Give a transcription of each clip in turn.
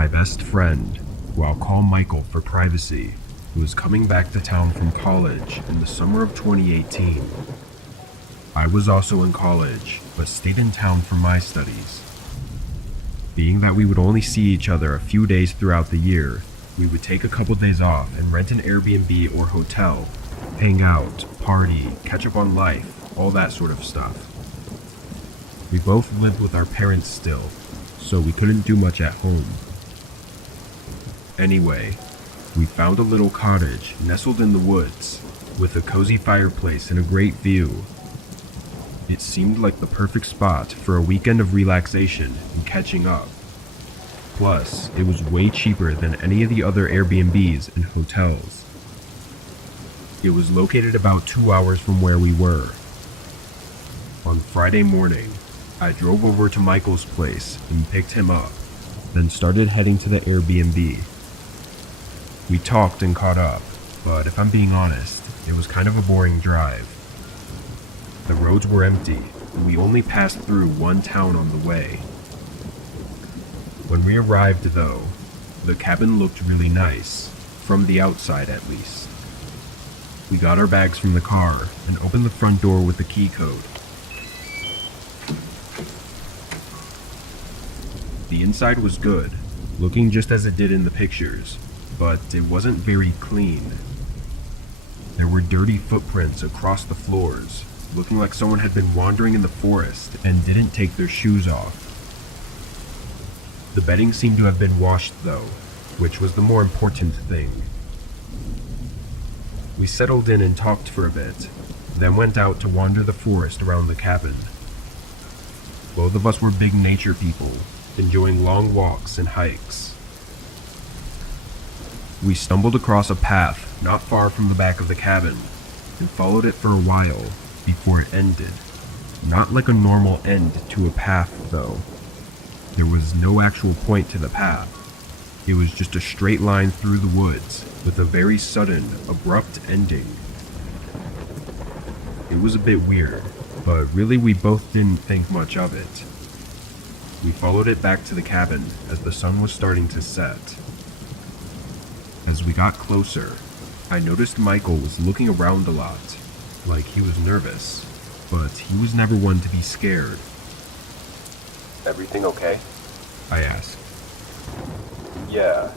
my best friend, who I'll call Michael for privacy, who was coming back to town from college in the summer of 2018. I was also in college, but stayed in town for my studies. Being that we would only see each other a few days throughout the year, we would take a couple days off and rent an Airbnb or hotel, hang out, party, catch up on life, all that sort of stuff. We both lived with our parents still, so we couldn't do much at home. Anyway, we found a little cottage nestled in the woods, with a cozy fireplace and a great view. It seemed like the perfect spot for a weekend of relaxation and catching up. Plus, it was way cheaper than any of the other Airbnbs and hotels. It was located about 2 hours from where we were. On Friday morning, I drove over to Michael's place and picked him up, then started heading to the Airbnb. We talked and caught up, but if I'm being honest, it was kind of a boring drive. The roads were empty, and we only passed through one town on the way. When we arrived, though, the cabin looked really nice, from the outside at least. We got our bags from the car and opened the front door with the key code. The inside was good, looking just as it did in the pictures, but it wasn't very clean. There were dirty footprints across the floors, looking like someone had been wandering in the forest and didn't take their shoes off. The bedding seemed to have been washed though, which was the more important thing. We settled in and talked for a bit, then went out to wander the forest around the cabin. Both of us were big nature people, enjoying long walks and hikes. We stumbled across a path not far from the back of the cabin and followed it for a while before it ended. Not like a normal end to a path, though. There was no actual point to the path. It was just a straight line through the woods with a very sudden, abrupt ending. It was a bit weird, but really we both didn't think much of it. We followed it back to the cabin as the sun was starting to set. As we got closer, I noticed Michael was looking around a lot, like he was nervous, but he was never one to be scared. Everything okay? I asked. Yeah,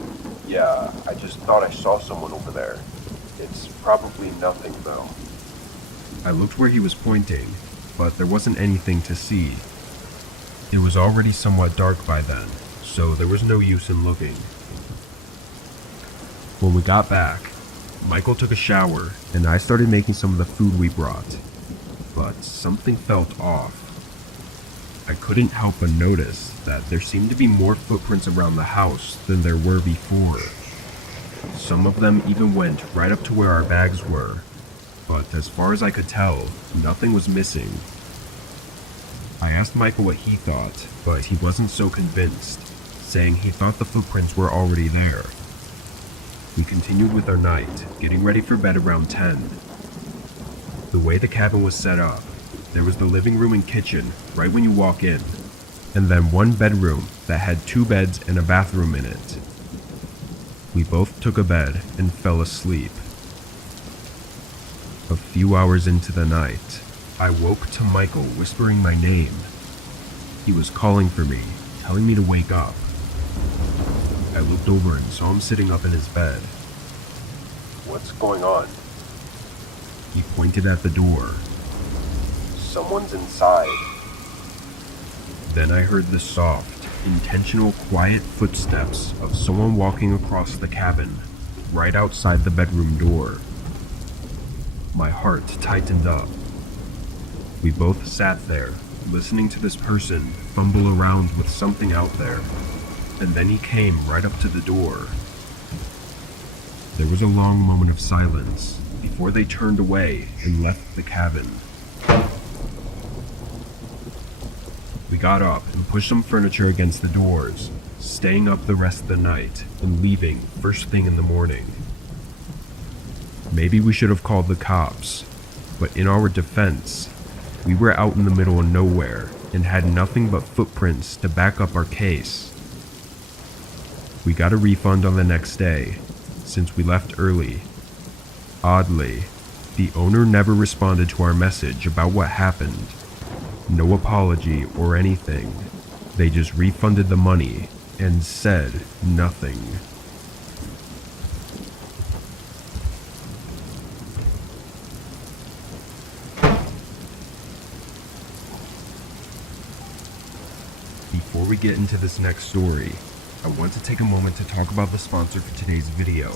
I just thought I saw someone over there. It's probably nothing though. I looked where he was pointing, but there wasn't anything to see. It was already somewhat dark by then, so there was no use in looking. When we got back, Michael took a shower, and I started making some of the food we brought. But something felt off. I couldn't help but notice that there seemed to be more footprints around the house than there were before. Some of them even went right up to where our bags were, but as far as I could tell, nothing was missing. I asked Michael what he thought, but he wasn't so convinced, saying he thought the footprints were already there. We continued with our night, getting ready for bed around 10. The way the cabin was set up, there was the living room and kitchen right when you walk in, and then one bedroom that had 2 beds and a bathroom in it. We both took a bed and fell asleep. A few hours into the night, I woke to Michael whispering my name. He was calling for me, telling me to wake up. I looked over and saw him sitting up in his bed. What's going on? He pointed at the door. Someone's inside. Then I heard the soft, intentional, quiet footsteps of someone walking across the cabin, right outside the bedroom door. My heart tightened up. We both sat there, listening to this person fumble around with something out there, and then he came right up to the door. There was a long moment of silence before they turned away and left the cabin. We got up and pushed some furniture against the doors, staying up the rest of the night and leaving first thing in the morning. Maybe we should have called the cops, but in our defense, we were out in the middle of nowhere and had nothing but footprints to back up our case. We got a refund on the next day, since we left early. Oddly, the owner never responded to our message about what happened. No apology or anything. They just refunded the money and said nothing. Before we get into this next story, I want to take a moment to talk about the sponsor for today's video.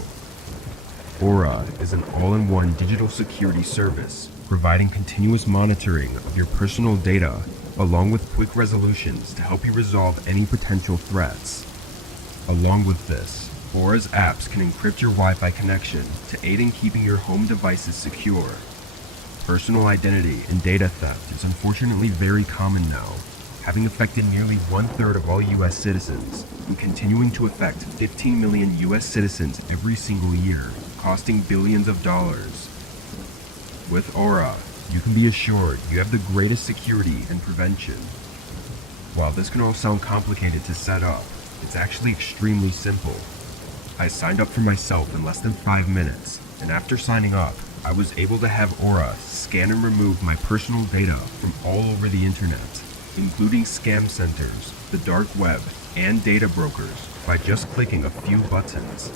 Aura is an all-in-one digital security service providing continuous monitoring of your personal data along with quick resolutions to help you resolve any potential threats. Along with this, Aura's apps can encrypt your Wi-Fi connection to aid in keeping your home devices secure. Personal identity and data theft is unfortunately very common now, having affected nearly 1/3 of all US citizens and continuing to affect 15 million US citizens every single year, costing billions of dollars. With Aura, you can be assured you have the greatest security and prevention. While this can all sound complicated to set up, it's actually extremely simple. I signed up for myself in less than 5 minutes, and after signing up, I was able to have Aura scan and remove my personal data from all over the internet, including scam centers, the dark web, and data brokers by just clicking a few buttons.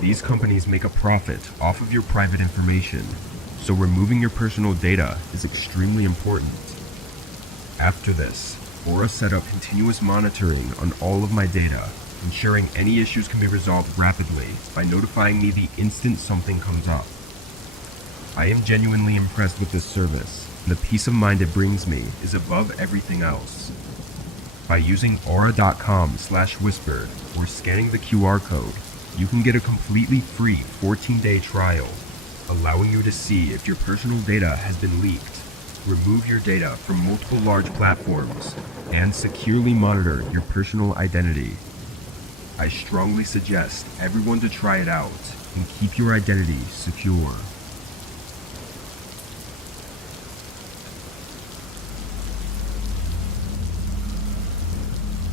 These companies make a profit off of your private information, so removing your personal data is extremely important. After this, Aura set up continuous monitoring on all of my data, ensuring any issues can be resolved rapidly by notifying me the instant something comes up. I am genuinely impressed with this service, and the peace of mind it brings me is above everything else. By using aura.com/whispered or scanning the QR code, you can get a completely free 14-day trial, allowing you to see if your personal data has been leaked, remove your data from multiple large platforms, and securely monitor your personal identity. I strongly suggest everyone to try it out and keep your identity secure.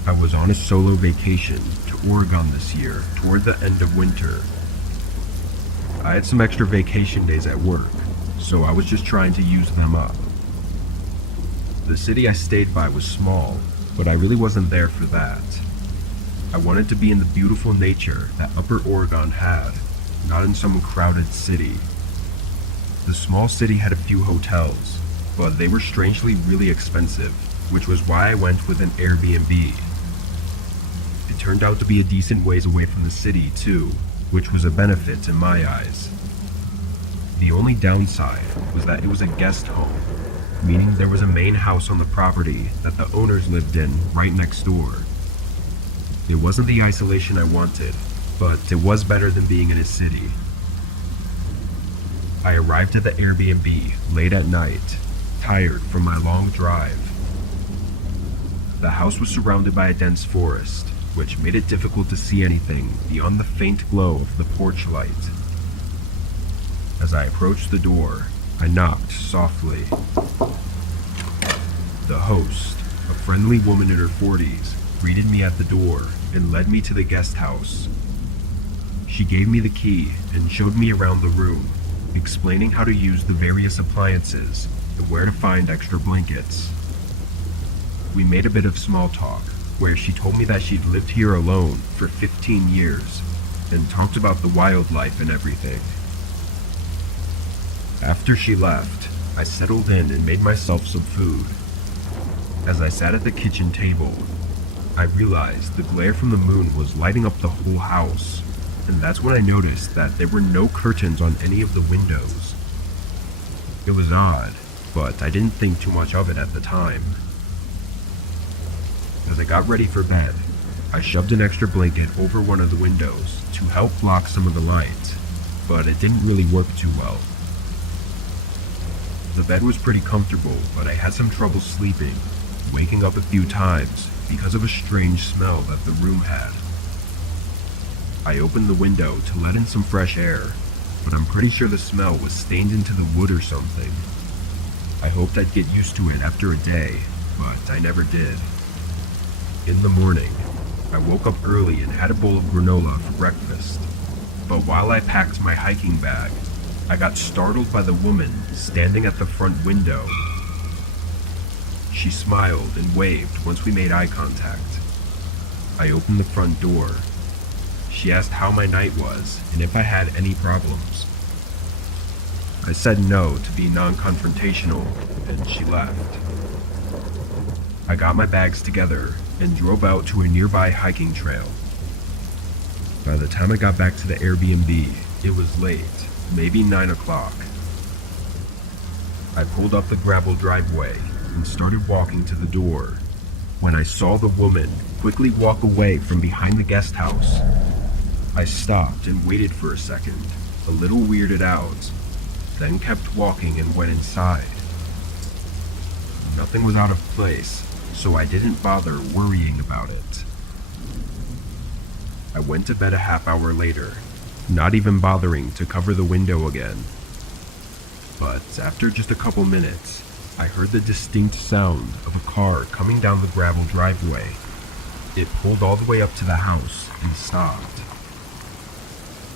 I was on a solo vacation to Oregon this year toward the end of winter. I had some extra vacation days at work, so I was just trying to use them up. The city I stayed by was small, but I really wasn't there for that. I wanted to be in the beautiful nature that Upper Oregon had, not in some crowded city. The small city had a few hotels, but they were strangely really expensive, which was why I went with an Airbnb. It turned out to be a decent ways away from the city too, which was a benefit in my eyes. The only downside was that it was a guest home, meaning there was a main house on the property that the owners lived in right next door. It wasn't the isolation I wanted, but it was better than being in a city. I arrived at the Airbnb late at night, tired from my long drive. The house was surrounded by a dense forest, which made it difficult to see anything beyond the faint glow of the porch light. As I approached the door, I knocked softly. The host, a friendly woman in her 40s, greeted me at the door and led me to the guest house. She gave me the key and showed me around the room, explaining how to use the various appliances and where to find extra blankets. We made a bit of small talk, where she told me that she'd lived here alone for 15 years and talked about the wildlife and everything. After she left, I settled in and made myself some food. As I sat at the kitchen table, I realized the glare from the moon was lighting up the whole house, and that's when I noticed that there were no curtains on any of the windows. It was odd, but I didn't think too much of it at the time. As I got ready for bed, I shoved an extra blanket over one of the windows to help block some of the light, but it didn't really work too well. The bed was pretty comfortable, but I had some trouble sleeping, waking up a few times because of a strange smell that the room had. I opened the window to let in some fresh air, but I'm pretty sure the smell was stained into the wood or something. I hoped I'd get used to it after a day, but I never did. In the morning, I woke up early and had a bowl of granola for breakfast. But while I packed my hiking bag, I got startled by the woman standing at the front window. She smiled and waved once we made eye contact. I opened the front door. She asked how my night was and if I had any problems. I said no to be non-confrontational, and she left. I got my bags together and drove out to a nearby hiking trail. By the time I got back to the Airbnb, it was late, maybe 9 o'clock. I pulled up the gravel driveway and started walking to the door when I saw the woman quickly walk away from behind the guest house. I stopped and waited for a second, a little weirded out, then kept walking and went inside. Nothing was out of place, so I didn't bother worrying about it. I went to bed a half hour later, not even bothering to cover the window again. But after just a couple minutes, I heard the distinct sound of a car coming down the gravel driveway. It pulled all the way up to the house and stopped.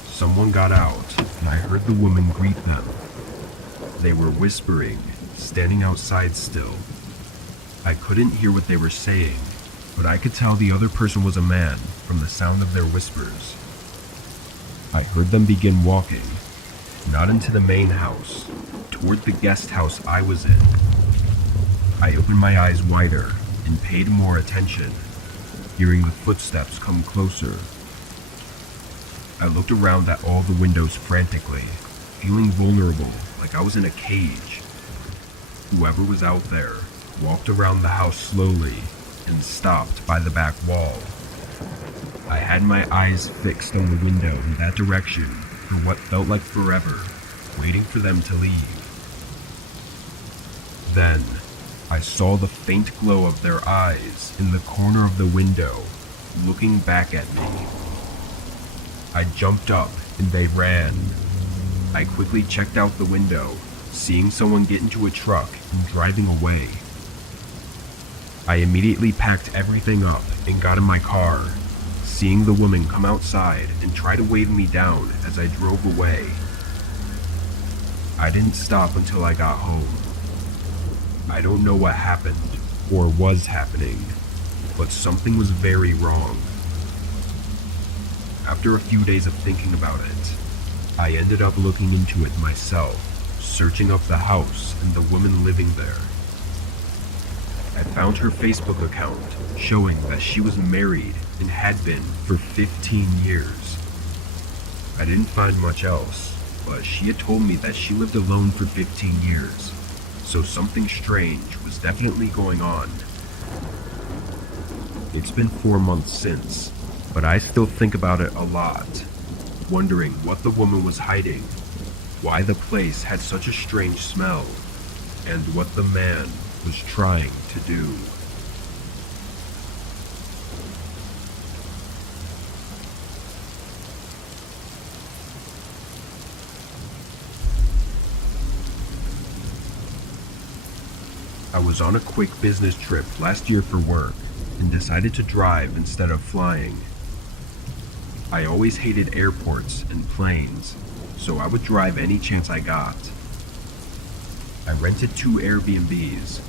Someone got out, and I heard the woman greet them. They were whispering, standing outside still. I couldn't hear what they were saying, but I could tell the other person was a man from the sound of their whispers. I heard them begin walking, not into the main house, toward the guest house I was in. I opened my eyes wider and paid more attention, hearing the footsteps come closer. I looked around at all the windows frantically, feeling vulnerable, like I was in a cage. Whoever was out there walked around the house slowly and stopped by the back wall. I had my eyes fixed on the window in that direction for what felt like forever, waiting for them to leave. Then, I saw the faint glow of their eyes in the corner of the window, looking back at me. I jumped up and they ran. I quickly checked out the window, seeing someone get into a truck and driving away. I immediately packed everything up and got in my car, seeing the woman come outside and try to wave me down as I drove away. I didn't stop until I got home. I don't know what happened or was happening, but something was very wrong. After a few days of thinking about it, I ended up looking into it myself, searching up the house and the woman living there. I found her Facebook account showing that she was married and had been for 15 years. I didn't find much else, but she had told me that she lived alone for 15 years, so something strange was definitely going on. It's been 4 months since, but I still think about it a lot, wondering what the woman was hiding, why the place had such a strange smell, and what the man was trying to do. I was on a quick business trip last year for work and decided to drive instead of flying. I always hated airports and planes, so I would drive any chance I got. I rented 2 Airbnbs,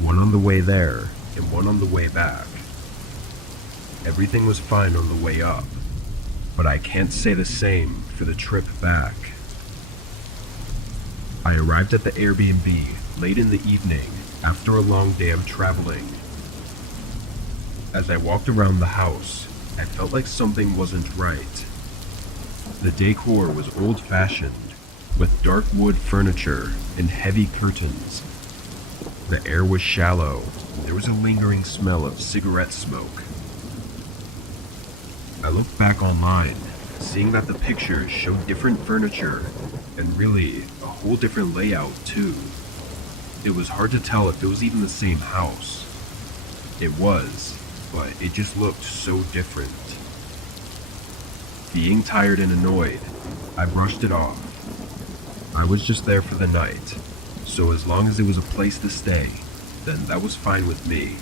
one on the way there and one on the way back. Everything was fine on the way up, but I can't say the same for the trip back. I arrived at the Airbnb late in the evening after a long day of traveling. As I walked around the house, I felt like something wasn't right. The decor was old-fashioned, with dark wood furniture and heavy curtains. The air was shallow, and there was a lingering smell of cigarette smoke. I looked back online, seeing that the pictures showed different furniture, and really, a whole different layout too. It was hard to tell if it was even the same house. It was, but it just looked so different. Being tired and annoyed, I brushed it off. I was just there for the night, so as long as it was a place to stay, then that was fine with me.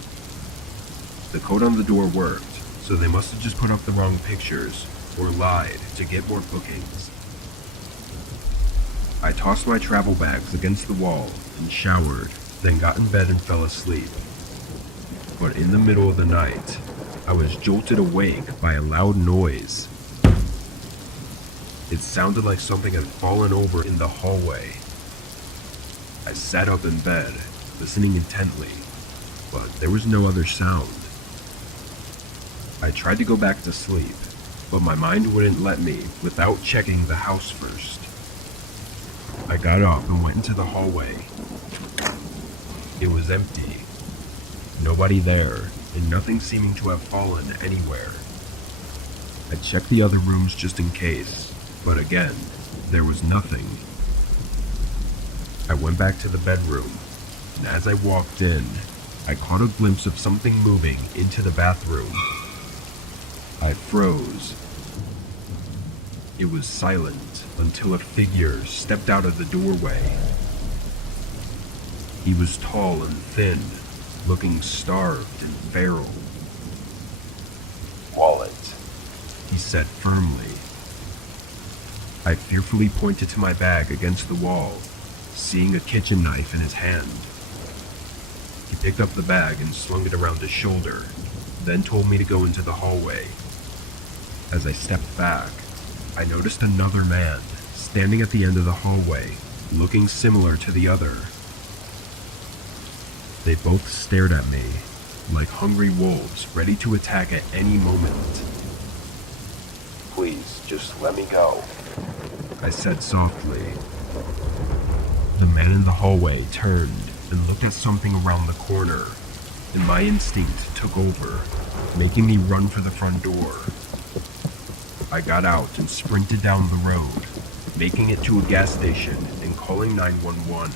The code on the door worked, so they must have just put up the wrong pictures or lied to get more bookings. I tossed my travel bags against the wall and showered, then got in bed and fell asleep. But in the middle of the night, I was jolted awake by a loud noise. It sounded like something had fallen over in the hallway. I sat up in bed, listening intently, but there was no other sound. I tried to go back to sleep, but my mind wouldn't let me without checking the house first. I got up and went into the hallway. It was empty. Nobody there, and nothing seeming to have fallen anywhere. I checked the other rooms just in case, but again, there was nothing. I went back to the bedroom, and as I walked in, I caught a glimpse of something moving into the bathroom. I froze. It was silent until a figure stepped out of the doorway. He was tall and thin, looking starved and feral. Wallet. He said firmly. I fearfully pointed to my bag against the wall, seeing a kitchen knife in his hand. He picked up the bag and slung it around his shoulder, then told me to go into the hallway. As I stepped back, I noticed another man standing at the end of the hallway, looking similar to the other. They both stared at me, like hungry wolves ready to attack at any moment. Please, just let me go. I said softly. The man in the hallway turned and looked at something around the corner, and my instinct took over, making me run for the front door. I got out and sprinted down the road, making it to a gas station and calling 911.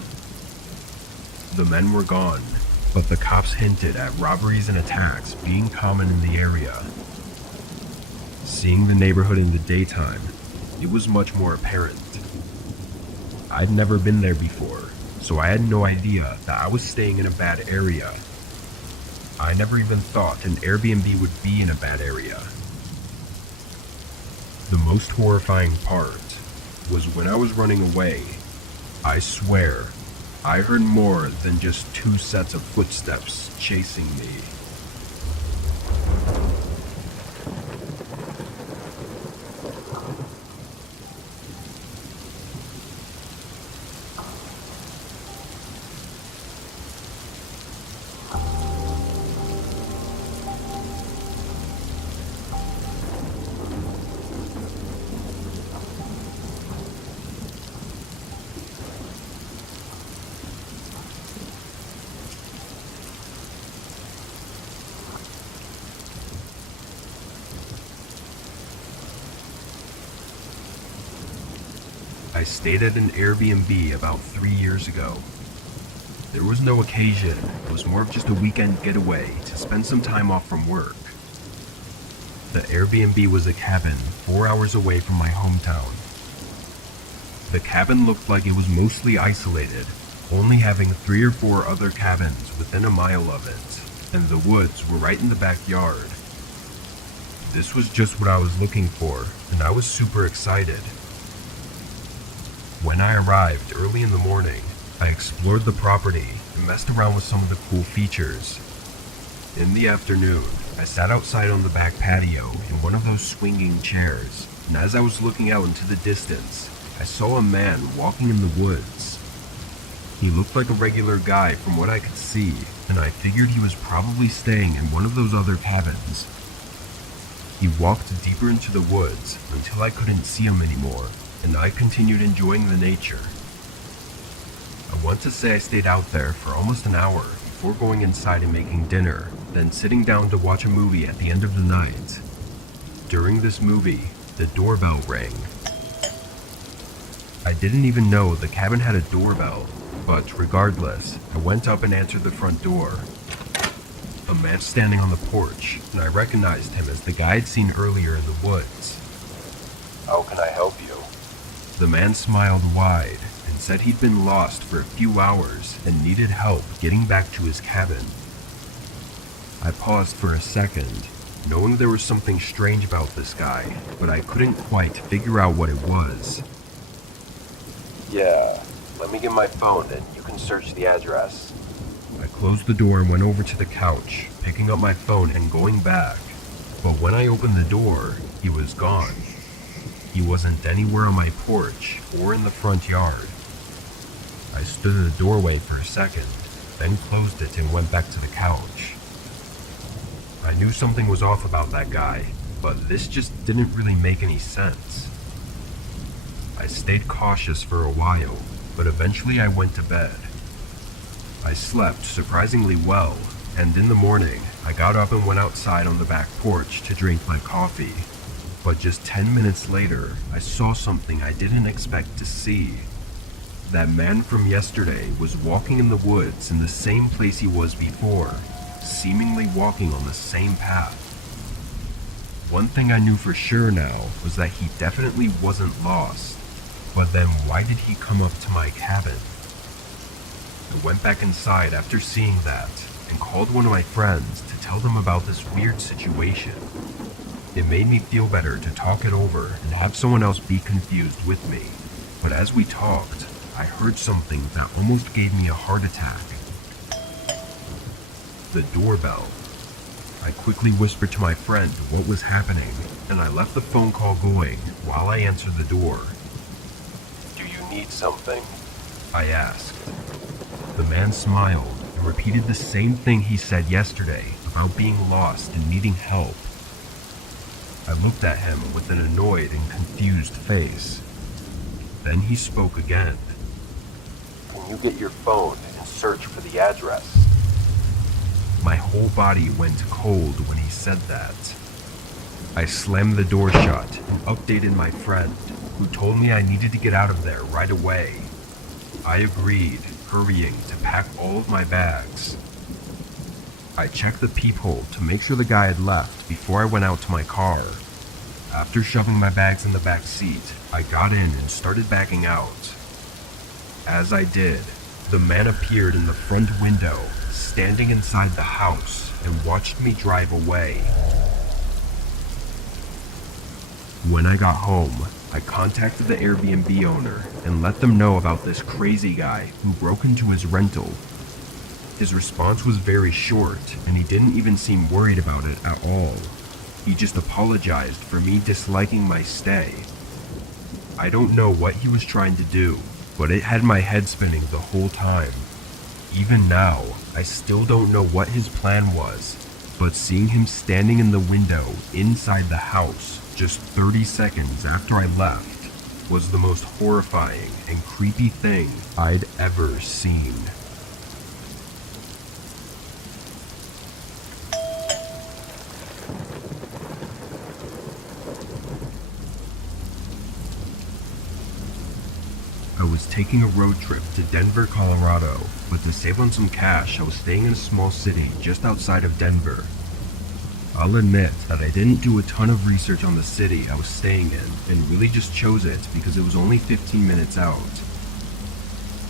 The men were gone, but the cops hinted at robberies and attacks being common in the area. Seeing the neighborhood in the daytime, it was much more apparent. I'd never been there before, so I had no idea that I was staying in a bad area. I never even thought an Airbnb would be in a bad area. The most horrifying part was when I was running away. I swear, I heard more than just 2 sets of footsteps chasing me. I stayed at an Airbnb about 3 years ago. There was no occasion, it was more of just a weekend getaway to spend some time off from work. The Airbnb was a cabin 4 hours away from my hometown. The cabin looked like it was mostly isolated, only having 3 or 4 other cabins within a mile of it, and the woods were right in the backyard. This was just what I was looking for, and I was super excited. When I arrived early in the morning, I explored the property and messed around with some of the cool features. In the afternoon, I sat outside on the back patio in one of those swinging chairs, and as I was looking out into the distance, I saw a man walking in the woods. He looked like a regular guy from what I could see, and I figured he was probably staying in one of those other cabins. He walked deeper into the woods until I couldn't see him anymore, and I continued enjoying the nature. I want to say I stayed out there for almost an hour before going inside and making dinner, then sitting down to watch a movie at the end of the night. During this movie, the doorbell rang. I didn't even know the cabin had a doorbell, but regardless, I went up and answered the front door. A man standing on the porch, and I recognized him as the guy I'd seen earlier in the woods. How can I help you? The man smiled wide and said he'd been lost for a few hours and needed help getting back to his cabin. I paused for a second, knowing there was something strange about this guy, but I couldn't quite figure out what it was. Yeah, let me get my phone and you can search the address. I closed the door and went over to the couch, picking up my phone and going back. But when I opened the door, he was gone. He wasn't anywhere on my porch or in the front yard. I stood in the doorway for a second, then closed it and went back to the couch. I knew something was off about that guy, but this just didn't really make any sense. I stayed cautious for a while, but eventually I went to bed. I slept surprisingly well, and in the morning, I got up and went outside on the back porch to drink my coffee. But just 10 minutes later, I saw something I didn't expect to see. That man from yesterday was walking in the woods in the same place he was before, seemingly walking on the same path. One thing I knew for sure now was that he definitely wasn't lost. But then why did he come up to my cabin? I went back inside after seeing that and called one of my friends to tell them about this weird situation. It made me feel better to talk it over and have someone else be confused with me. But as we talked, I heard something that almost gave me a heart attack. The doorbell. I quickly whispered to my friend what was happening, and I left the phone call going while I answered the door. Do you need something? I asked. The man smiled and repeated the same thing he said yesterday about being lost and needing help. I looked at him with an annoyed and confused face. Then he spoke again. Can you get your phone and search for the address? My whole body went cold when he said that. I slammed the door shut and updated my friend, who told me I needed to get out of there right away. I agreed, hurrying to pack all of my bags. I checked the peephole to make sure the guy had left before I went out to my car. After shoving my bags in the back seat, I got in and started backing out. As I did, the man appeared in the front window, standing inside the house, and watched me drive away. When I got home, I contacted the Airbnb owner and let them know about this crazy guy who broke into his rental. His response was very short, and he didn't even seem worried about it at all. He just apologized for me disliking my stay. I don't know what he was trying to do, but it had my head spinning the whole time. Even now, I still don't know what his plan was, but seeing him standing in the window inside the house just 30 seconds after I left was the most horrifying and creepy thing I'd ever seen. I was taking a road trip to Denver, Colorado, but to save on some cash, I was staying in a small city just outside of Denver. I'll admit that I didn't do a ton of research on the city I was staying in and really just chose it because it was only 15 minutes out.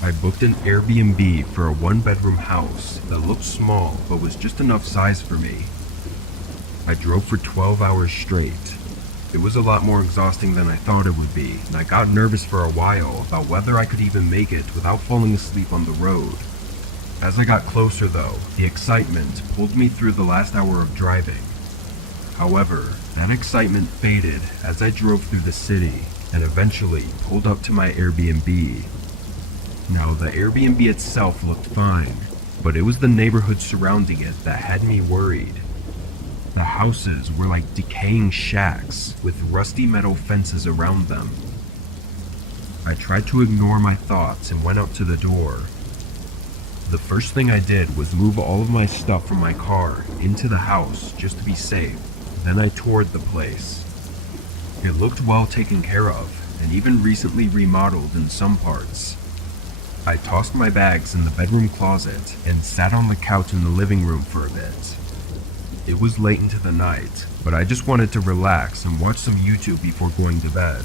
I booked an Airbnb for a one-bedroom house that looked small but was just enough size for me. I drove for 12 hours straight. It was a lot more exhausting than I thought it would be, and I got nervous for a while about whether I could even make it without falling asleep on the road. As I got closer though, the excitement pulled me through the last hour of driving. However, that excitement faded as I drove through the city and eventually pulled up to my Airbnb. Now, the Airbnb itself looked fine, but it was the neighborhood surrounding it that had me worried. The houses were like decaying shacks with rusty metal fences around them. I tried to ignore my thoughts and went up to the door. The first thing I did was move all of my stuff from my car into the house just to be safe. Then I toured the place. It looked well taken care of and even recently remodeled in some parts. I tossed my bags in the bedroom closet and sat on the couch in the living room for a bit. It was late into the night, but I just wanted to relax and watch some YouTube before going to bed.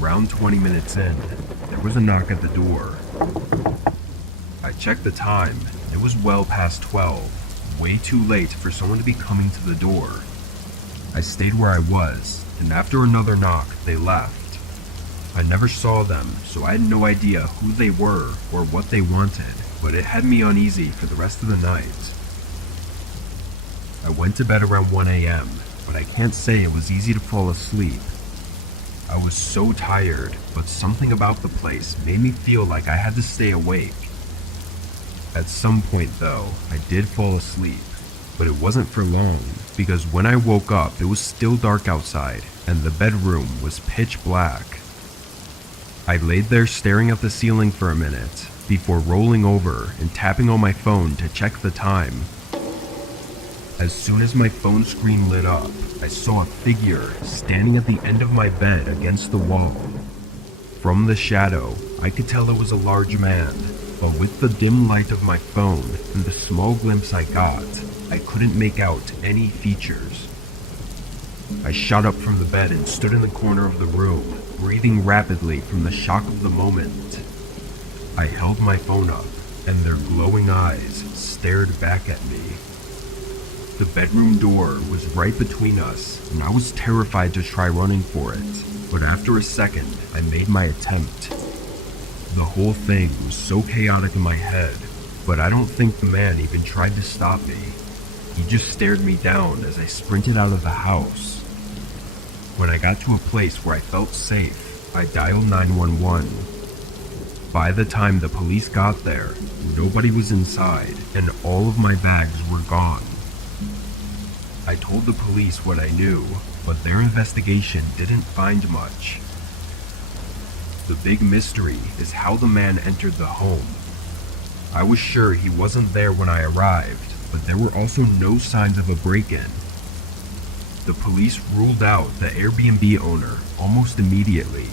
Around 20 minutes in, there was a knock at the door. I checked the time. It was well past 12, way too late for someone to be coming to the door. I stayed where I was, and after another knock, they left. I never saw them, so I had no idea who they were or what they wanted, but it had me uneasy for the rest of the night. I went to bed around 1 a.m., but I can't say it was easy to fall asleep. I was so tired, but something about the place made me feel like I had to stay awake. At some point, though, I did fall asleep, but it wasn't for long, because when I woke up, it was still dark outside, and the bedroom was pitch black. I laid there staring at the ceiling for a minute, before rolling over and tapping on my phone to check the time. As soon as my phone screen lit up, I saw a figure standing at the end of my bed against the wall. From the shadow, I could tell it was a large man, but with the dim light of my phone and the small glimpse I got, I couldn't make out any features. I shot up from the bed and stood in the corner of the room, breathing rapidly from the shock of the moment. I held my phone up, and their glowing eyes stared back at me. The bedroom door was right between us, and I was terrified to try running for it, but after a second, I made my attempt. The whole thing was so chaotic in my head, but I don't think the man even tried to stop me. He just stared me down as I sprinted out of the house. When I got to a place where I felt safe, I dialed 911. By the time the police got there, nobody was inside, and all of my bags were gone. I told the police what I knew, but their investigation didn't find much. The big mystery is how the man entered the home. I was sure he wasn't there when I arrived, but there were also no signs of a break-in. The police ruled out the Airbnb owner almost immediately,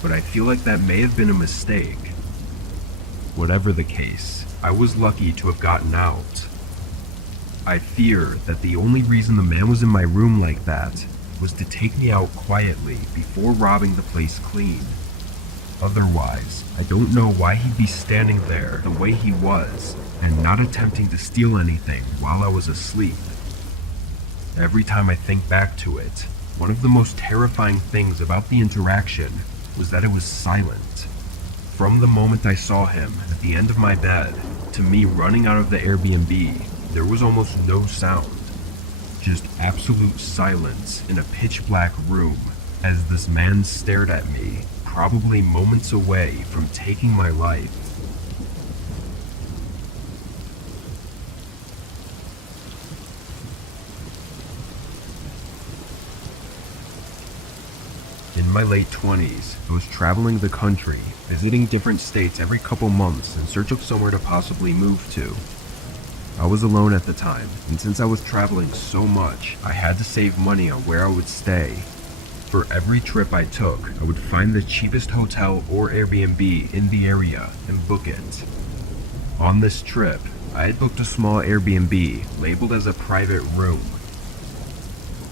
but I feel like that may have been a mistake. Whatever the case, I was lucky to have gotten out. I fear that the only reason the man was in my room like that was to take me out quietly before robbing the place clean. Otherwise, I don't know why he'd be standing there the way he was and not attempting to steal anything while I was asleep. Every time I think back to it, one of the most terrifying things about the interaction was that it was silent. From the moment I saw him at the end of my bed to me running out of the Airbnb, there was almost no sound. Just absolute silence in a pitch black room as this man stared at me, probably moments away from taking my life. In my late 20s, I was traveling the country, visiting different states every couple months in search of somewhere to possibly move to. I was alone at the time, and since I was traveling so much, I had to save money on where I would stay. For every trip I took, I would find the cheapest hotel or Airbnb in the area and book it. On this trip, I had booked a small Airbnb labeled as a private room.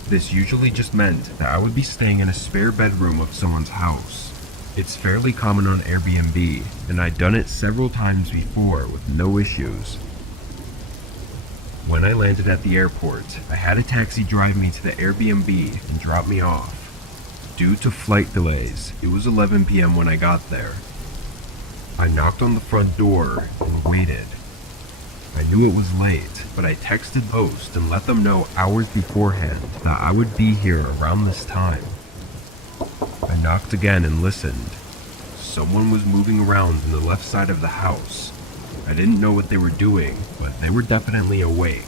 This usually just meant that I would be staying in a spare bedroom of someone's house. It's fairly common on Airbnb, and I'd done it several times before with no issues. When I landed at the airport, I had a taxi drive me to the Airbnb and drop me off. Due to flight delays, it was 11 p.m. when I got there. I knocked on the front door and waited. I knew it was late, but I texted host and let them know hours beforehand that I would be here around this time. I knocked again and listened. Someone was moving around in the left side of the house. I didn't know what they were doing, but they were definitely awake.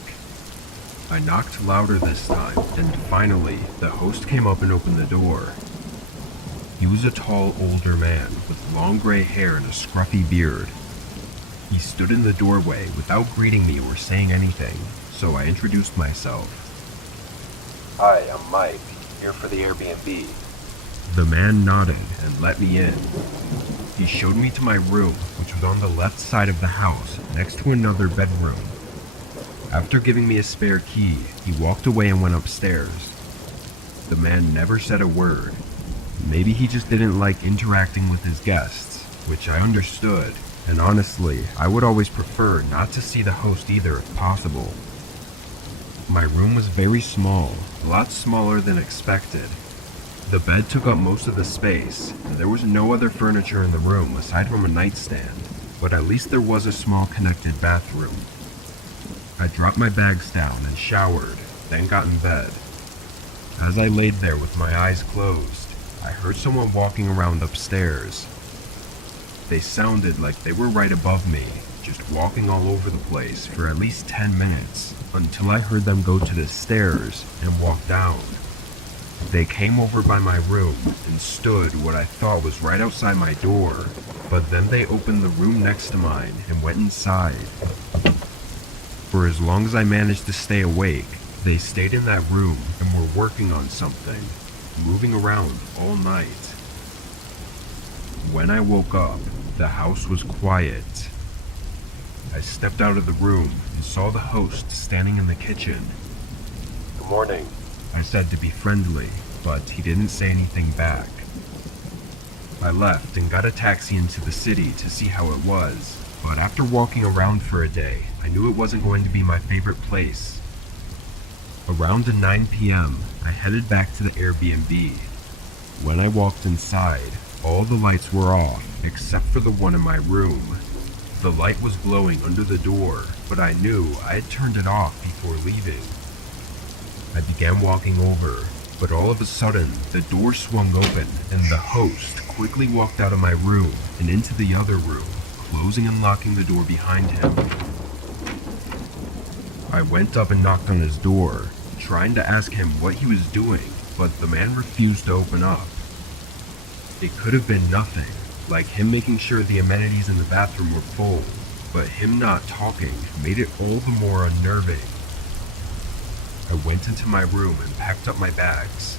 I knocked louder this time, and finally, the host came up and opened the door. He was a tall, older man with long gray hair and a scruffy beard. He stood in the doorway without greeting me or saying anything, so I introduced myself. Hi, I'm Mike, here for the Airbnb. The man nodded and let me in. He showed me to my room, which was on the left side of the house, next to another bedroom. After giving me a spare key, he walked away and went upstairs. The man never said a word. Maybe he just didn't like interacting with his guests, which I understood, and honestly, I would always prefer not to see the host either if possible. My room was very small, a lot smaller than expected. The bed took up most of the space, and there was no other furniture in the room aside from a nightstand, but at least there was a small connected bathroom. I dropped my bags down and showered, then got in bed. As I laid there with my eyes closed, I heard someone walking around upstairs. They sounded like they were right above me, just walking all over the place for at least 10 minutes, until I heard them go to the stairs and walk down. They came over by my room and stood what I thought was right outside my door, but then they opened the room next to mine and went inside. For as long as I managed to stay awake, they stayed in that room and were working on something, moving around all night. When I woke up, the house was quiet. I stepped out of the room and saw the host standing in the kitchen. Good morning. I said to be friendly, but he didn't say anything back. I left and got a taxi into the city to see how it was, but after walking around for a day, I knew it wasn't going to be my favorite place. Around 9 p.m., I headed back to the Airbnb. When I walked inside, all the lights were off except for the one in my room. The light was glowing under the door, but I knew I had turned it off before leaving. I began walking over, but all of a sudden, the door swung open and the host quickly walked out of my room and into the other room, closing and locking the door behind him. I went up and knocked on his door, trying to ask him what he was doing, but the man refused to open up. It could have been nothing, like him making sure the amenities in the bathroom were full, but him not talking made it all the more unnerving. I went into my room and packed up my bags.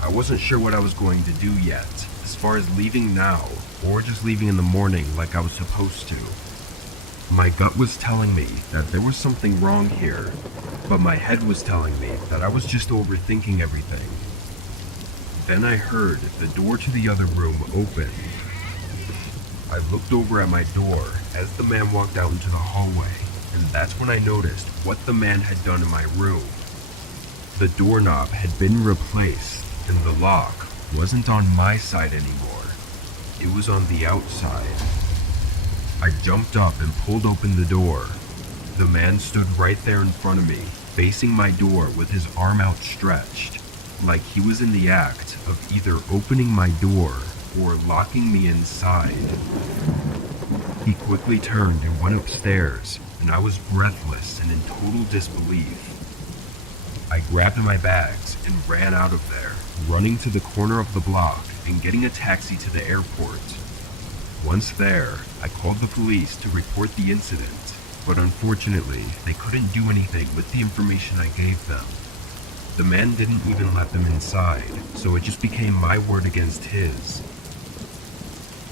I wasn't sure what I was going to do yet, as far as leaving now, or just leaving in the morning like I was supposed to. My gut was telling me that there was something wrong here, but my head was telling me that I was just overthinking everything. Then I heard the door to the other room open. I looked over at my door as the man walked out into the hallway, and that's when I noticed what the man had done in my room. The doorknob had been replaced, and the lock wasn't on my side anymore. It was on the outside. I jumped up and pulled open the door. The man stood right there in front of me, facing my door with his arm outstretched, like he was in the act of either opening my door or locking me inside. He quickly turned and went upstairs, and I was breathless and in total disbelief. I grabbed my bags and ran out of there, running to the corner of the block and getting a taxi to the airport. Once there, I called the police to report the incident, but unfortunately, they couldn't do anything with the information I gave them. The man didn't even let them inside, so it just became my word against his.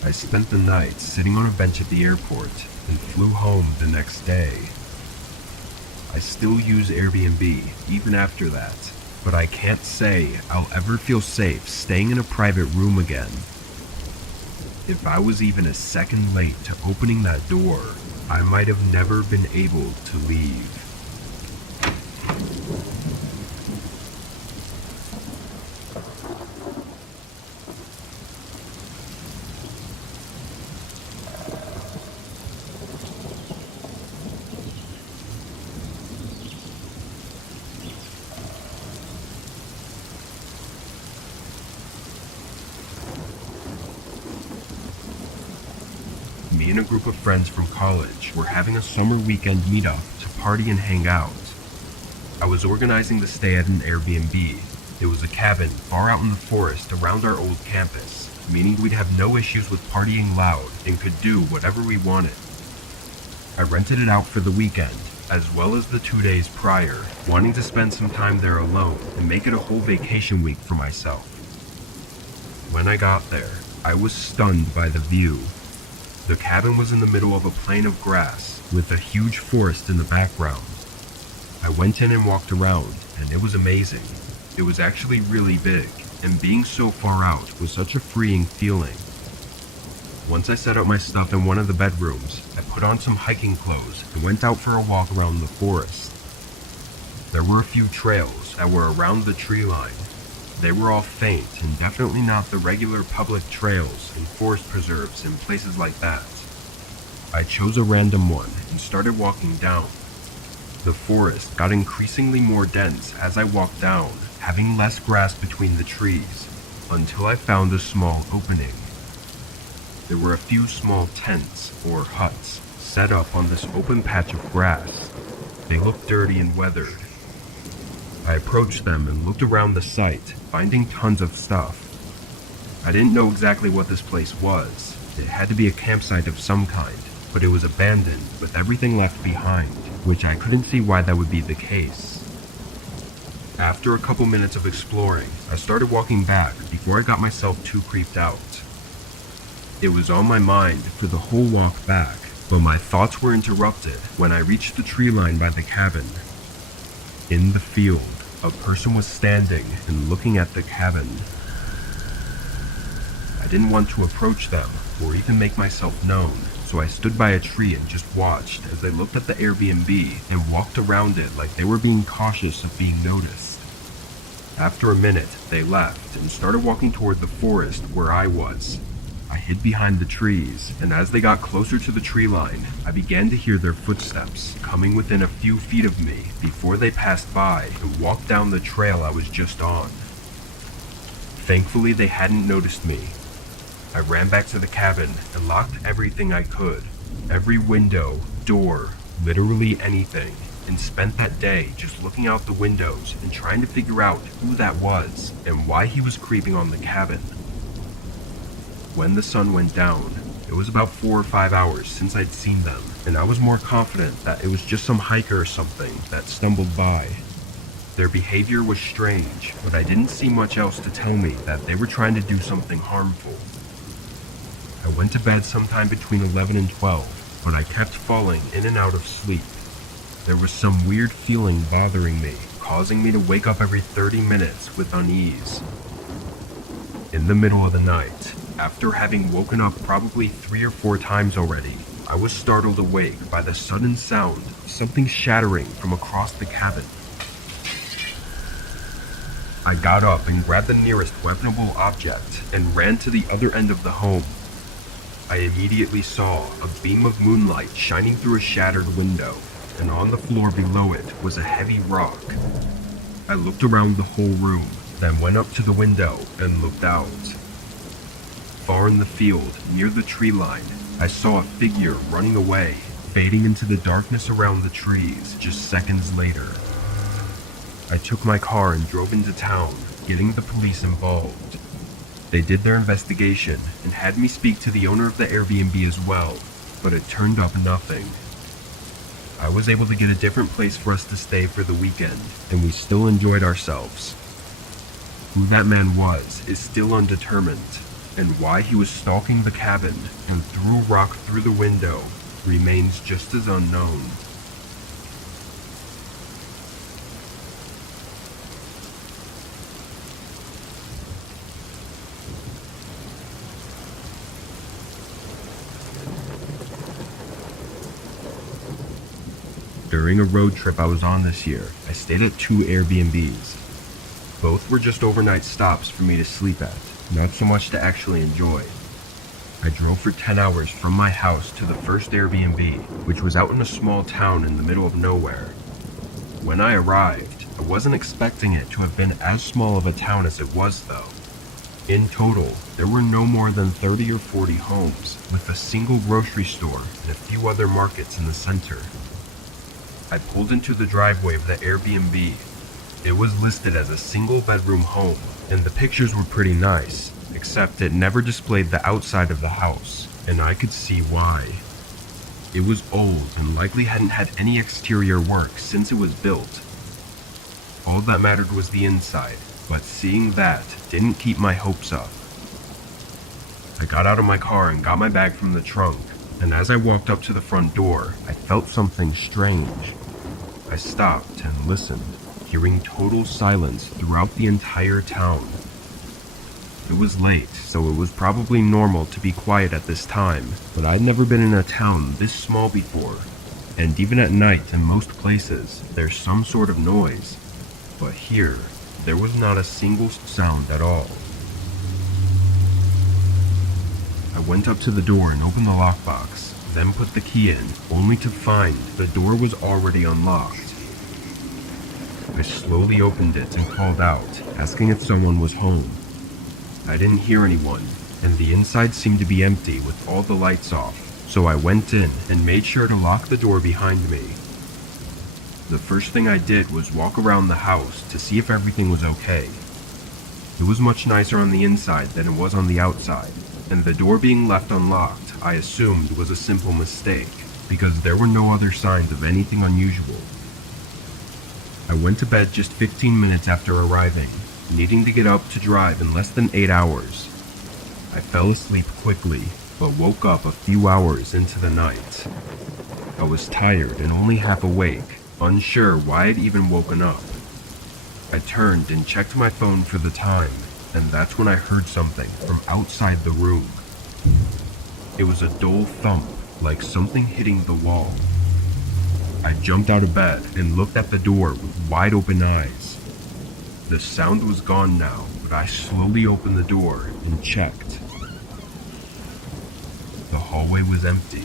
I spent the night sitting on a bench at the airport and flew home the next day. I still use Airbnb even after that, but I can't say I'll ever feel safe staying in a private room again. If I was even a second late to opening that door, I might have never been able to leave. Me and a group of friends from college were having a summer weekend meetup to party and hang out. I was organizing the stay at an Airbnb. It was a cabin far out in the forest around our old campus, meaning we'd have no issues with partying loud and could do whatever we wanted. I rented it out for the weekend, as well as the 2 days prior, wanting to spend some time there alone and make it a whole vacation week for myself. When I got there, I was stunned by the view. The cabin was in the middle of a plain of grass with a huge forest in the background. I went in and walked around, and it was amazing. It was actually really big, and being so far out was such a freeing feeling. Once I set up my stuff in one of the bedrooms, I put on some hiking clothes and went out for a walk around the forest. There were a few trails that were around the tree line. They were all faint and definitely not the regular public trails and forest preserves in places like that. I chose a random one and started walking down. The forest got increasingly more dense as I walked down, having less grass between the trees, until I found a small opening. There were a few small tents or huts set up on this open patch of grass. They looked dirty and weathered. I approached them and looked around the site, finding tons of stuff. I didn't know exactly what this place was. It had to be a campsite of some kind, but it was abandoned with everything left behind, which I couldn't see why that would be the case. After a couple minutes of exploring, I started walking back before I got myself too creeped out. It was on my mind for the whole walk back, but my thoughts were interrupted when I reached the tree line by the cabin. In the field, a person was standing and looking at the cabin. I didn't want to approach them or even make myself known, so I stood by a tree and just watched as they looked at the Airbnb and walked around it like they were being cautious of being noticed. After a minute, they left and started walking toward the forest where I was. I hid behind the trees, and as they got closer to the tree line, I began to hear their footsteps coming within a few feet of me before they passed by and walked down the trail I was just on. Thankfully, they hadn't noticed me. I ran back to the cabin and locked everything I could, every window, door, literally anything, and spent that day just looking out the windows and trying to figure out who that was and why he was creeping on the cabin. When the sun went down, it was about 4 or 5 hours since I'd seen them, and I was more confident that it was just some hiker or something that stumbled by. Their behavior was strange, but I didn't see much else to tell me that they were trying to do something harmful. I went to bed sometime between 11 and 12, but I kept falling in and out of sleep. There was some weird feeling bothering me, causing me to wake up every 30 minutes with unease. In the middle of the night, after having woken up probably 3 or 4 times already, I was startled awake by the sudden sound of something shattering from across the cabin. I got up and grabbed the nearest weaponable object and ran to the other end of the home. I immediately saw a beam of moonlight shining through a shattered window, and on the floor below it was a heavy rock. I looked around the whole room, then went up to the window and looked out. Far in the field, near the tree line, I saw a figure running away, fading into the darkness around the trees just seconds later. I took my car and drove into town, getting the police involved. They did their investigation and had me speak to the owner of the Airbnb as well, but it turned up nothing. I was able to get a different place for us to stay for the weekend, and we still enjoyed ourselves. Who that man was is still undetermined, and why he was stalking the cabin and threw a rock through the window remains just as unknown. During a road trip I was on this year, I stayed at 2 Airbnbs. Both were just overnight stops for me to sleep at, not so much to actually enjoy. I drove for 10 hours from my house to the first Airbnb, which was out in a small town in the middle of nowhere. When I arrived, I wasn't expecting it to have been as small of a town as it was though. In total, there were no more than 30 or 40 homes, with a single grocery store and a few other markets in the center. I pulled into the driveway of the Airbnb. It was listed as a single bedroom home, and the pictures were pretty nice, except it never displayed the outside of the house, and I could see why. It was old and likely hadn't had any exterior work since it was built. All that mattered was the inside, but seeing that didn't keep my hopes up. I got out of my car and got my bag from the trunk, and as I walked up to the front door, I felt something strange. I stopped and listened, hearing total silence throughout the entire town. It was late, so it was probably normal to be quiet at this time, but I'd never been in a town this small before. and even at night in most places, there's some sort of noise. But here, there was not a single sound at all. I went up to the door and opened the lockbox, then put the key in, only to find the door was already unlocked. I slowly opened it and called out, asking if someone was home. I didn't hear anyone, and the inside seemed to be empty with all the lights off, so I went in and made sure to lock the door behind me. The first thing I did was walk around the house to see if everything was okay. It was much nicer on the inside than it was on the outside, and the door being left unlocked I assumed was a simple mistake, because there were no other signs of anything unusual. I went to bed just 15 minutes after arriving, needing to get up to drive in less than 8 hours. I fell asleep quickly, but woke up a few hours into the night. I was tired and only half awake, unsure why I'd even woken up. I turned and checked my phone for the time, and that's when I heard something from outside the room. It was a dull thump, like something hitting the wall. I jumped out of bed and looked at the door with wide open eyes. The sound was gone now, but I slowly opened the door and checked. The hallway was empty,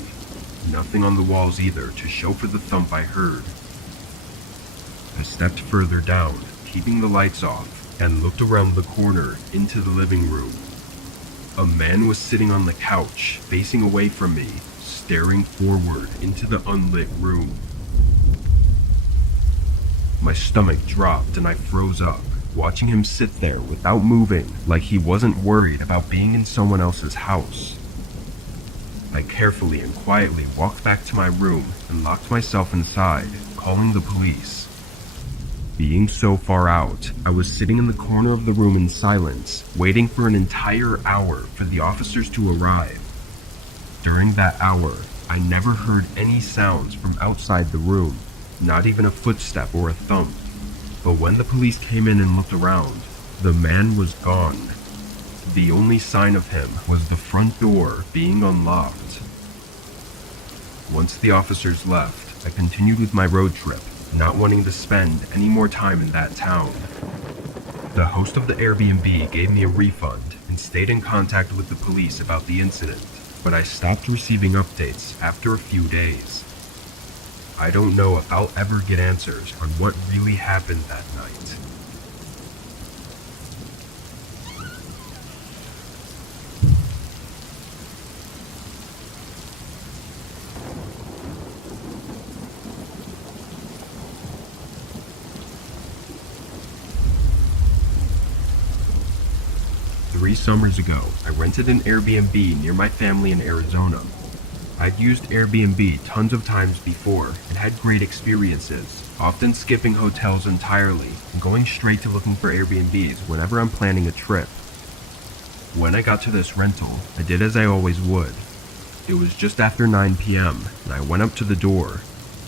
nothing on the walls either to show for the thump I heard. I stepped further down, keeping the lights off, and looked around the corner into the living room. A man was sitting on the couch, facing away from me, staring forward into the unlit room. My stomach dropped and I froze up, watching him sit there without moving, like he wasn't worried about being in someone else's house. I carefully and quietly walked back to my room and locked myself inside, calling the police. Being so far out, I was sitting in the corner of the room in silence, waiting for an entire hour for the officers to arrive. During that hour, I never heard any sounds from outside the room, not even a footstep or a thump. But when the police came in and looked around, the man was gone. The only sign of him was the front door being unlocked. Once the officers left, I continued with my road trip, not wanting to spend any more time in that town. The host of the Airbnb gave me a refund and stayed in contact with the police about the incident, but I stopped receiving updates after a few days. I don't know if I'll ever get answers on what really happened that night. Three summers ago, I rented an Airbnb near my family in Arizona. I'd used Airbnb tons of times before and had great experiences, often skipping hotels entirely and going straight to looking for Airbnbs whenever I'm planning a trip. When I got to this rental, I did as I always would. It was just after 9 p.m. and I went up to the door.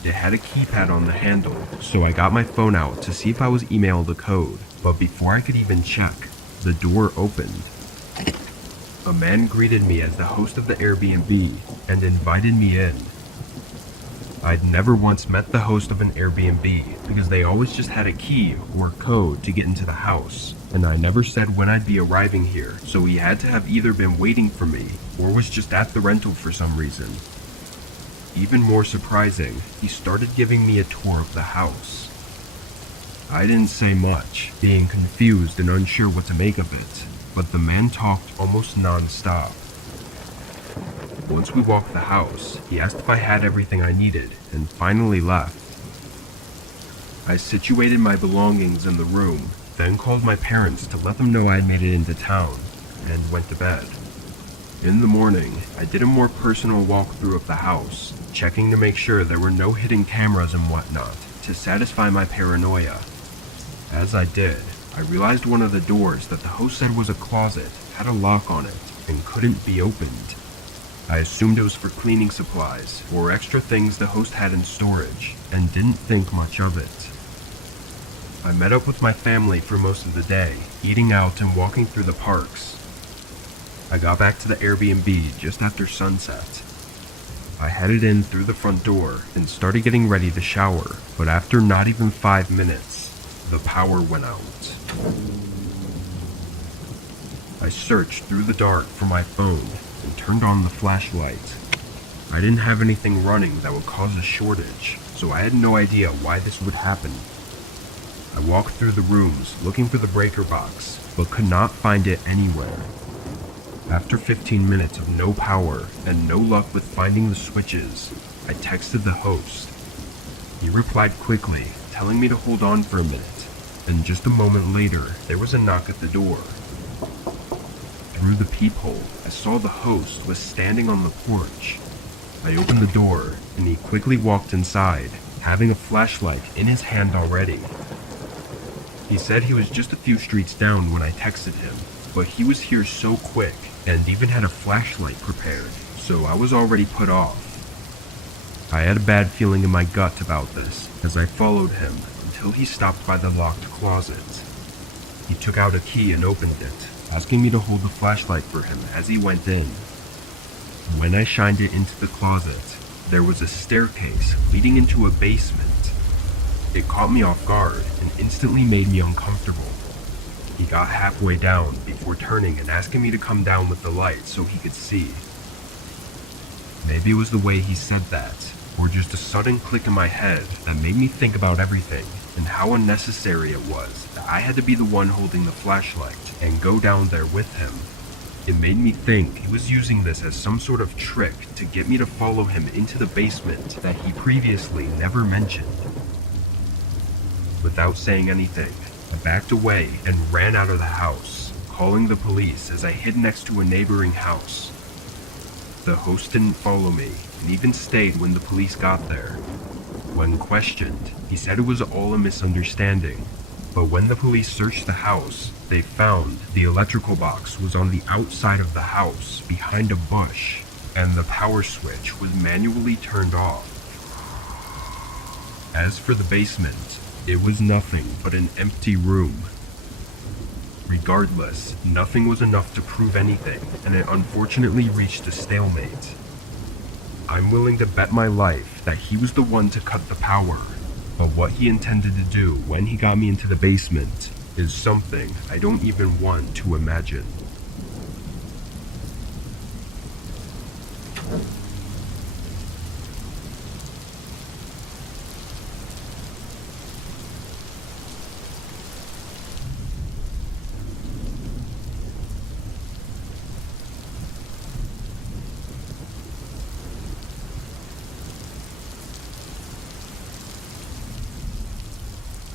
It had a keypad on the handle, so I got my phone out to see if I was emailed a code, but before I could even check, the door opened. A man greeted me as the host of the Airbnb and invited me in. I'd never once met the host of an Airbnb because they always just had a key or code to get into the house, and I never said when I'd be arriving here, so he had to have either been waiting for me or was just at the rental for some reason. Even more surprising, he started giving me a tour of the house. I didn't say much, being confused and unsure what to make of it, but the man talked almost non-stop. Once we walked the house, he asked if I had everything I needed, and finally left. I situated my belongings in the room, then called my parents to let them know I had made it into town, and went to bed. In the morning, I did a more personal walkthrough of the house, checking to make sure there were no hidden cameras and whatnot, to satisfy my paranoia. As I did, I realized one of the doors that the host said was a closet had a lock on it and couldn't be opened. I assumed it was for cleaning supplies or extra things the host had in storage and didn't think much of it. I met up with my family for most of the day, eating out and walking through the parks. I got back to the Airbnb just after sunset. I headed in through the front door and started getting ready to shower, but after not even 5 minutes, the power went out. I searched through the dark for my phone and turned on the flashlight. I didn't have anything running that would cause a shortage, so I had no idea why this would happen. I walked through the rooms looking for the breaker box, but could not find it anywhere. After 15 minutes of no power and no luck with finding the switches, I texted the host. He replied quickly, telling me to hold on for a minute, and just a moment later, there was a knock at the door. Through the peephole, I saw the host was standing on the porch. I opened the door, and he quickly walked inside, having a flashlight in his hand already. He said he was just a few streets down when I texted him, but he was here so quick and even had a flashlight prepared, so I was already put off. I had a bad feeling in my gut about this as I followed him until he stopped by the locked closet. He took out a key and opened it, asking me to hold the flashlight for him as he went in. When I shined it into the closet, there was a staircase leading into a basement. It caught me off guard and instantly made me uncomfortable. He got halfway down before turning and asking me to come down with the light so he could see. Maybe it was the way he said that, or just a sudden click in my head that made me think about everything and how unnecessary it was that I had to be the one holding the flashlight and go down there with him. It made me think he was using this as some sort of trick to get me to follow him into the basement that he previously never mentioned. Without saying anything, I backed away and ran out of the house, calling the police as I hid next to a neighboring house. The host didn't follow me and even stayed when the police got there. When questioned, he said it was all a misunderstanding, but when the police searched the house, they found the electrical box was on the outside of the house behind a bush, and the power switch was manually turned off. As for the basement, it was nothing but an empty room. Regardless, nothing was enough to prove anything, and it unfortunately reached a stalemate. I'm willing to bet my life that he was the one to cut the power, but what he intended to do when he got me into the basement is something I don't even want to imagine.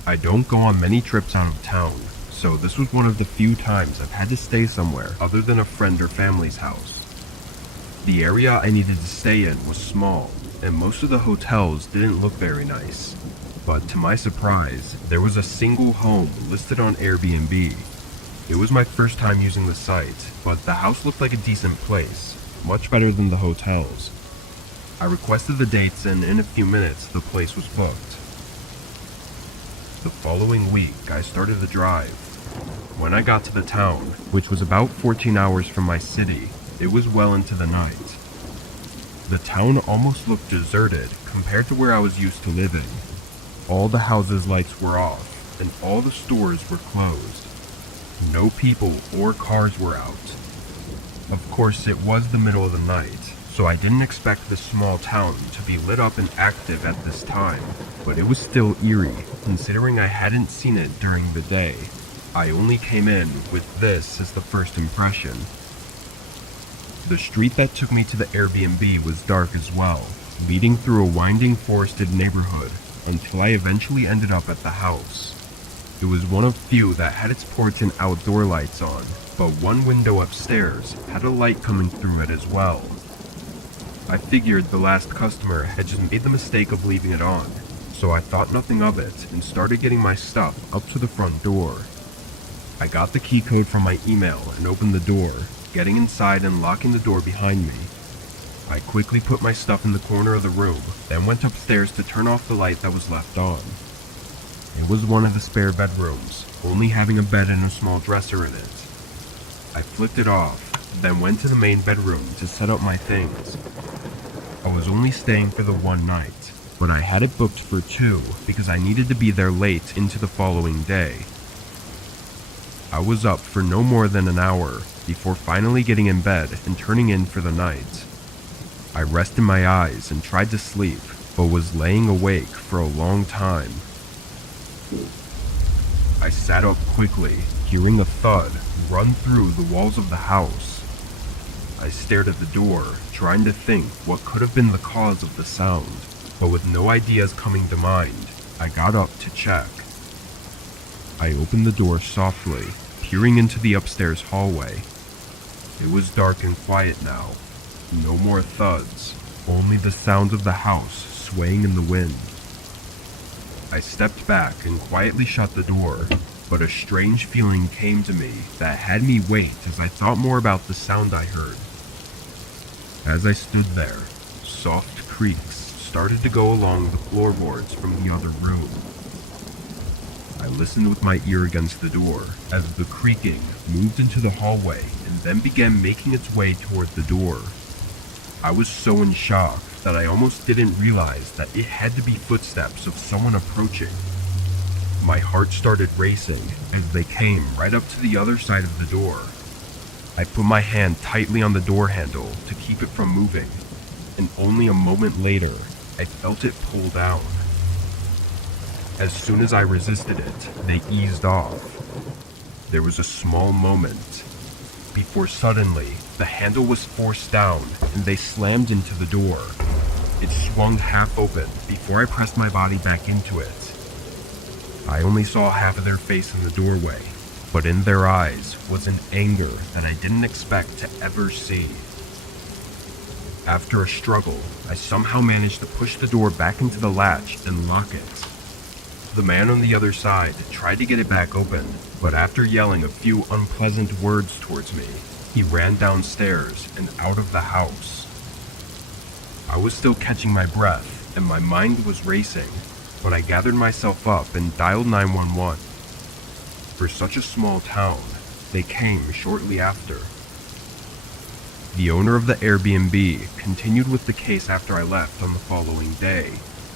I don't go on many trips out of town, so this was one of the few times I've had to stay somewhere other than a friend or family's house. The area I needed to stay in was small, and most of the hotels didn't look very nice. But to my surprise, there was a single home listed on Airbnb. It was my first time using the site, but the house looked like a decent place, much better than the hotels. I requested the dates, and in a few minutes the place was booked. The following week, I started the drive. When I got to the town, which was about 14 hours from my city, it was well into the night. The town almost looked deserted compared to where I was used to living. All the houses' lights were off, and all the stores were closed. No people or cars were out. Of course, it was the middle of the night, so I didn't expect this small town to be lit up and active at this time, but it was still eerie, considering I hadn't seen it during the day. I only came in with this as the first impression. The street that took me to the Airbnb was dark as well, leading through a winding forested neighborhood until I eventually ended up at the house. It was one of few that had its porch and outdoor lights on, but one window upstairs had a light coming through it as well. I figured the last customer had just made the mistake of leaving it on, so I thought nothing of it and started getting my stuff up to the front door. I got the key code from my email and opened the door, getting inside and locking the door behind me. I quickly put my stuff in the corner of the room, then went upstairs to turn off the light that was left on. It was one of the spare bedrooms, only having a bed and a small dresser in it. I flipped it off, then went to the main bedroom to set up my things. I was only staying for the one night, but I had it booked for 2 because I needed to be there late into the following day. I was up for no more than an hour before finally getting in bed and turning in for the night. I rested my eyes and tried to sleep, but was laying awake for a long time. I sat up quickly, hearing a thud run through the walls of the house. I stared at the door, trying to think what could have been the cause of the sound, but with no ideas coming to mind, I got up to check. I opened the door softly, peering into the upstairs hallway. It was dark and quiet now. No more thuds, only the sound of the house swaying in the wind. I stepped back and quietly shut the door, but a strange feeling came to me that had me wait as I thought more about the sound I heard. As I stood there, soft creaks started to go along the floorboards from the other room. I listened with my ear against the door as the creaking moved into the hallway and then began making its way toward the door. I was so in shock that I almost didn't realize that it had to be footsteps of someone approaching. My heart started racing as they came right up to the other side of the door. I put my hand tightly on the door handle to keep it from moving, and only a moment later, I felt it pull down. As soon as I resisted it, they eased off. There was a small moment before suddenly the handle was forced down and they slammed into the door. It swung half open before I pressed my body back into it. I only saw half of their face in the doorway, but in their eyes was an anger that I didn't expect to ever see. After a struggle, I somehow managed to push the door back into the latch and lock it. The man on the other side tried to get it back open, but after yelling a few unpleasant words towards me, he ran downstairs and out of the house. I was still catching my breath and my mind was racing, but I gathered myself up and dialed 911. For such a small town, they came shortly after. The owner of the Airbnb continued with the case after I left on the following day,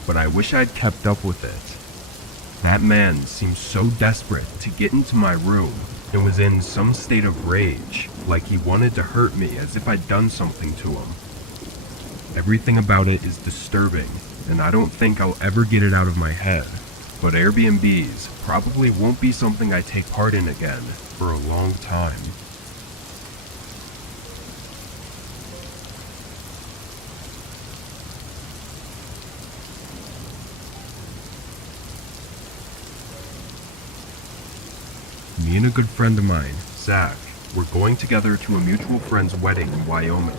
but I wish I'd kept up with it. That man seemed so desperate to get into my room and was in some state of rage, like he wanted to hurt me as if I'd done something to him. Everything about it is disturbing, and I don't think I'll ever get it out of my head, but Airbnbs probably won't be something I take part in again for a long time. Me and a good friend of mine, Zach, were going together to a mutual friend's wedding in Wyoming.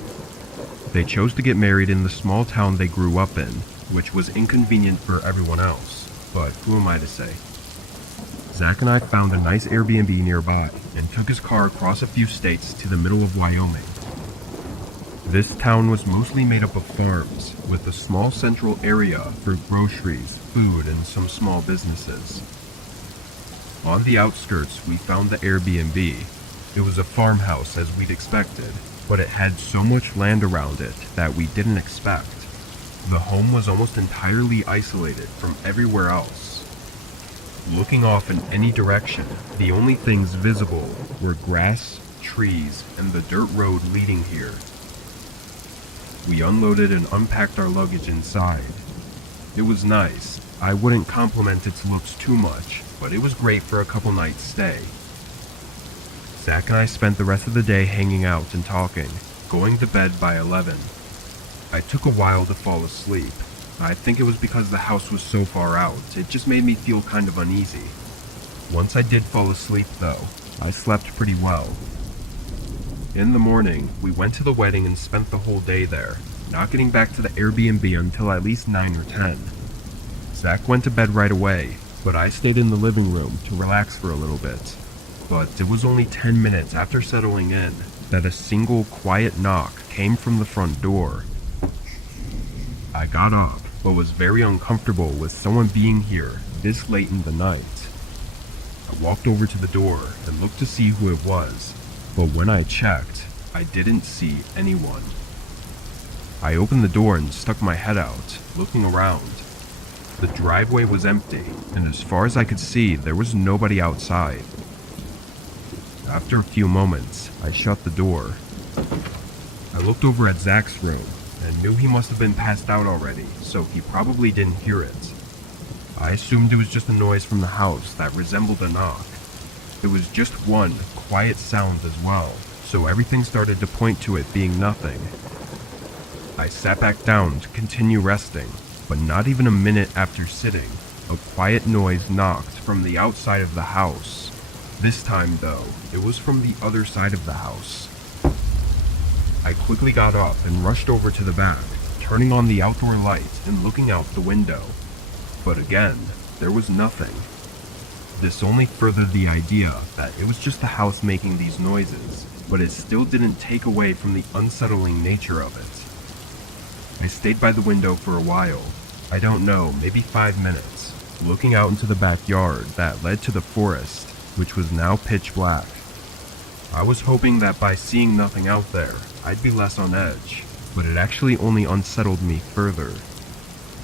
They chose to get married in the small town they grew up in, which was inconvenient for everyone else, but who am I to say? Zach and I found a nice Airbnb nearby and took his car across a few states to the middle of Wyoming. This town was mostly made up of farms, with a small central area for groceries, food, and some small businesses. On the outskirts, we found the Airbnb. It was a farmhouse as we'd expected, but it had so much land around it that we didn't expect. The home was almost entirely isolated from everywhere else. Looking off in any direction, the only things visible were grass, trees, and the dirt road leading here. We unloaded and unpacked our luggage inside. It was nice. I wouldn't compliment its looks too much, but it was great for a couple nights stay. Zach and I spent the rest of the day hanging out and talking, going to bed by 11. I took a while to fall asleep. I think it was because the house was so far out, it just made me feel kind of uneasy. Once I did fall asleep though, I slept pretty well. In the morning, we went to the wedding and spent the whole day there, not getting back to the Airbnb until at least 9 or 10. Zach went to bed right away, but I stayed in the living room to relax for a little bit. But it was only 10 minutes after settling in that a single quiet knock came from the front door. I got up, but was very uncomfortable with someone being here this late in the night. I walked over to the door and looked to see who it was, but when I checked, I didn't see anyone. I opened the door and stuck my head out, looking around. The driveway was empty, and as far as I could see, there was nobody outside. After a few moments, I shut the door. I looked over at Zach's room and knew he must have been passed out already, so he probably didn't hear it. I assumed it was just a noise from the house that resembled a knock. It was just one quiet sound as well, so everything started to point to it being nothing. I sat back down to continue resting, but not even a minute after sitting, a quiet noise knocked from the outside of the house. This time, though, it was from the other side of the house. I quickly got up and rushed over to the back, turning on the outdoor light and looking out the window. But again, there was nothing. This only furthered the idea that it was just the house making these noises, but it still didn't take away from the unsettling nature of it. I stayed by the window for a while, I don't know, maybe 5 minutes, looking out into the backyard that led to the forest, which was now pitch black. I was hoping that by seeing nothing out there, I'd be less on edge, but it actually only unsettled me further.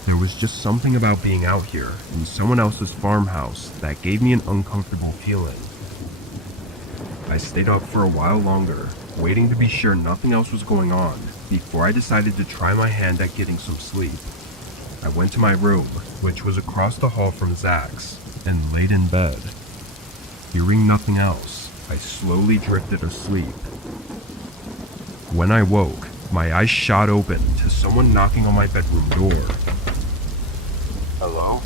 There was just something about being out here in someone else's farmhouse that gave me an uncomfortable feeling. I stayed up for a while longer, waiting to be sure nothing else was going on, before I decided to try my hand at getting some sleep. I went to my room, which was across the hall from Zach's, and laid in bed. Hearing nothing else, I slowly drifted asleep. When I woke, my eyes shot open to someone knocking on my bedroom door. Hello?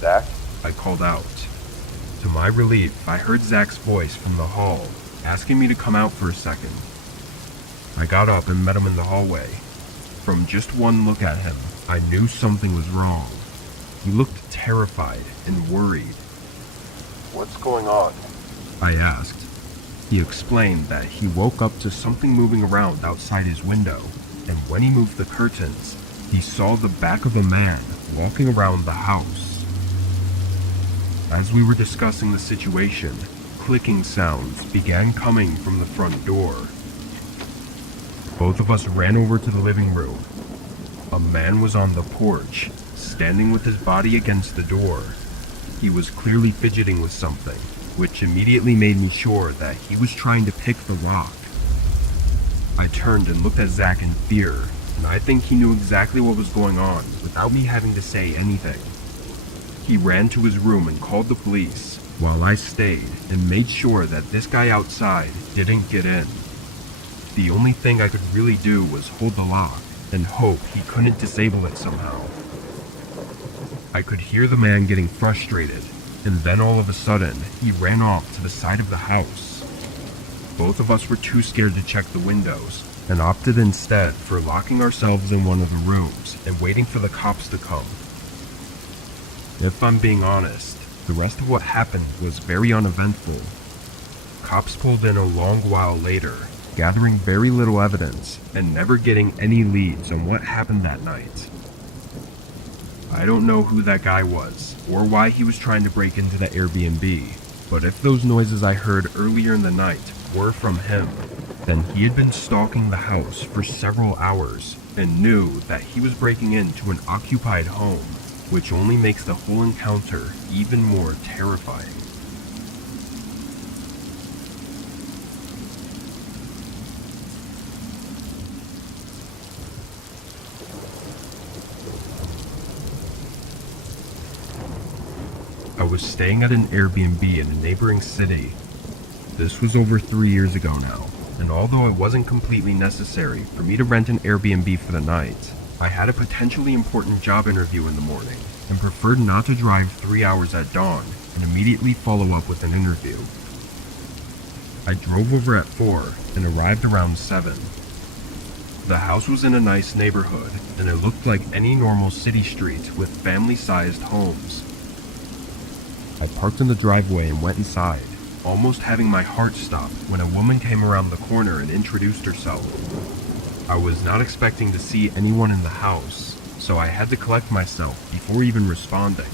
Zach? I called out. To my relief, I heard Zach's voice from the hall, asking me to come out for a second. I got up and met him in the hallway. From just one look at him, I knew something was wrong. He looked terrified and worried. What's going on? I asked. He explained that he woke up to something moving around outside his window, and when he moved the curtains, he saw the back of a man walking around the house. As we were discussing the situation, clicking sounds began coming from the front door. Both of us ran over to the living room. A man was on the porch, standing with his body against the door. He was clearly fidgeting with something, which immediately made me sure that he was trying to pick the lock. I turned and looked at Zach in fear, and I think he knew exactly what was going on without me having to say anything. He ran to his room and called the police, while I stayed and made sure that this guy outside didn't get in. The only thing I could really do was hold the lock and hope he couldn't disable it somehow. I could hear the man getting frustrated, and then all of a sudden, he ran off to the side of the house. Both of us were too scared to check the windows, and opted instead for locking ourselves in one of the rooms and waiting for the cops to come. If I'm being honest, the rest of what happened was very uneventful. Cops pulled in a long while later, gathering very little evidence and never getting any leads on what happened that night. I don't know who that guy was, or why he was trying to break into the Airbnb, but if those noises I heard earlier in the night were from him, then he had been stalking the house for several hours and knew that he was breaking into an occupied home, which only makes the whole encounter even more terrifying. I was staying at an Airbnb in a neighboring city. This was over 3 years ago now, and although it wasn't completely necessary for me to rent an Airbnb for the night, I had a potentially important job interview in the morning and preferred not to drive 3 hours at dawn and immediately follow up with an interview. I drove over at 4 and arrived around 7. The house was in a nice neighborhood, and it looked like any normal city street with family-sized homes. I parked in the driveway and went inside, almost having my heart stop when a woman came around the corner and introduced herself. I was not expecting to see anyone in the house, so I had to collect myself before even responding.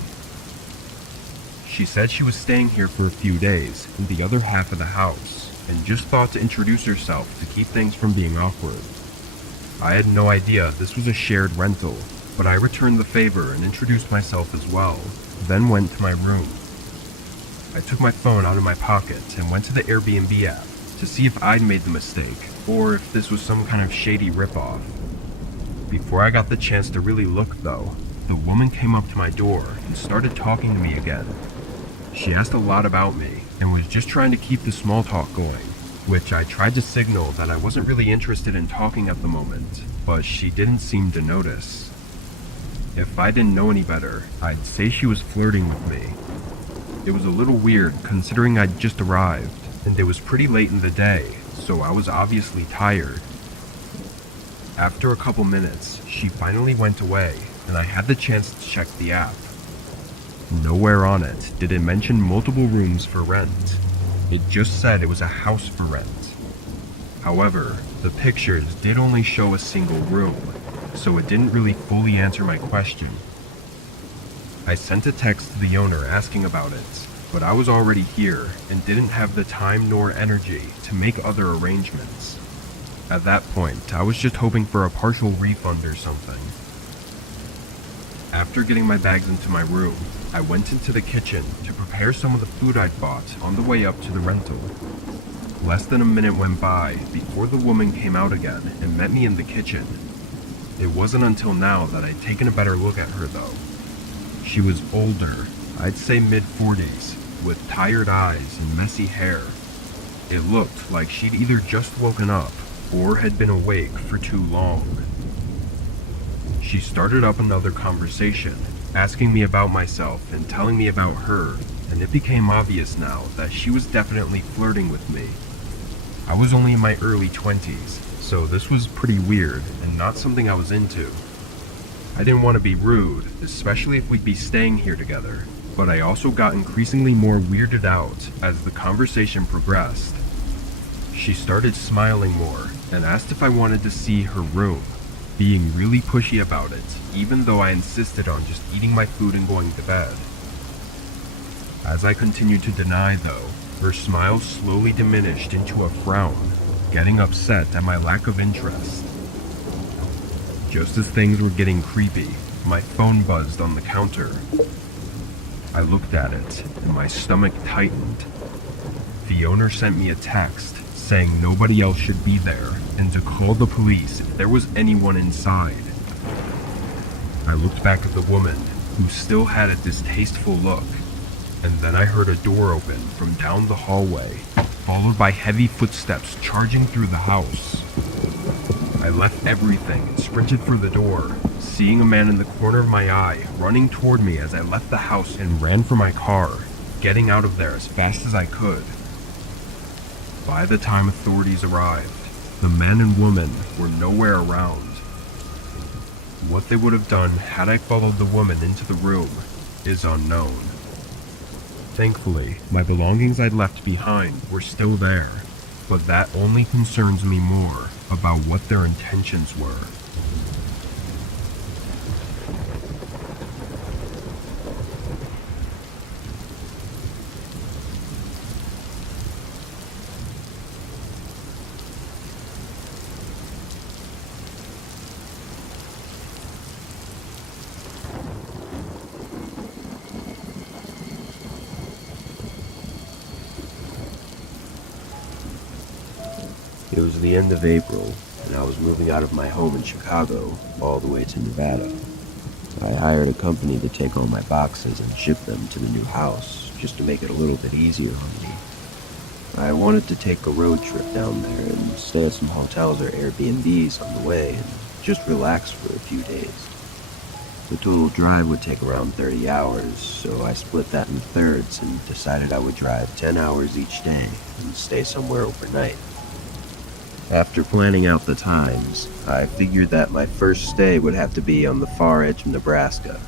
She said she was staying here for a few days in the other half of the house, and just thought to introduce herself to keep things from being awkward. I had no idea this was a shared rental, but I returned the favor and introduced myself as well, then went to my room. I took my phone out of my pocket and went to the Airbnb app to see if I'd made the mistake, or if this was some kind of shady ripoff. Before I got the chance to really look though, the woman came up to my door and started talking to me again. She asked a lot about me and was just trying to keep the small talk going, which I tried to signal that I wasn't really interested in talking at the moment, but she didn't seem to notice. If I didn't know any better, I'd say she was flirting with me. It was a little weird considering I'd just arrived, and it was pretty late in the day, so I was obviously tired. After a couple minutes, she finally went away, and I had the chance to check the app. Nowhere on it did it mention multiple rooms for rent. It just said it was a house for rent. However, the pictures did only show a single room, so it didn't really fully answer my question. I sent a text to the owner asking about it, but I was already here and didn't have the time nor energy to make other arrangements. At that point, I was just hoping for a partial refund or something. After getting my bags into my room, I went into the kitchen to prepare some of the food I'd bought on the way up to the rental. Less than a minute went by before the woman came out again and met me in the kitchen. It wasn't until now that I'd taken a better look at her though. She was older, I'd say mid-40s, with tired eyes and messy hair. It looked like she'd either just woken up or had been awake for too long. She started up another conversation, asking me about myself and telling me about her, and it became obvious now that she was definitely flirting with me. I was only in my early 20s, so this was pretty weird and not something I was into. I didn't want to be rude, especially if we'd be staying here together, but I also got increasingly more weirded out as the conversation progressed. She started smiling more and asked if I wanted to see her room, being really pushy about it, even though I insisted on just eating my food and going to bed. As I continued to deny though, her smile slowly diminished into a frown, getting upset at my lack of interest. Just as things were getting creepy, my phone buzzed on the counter. I looked at it, and my stomach tightened. The owner sent me a text saying nobody else should be there and to call the police if there was anyone inside. I looked back at the woman, who still had a distasteful look, and then I heard a door open from down the hallway, followed by heavy footsteps charging through the house. I left everything and sprinted for the door, seeing a man in the corner of my eye running toward me as I left the house and ran for my car, getting out of there as fast as I could. By the time authorities arrived, the man and woman were nowhere around. What they would have done had I followed the woman into the room is unknown. Thankfully, my belongings I'd left behind were still there, but that only concerns me more about what their intentions were. It was the end of April, and I was moving out of my home in Chicago all the way to Nevada. I hired a company to take all my boxes and ship them to the new house, just to make it a little bit easier on me. I wanted to take a road trip down there and stay at some hotels or Airbnbs on the way and just relax for a few days. The total drive would take around 30 hours, so I split that in thirds and decided I would drive 10 hours each day and stay somewhere overnight. After planning out the times, I figured that my first stay would have to be on the far edge of Nebraska.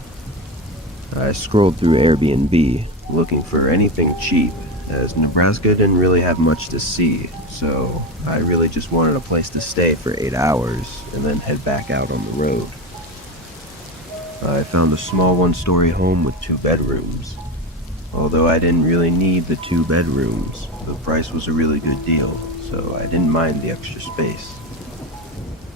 I scrolled through Airbnb, looking for anything cheap, as Nebraska didn't really have much to see, so I really just wanted a place to stay for 8 hours and then head back out on the road. I found a small one-story home with 2 bedrooms. Although I didn't really need the 2 bedrooms, the price was a really good deal, so I didn't mind the extra space.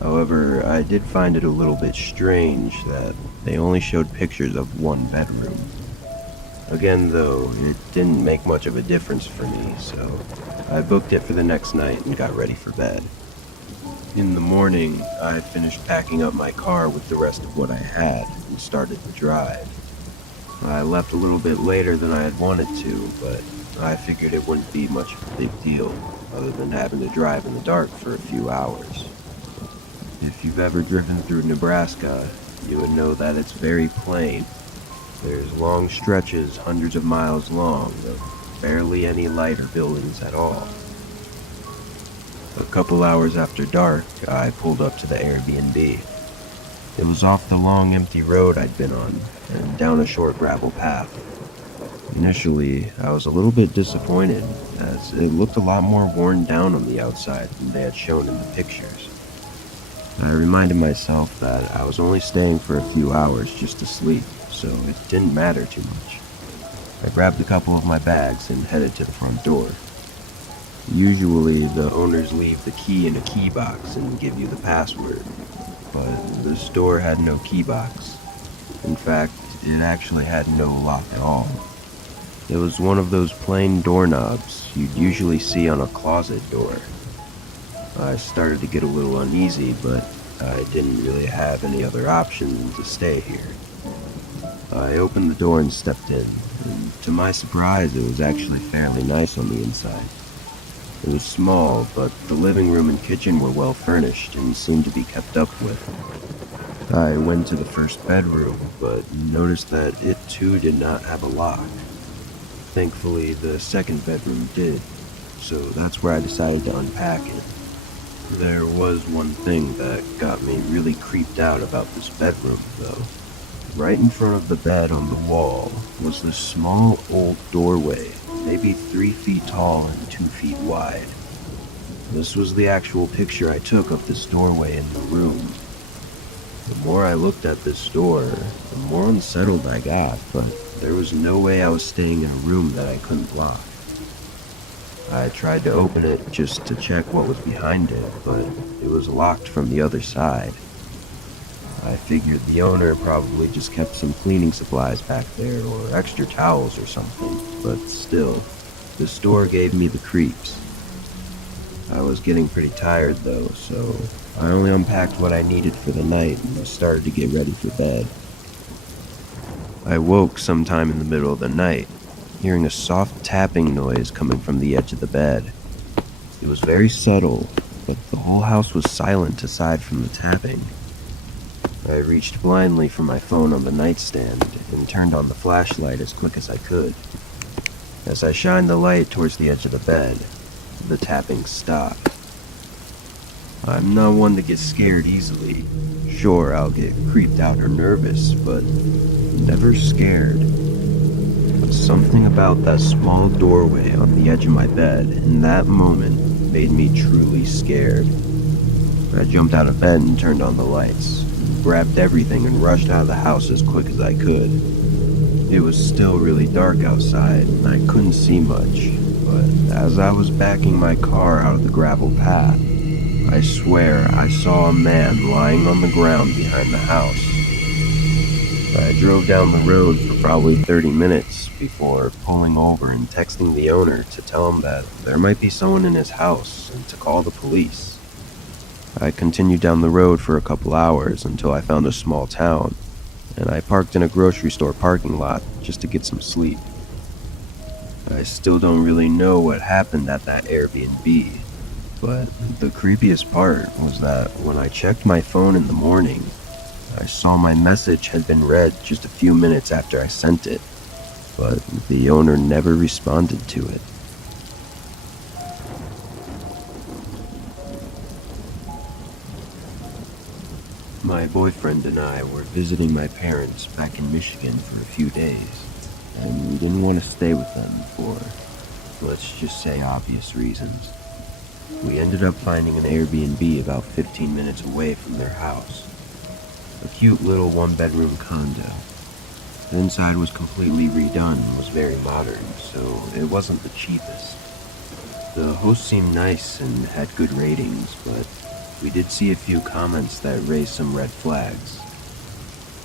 However, I did find it a little bit strange that they only showed pictures of one bedroom. Again, though, it didn't make much of a difference for me, so I booked it for the next night and got ready for bed. In the morning, I finished packing up my car with the rest of what I had and started the drive. I left a little bit later than I had wanted to, but I figured it wouldn't be much of a big deal, other than having to drive in the dark for a few hours. If you've ever driven through Nebraska, you would know that it's very plain. There's long stretches hundreds of miles long of barely any light or buildings at all. A couple hours after dark, I pulled up to the Airbnb. It was off the long empty road I'd been on, and down a short gravel path. Initially, I was a little bit disappointed, as it looked a lot more worn down on the outside than they had shown in the pictures. I reminded myself that I was only staying for a few hours just to sleep, so it didn't matter too much. I grabbed a couple of my bags and headed to the front door. Usually, the owners leave the key in a key box and give you the password, but this door had no key box. In fact, it actually had no lock at all. It was one of those plain doorknobs you'd usually see on a closet door. I started to get a little uneasy, but I didn't really have any other option than to stay here. I opened the door and stepped in, and to my surprise, it was actually fairly nice on the inside. It was small, but the living room and kitchen were well furnished and seemed to be kept up with. I went to the first bedroom, but noticed that it too did not have a lock. Thankfully, the second bedroom did, so that's where I decided to unpack it. There was one thing that got me really creeped out about this bedroom, though. Right in front of the bed on the wall was this small old doorway, maybe 3 feet tall and 2 feet wide. This was the actual picture I took of this doorway in the room. The more I looked at this door, the more unsettled I got, but there was no way I was staying in a room that I couldn't lock. I tried to open it just to check what was behind it, but it was locked from the other side. I figured the owner probably just kept some cleaning supplies back there or extra towels or something, but still, this door gave me the creeps. I was getting pretty tired though, so I only unpacked what I needed for the night and started to get ready for bed. I woke sometime in the middle of the night, hearing a soft tapping noise coming from the edge of the bed. It was very subtle, but the whole house was silent aside from the tapping. I reached blindly for my phone on the nightstand and turned on the flashlight as quick as I could. As I shined the light towards the edge of the bed, the tapping stopped. I'm not one to get scared easily. Sure, I'll get creeped out or nervous, but never scared. But something about that small doorway on the edge of my bed in that moment made me truly scared. I jumped out of bed and turned on the lights, grabbed everything and rushed out of the house as quick as I could. It was still really dark outside and I couldn't see much, but as I was backing my car out of the gravel path, I swear I saw a man lying on the ground behind the house. I drove down the road for probably 30 minutes before pulling over and texting the owner to tell him that there might be someone in his house and to call the police. I continued down the road for a couple hours until I found a small town, and I parked in a grocery store parking lot just to get some sleep. I still don't really know what happened at that Airbnb, but the creepiest part was that when I checked my phone in the morning, I saw my message had been read just a few minutes after I sent it, but the owner never responded to it. My boyfriend and I were visiting my parents back in Michigan for a few days, and we didn't want to stay with them for, let's just say, obvious reasons. We ended up finding an Airbnb about 15 minutes away from their house. A cute little one-bedroom condo. The inside was completely redone and was very modern, so it wasn't the cheapest. The host seemed nice and had good ratings, but we did see a few comments that raised some red flags.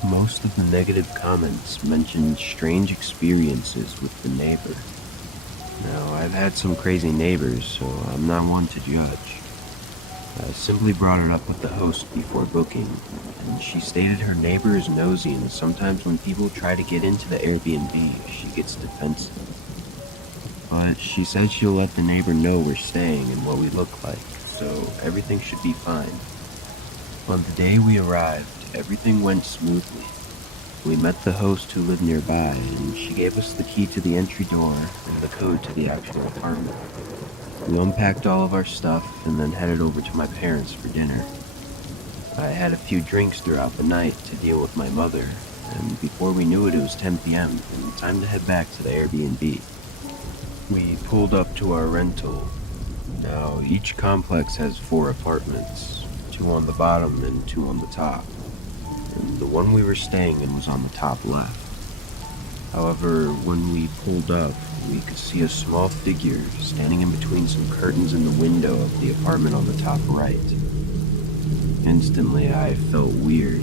Most of the negative comments mentioned strange experiences with the neighbor. Now, I've had some crazy neighbors, so I'm not one to judge. I simply brought it up with the host before booking, and she stated her neighbor is nosy, and sometimes when people try to get into the Airbnb, she gets defensive. But she said she'll let the neighbor know we're staying and what we look like, so everything should be fine. On the day we arrived, everything went smoothly. We met the host who lived nearby, and she gave us the key to the entry door and the code to the actual apartment. We unpacked all of our stuff and then headed over to my parents for dinner. I had a few drinks throughout the night to deal with my mother, and before we knew it, it was 10 p.m. and time to head back to the Airbnb. We pulled up to our rental. Now, each complex has 4 apartments, 2 on the bottom and 2 on the top. And the one we were staying in was on the top left. However, when we pulled up, we could see a small figure standing in between some curtains in the window of the apartment on the top right. Instantly, I felt weird.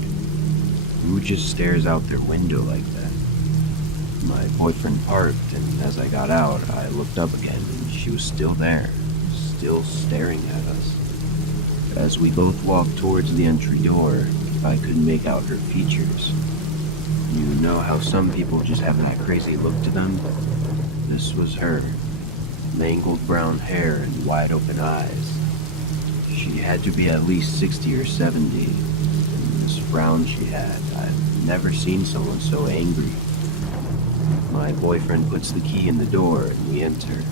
Who just stares out their window like that? My boyfriend parked, and as I got out, I looked up again, and she was still there, still staring at us. As we both walked towards the entry door, I couldn't make out her features. You know how some people just have that crazy look to them? This was her. Mangled brown hair and wide open eyes. She had to be at least 60 or 70. And this frown she had, I've never seen someone so angry. My boyfriend puts the key in the door and we enter.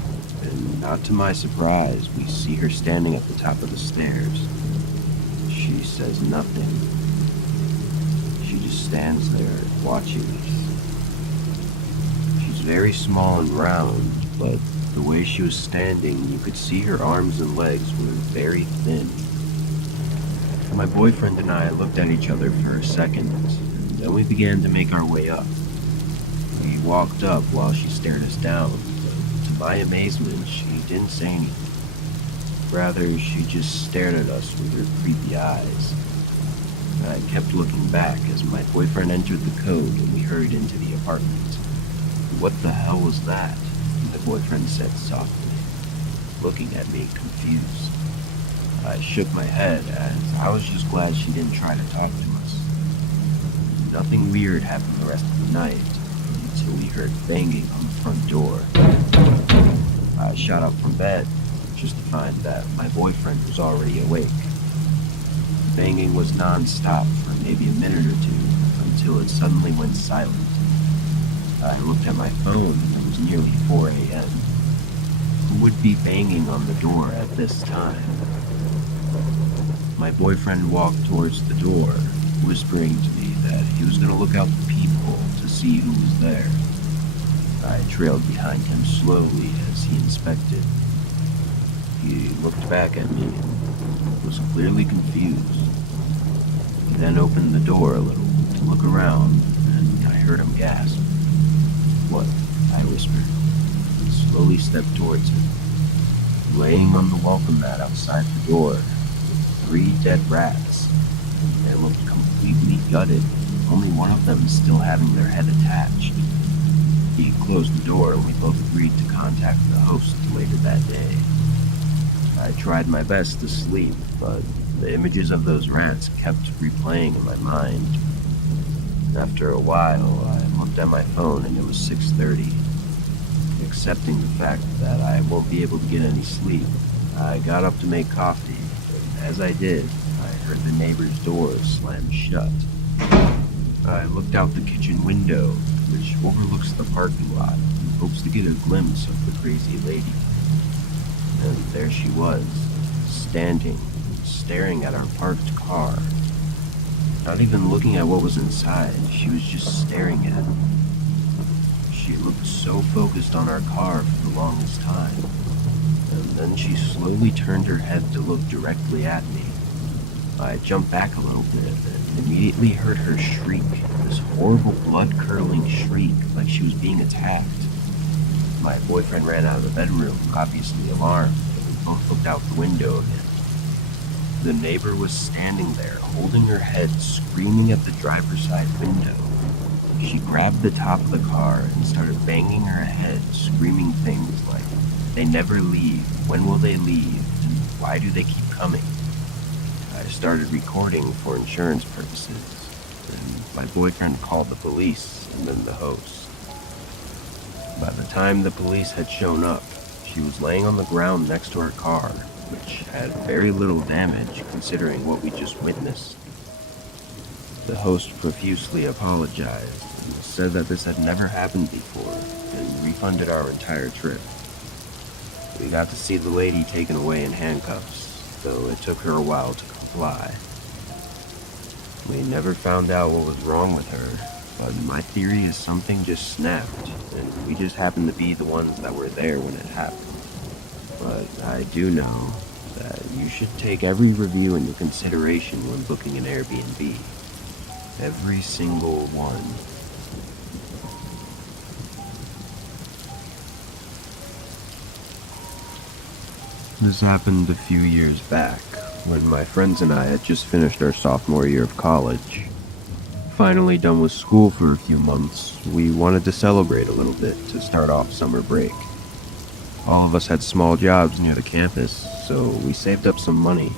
And not to my surprise, we see her standing at the top of the stairs. She says nothing. She just stands there watching us. She's very small and round, but the way she was standing, you could see her arms and legs were very thin. My boyfriend and I looked at each other for a second, and then we began to make our way up. We walked up while she stared us down, but to my amazement, she didn't say anything. Rather, she just stared at us with her creepy eyes. I kept looking back as my boyfriend entered the code and we hurried into the apartment. "What the hell was that?" my boyfriend said softly, looking at me confused. I shook my head as I was just glad she didn't try to talk to us. Nothing weird happened the rest of the night until we heard banging on the front door. I shot up from bed just to find that my boyfriend was already awake. The banging was non-stop for maybe a minute or two until it suddenly went silent. I looked at my phone and it was nearly 4 a.m. Who would be banging on the door at this time? My boyfriend walked towards the door, whispering to me that he was going to look out the peephole to see who was there. I trailed behind him slowly as he inspected. He looked back at me and was clearly confused. He then opened the door a little to look around, and I heard him gasp. "What?" I whispered, and slowly stepped towards him. Laying on the welcome mat outside the door were 3 dead rats. They looked completely gutted, only one of them still having their head attached. He closed the door and we both agreed to contact the host later that day. I tried my best to sleep, but the images of those rats kept replaying in my mind. After a while, I looked at my phone and it was 6:30. Accepting the fact that I won't be able to get any sleep, I got up to make coffee, and as I did, I heard the neighbor's door slam shut. I looked out the kitchen window, which overlooks the parking lot, in hopes to get a glimpse of the crazy lady. And there she was, standing, staring at our parked car. Not even looking at what was inside, she was just staring at me. She looked so focused on our car for the longest time, and then she slowly turned her head to look directly at me. I jumped back a little bit and immediately heard her shriek, this horrible blood-curdling shriek like she was being attacked. My boyfriend ran out of the bedroom, obviously alarmed, and we both looked out the window again. The neighbor was standing there, holding her head, screaming at the driver's side window. She grabbed the top of the car and started banging her head, screaming things like, "They never leave. When will they leave? And why do they keep coming?" I started recording for insurance purposes, and my boyfriend called the police and then the host. By the time the police had shown up, she was laying on the ground next to her car, which had very little damage considering what we just witnessed. The host profusely apologized and said that this had never happened before and refunded our entire trip. We got to see the lady taken away in handcuffs, though it took her a while to comply. We never found out what was wrong with her, but my theory is something just snapped, and we just happened to be the ones that were there when it happened. But I do know that you should take every review into consideration when booking an Airbnb. Every single one. This happened a few years back, when my friends and I had just finished our sophomore year of college. Finally done with school for a few months, we wanted to celebrate a little bit to start off summer break. All of us had small jobs near the campus, so we saved up some money.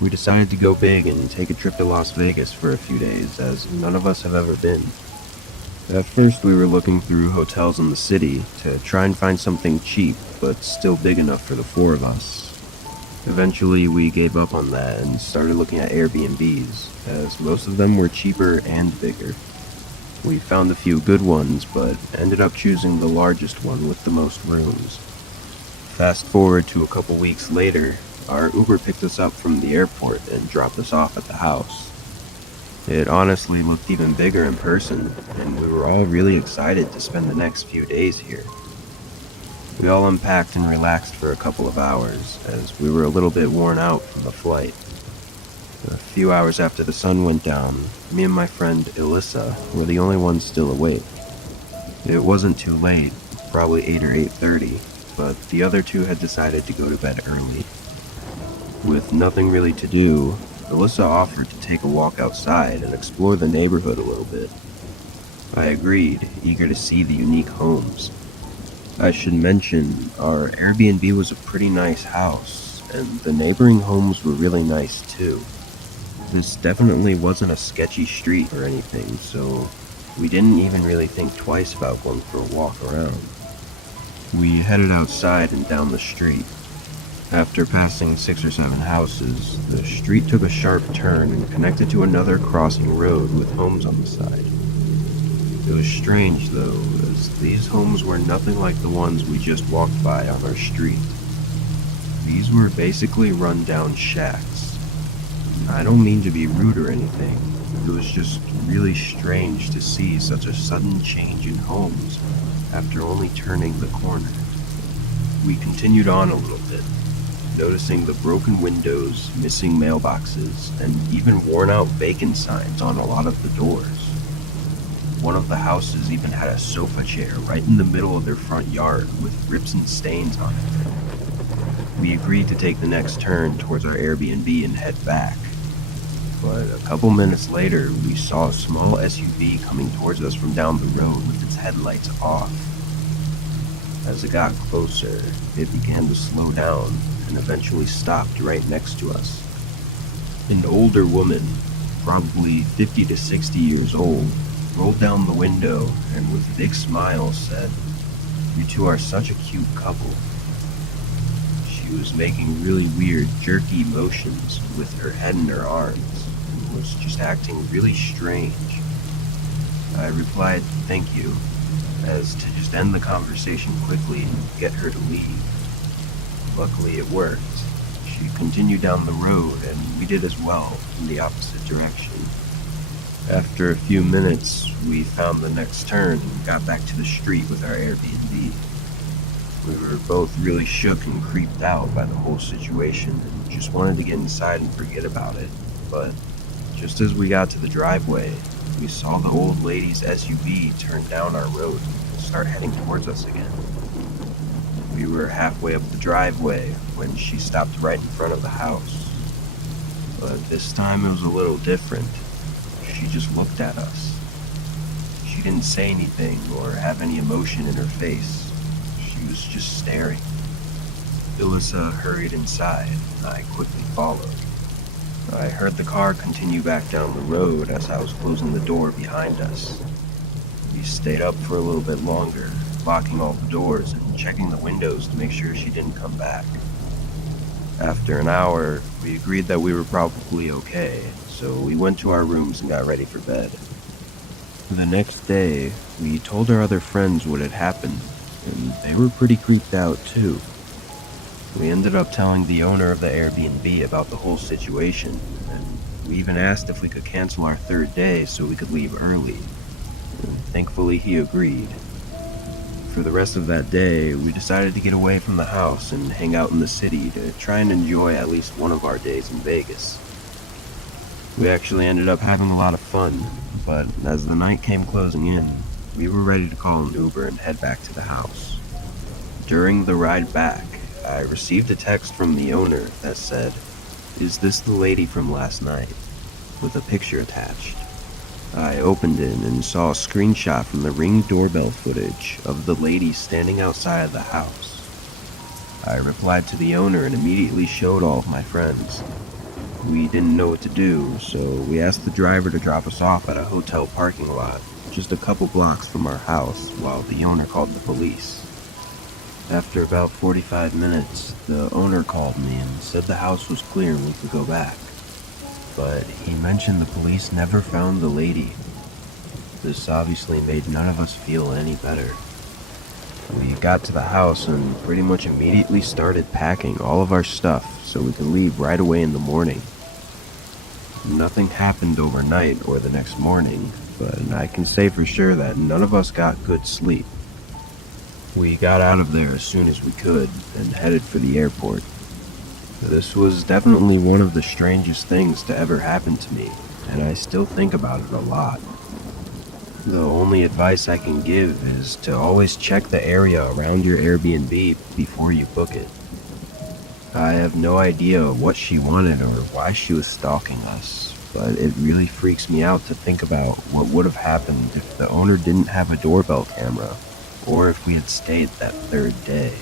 We decided to go big and take a trip to Las Vegas for a few days, as none of us have ever been. At first we were looking through hotels in the city to try and find something cheap, but still big enough for the four of us. Eventually we gave up on that and started looking at Airbnbs, as most of them were cheaper and bigger. We found a few good ones, but ended up choosing the largest one with the most rooms. Fast forward to a couple weeks later, our Uber picked us up from the airport and dropped us off at the house. It honestly looked even bigger in person, and we were all really excited to spend the next few days here. We all unpacked and relaxed for a couple of hours, as we were a little bit worn out from the flight. A few hours after the sun went down, me and my friend Alyssa were the only ones still awake. It wasn't too late, probably 8 or 8:30, but the other two had decided to go to bed early. With nothing really to do, Alyssa offered to take a walk outside and explore the neighborhood a little bit. I agreed, eager to see the unique homes. I should mention, our Airbnb was a pretty nice house, and the neighboring homes were really nice too. This definitely wasn't a sketchy street or anything, so we didn't even really think twice about going for a walk around. We headed outside and down the street. After passing 6 or 7 houses, the street took a sharp turn and connected to another crossing road with homes on the side. It was strange though, as these homes were nothing like the ones we just walked by on our street. These were basically run-down shacks. I don't mean to be rude or anything, it was just really strange to see such a sudden change in homes after only turning the corner. We continued on a little bit, noticing the broken windows, missing mailboxes, and even worn-out vacant signs on a lot of the doors. One of the houses even had a sofa chair right in the middle of their front yard with rips and stains on it. We agreed to take the next turn towards our Airbnb and head back. But a couple minutes later, we saw a small SUV coming towards us from down the road with its headlights off. As it got closer, it began to slow down and eventually stopped right next to us. An older woman, probably 50 to 60 years old, rolled down the window and with a big smile said, "You two are such a cute couple." She was making really weird, jerky motions with her head in her arms and was just acting really strange. I replied, "Thank you," as to just end the conversation quickly and get her to leave. Luckily it worked. She continued down the road and we did as well in the opposite direction. After a few minutes, we found the next turn and got back to the street with our Airbnb. We were both really shook and creeped out by the whole situation and just wanted to get inside and forget about it. But just as we got to the driveway, we saw the old lady's SUV turn down our road and start heading towards us again. We were halfway up the driveway when she stopped right in front of the house. But this time it was a little different. She just looked at us. She didn't say anything or have any emotion in her face. She was just staring. Alyssa hurried inside, and I quickly followed. I heard the car continue back down the road as I was closing the door behind us. We stayed up for a little bit longer, locking all the doors and checking the windows to make sure she didn't come back. After an hour, we agreed that we were probably okay, so we went to our rooms and got ready for bed. The next day, we told our other friends what had happened, and they were pretty creeped out too. We ended up telling the owner of the Airbnb about the whole situation, and we even asked if we could cancel our third day so we could leave early. And thankfully, he agreed. For the rest of that day, we decided to get away from the house and hang out in the city to try and enjoy at least one of our days in Vegas. We actually ended up having a lot of fun, but as the night came closing in, we were ready to call an Uber and head back to the house. During the ride back, I received a text from the owner that said, "Is this the lady from last night?" with a picture attached. I opened it and saw a screenshot from the Ring doorbell footage of the lady standing outside the house. I replied to the owner and immediately showed all of my friends. We didn't know what to do, so we asked the driver to drop us off at a hotel parking lot, just a couple blocks from our house, while the owner called the police. After about 45 minutes, the owner called me and said the house was clear and we could go back. But he mentioned the police never found the lady. This obviously made none of us feel any better. We got to the house and pretty much immediately started packing all of our stuff so we could leave right away in the morning. Nothing happened overnight or the next morning, but I can say for sure that none of us got good sleep. We got out of there as soon as we could and headed for the airport. This was definitely one of the strangest things to ever happen to me, and I still think about it a lot. The only advice I can give is to always check the area around your Airbnb before you book it. I have no idea what she wanted or why she was stalking us, but it really freaks me out to think about what would have happened if the owner didn't have a doorbell camera, or if we had stayed that third day.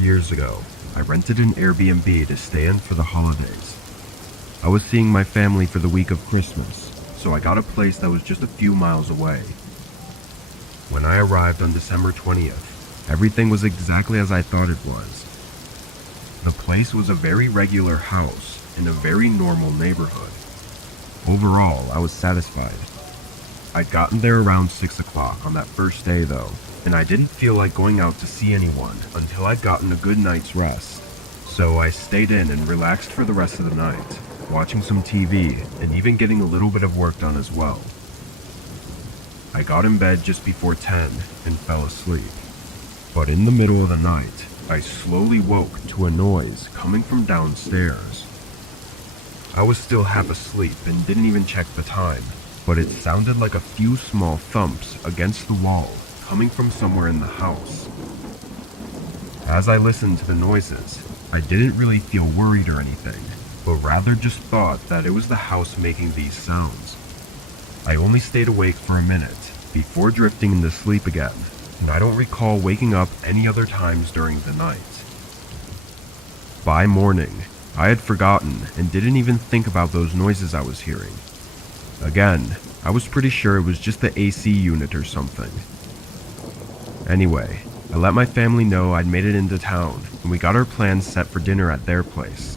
Years ago, I rented an Airbnb to stay in for the holidays. I was seeing my family for the week of Christmas, so I got a place that was just a few miles away. When I arrived on December 20th, everything was exactly as I thought it was. The place was a very regular house in a very normal neighborhood. Overall, I was satisfied. I'd gotten there around 6 o'clock on that first day though, and I didn't feel like going out to see anyone until I'd gotten a good night's rest. So I stayed in and relaxed for the rest of the night, watching some TV and even getting a little bit of work done as well. I got in bed just before 10 and fell asleep. But in the middle of the night, I slowly woke to a noise coming from downstairs. I was still half asleep and didn't even check the time, but it sounded like a few small thumps against the wall coming from somewhere in the house. As I listened to the noises, I didn't really feel worried or anything, but rather just thought that it was the house making these sounds. I only stayed awake for a minute before drifting into sleep again, and I don't recall waking up any other times during the night. By morning, I had forgotten and didn't even think about those noises I was hearing. Again, I was pretty sure it was just the AC unit or something. Anyway, I let my family know I'd made it into town, and we got our plans set for dinner at their place.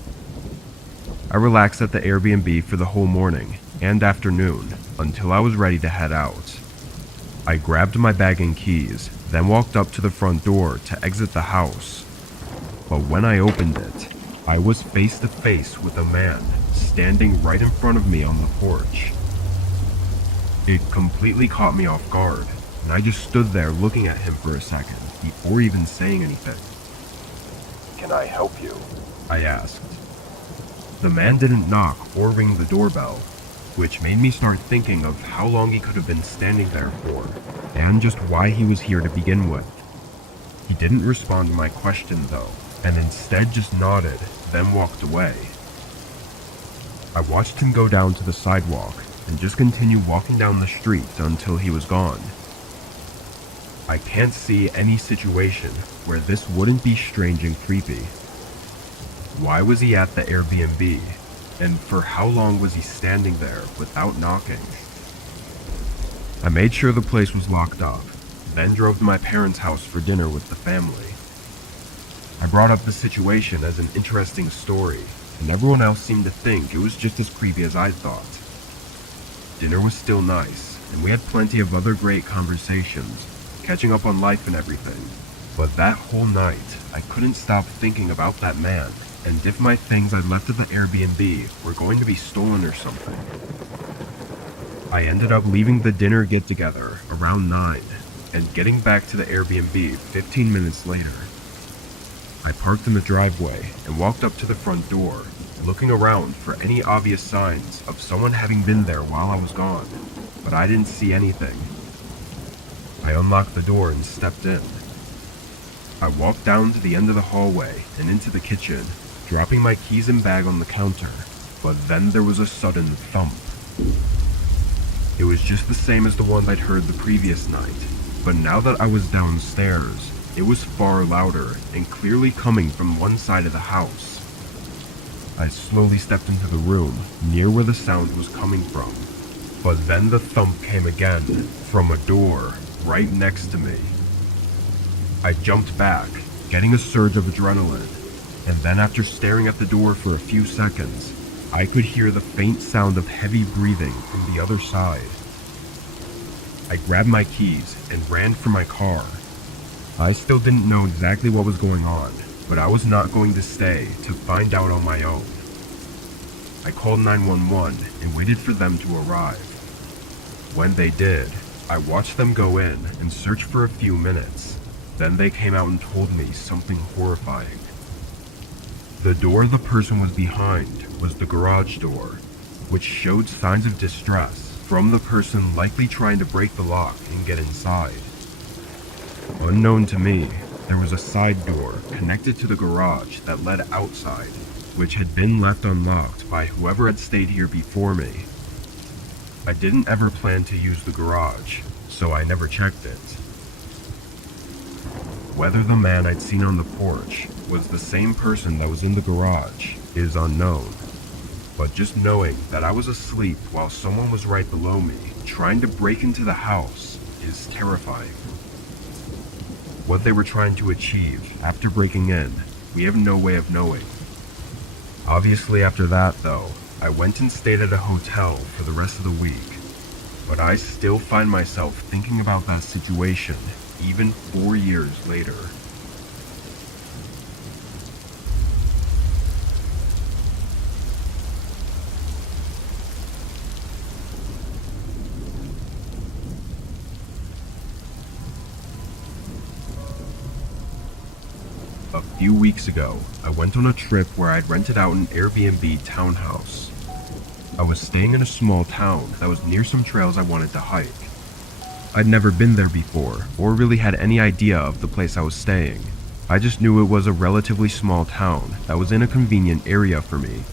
I relaxed at the Airbnb for the whole morning and afternoon until I was ready to head out. I grabbed my bag and keys, then walked up to the front door to exit the house. But when I opened it, I was face to face with a man standing right in front of me on the porch. It completely caught me off guard, and I just stood there looking at him for a second before even saying anything. "Can I help you?" I asked. The man didn't knock or ring the doorbell, which made me start thinking of how long he could have been standing there for, and just why he was here to begin with. He didn't respond to my question though, and instead just nodded, then walked away. I watched him go down to the sidewalk and just continue walking down the street until he was gone. I can't see any situation where this wouldn't be strange and creepy. Why was he at the Airbnb? And for how long was he standing there without knocking? I made sure the place was locked up, then drove to my parents' house for dinner with the family. I brought up the situation as an interesting story, and everyone else seemed to think it was just as creepy as I thought. Dinner was still nice, and we had plenty of other great conversations, catching up on life and everything. But that whole night, I couldn't stop thinking about that man, and if my things I'd left at the Airbnb were going to be stolen or something. I ended up leaving the dinner get-together around 9, and getting back to the Airbnb 15 minutes later. I parked in the driveway and walked up to the front door, looking around for any obvious signs of someone having been there while I was gone, but I didn't see anything. I unlocked the door and stepped in. I walked down to the end of the hallway and into the kitchen, dropping my keys and bag on the counter, but then there was a sudden thump. It was just the same as the one I'd heard the previous night, but now that I was downstairs, it was far louder and clearly coming from one side of the house. I slowly stepped into the room near where the sound was coming from, but then the thump came again from a door right next to me. I jumped back, getting a surge of adrenaline, and then after staring at the door for a few seconds, I could hear the faint sound of heavy breathing from the other side. I grabbed my keys and ran for my car. I still didn't know exactly what was going on, but I was not going to stay to find out on my own. I called 911 and waited for them to arrive. When they did, I watched them go in and search for a few minutes. Then they came out and told me something horrifying. The door the person was behind was the garage door, which showed signs of distress from the person likely trying to break the lock and get inside. Unknown to me, there was a side door connected to the garage that led outside, which had been left unlocked by whoever had stayed here before me. I didn't ever plan to use the garage, so I never checked it. Whether the man I'd seen on the porch was the same person that was in the garage is unknown, but just knowing that I was asleep while someone was right below me trying to break into the house is terrifying. What they were trying to achieve after breaking in, we have no way of knowing. Obviously after that though, I went and stayed at a hotel for the rest of the week, but I still find myself thinking about that situation even 4 years later. A few weeks ago, I went on a trip where I'd rented out an Airbnb townhouse. I was staying in a small town that was near some trails I wanted to hike. I'd never been there before, or really had any idea of the place I was staying. I just knew it was a relatively small town that was in a convenient area for me.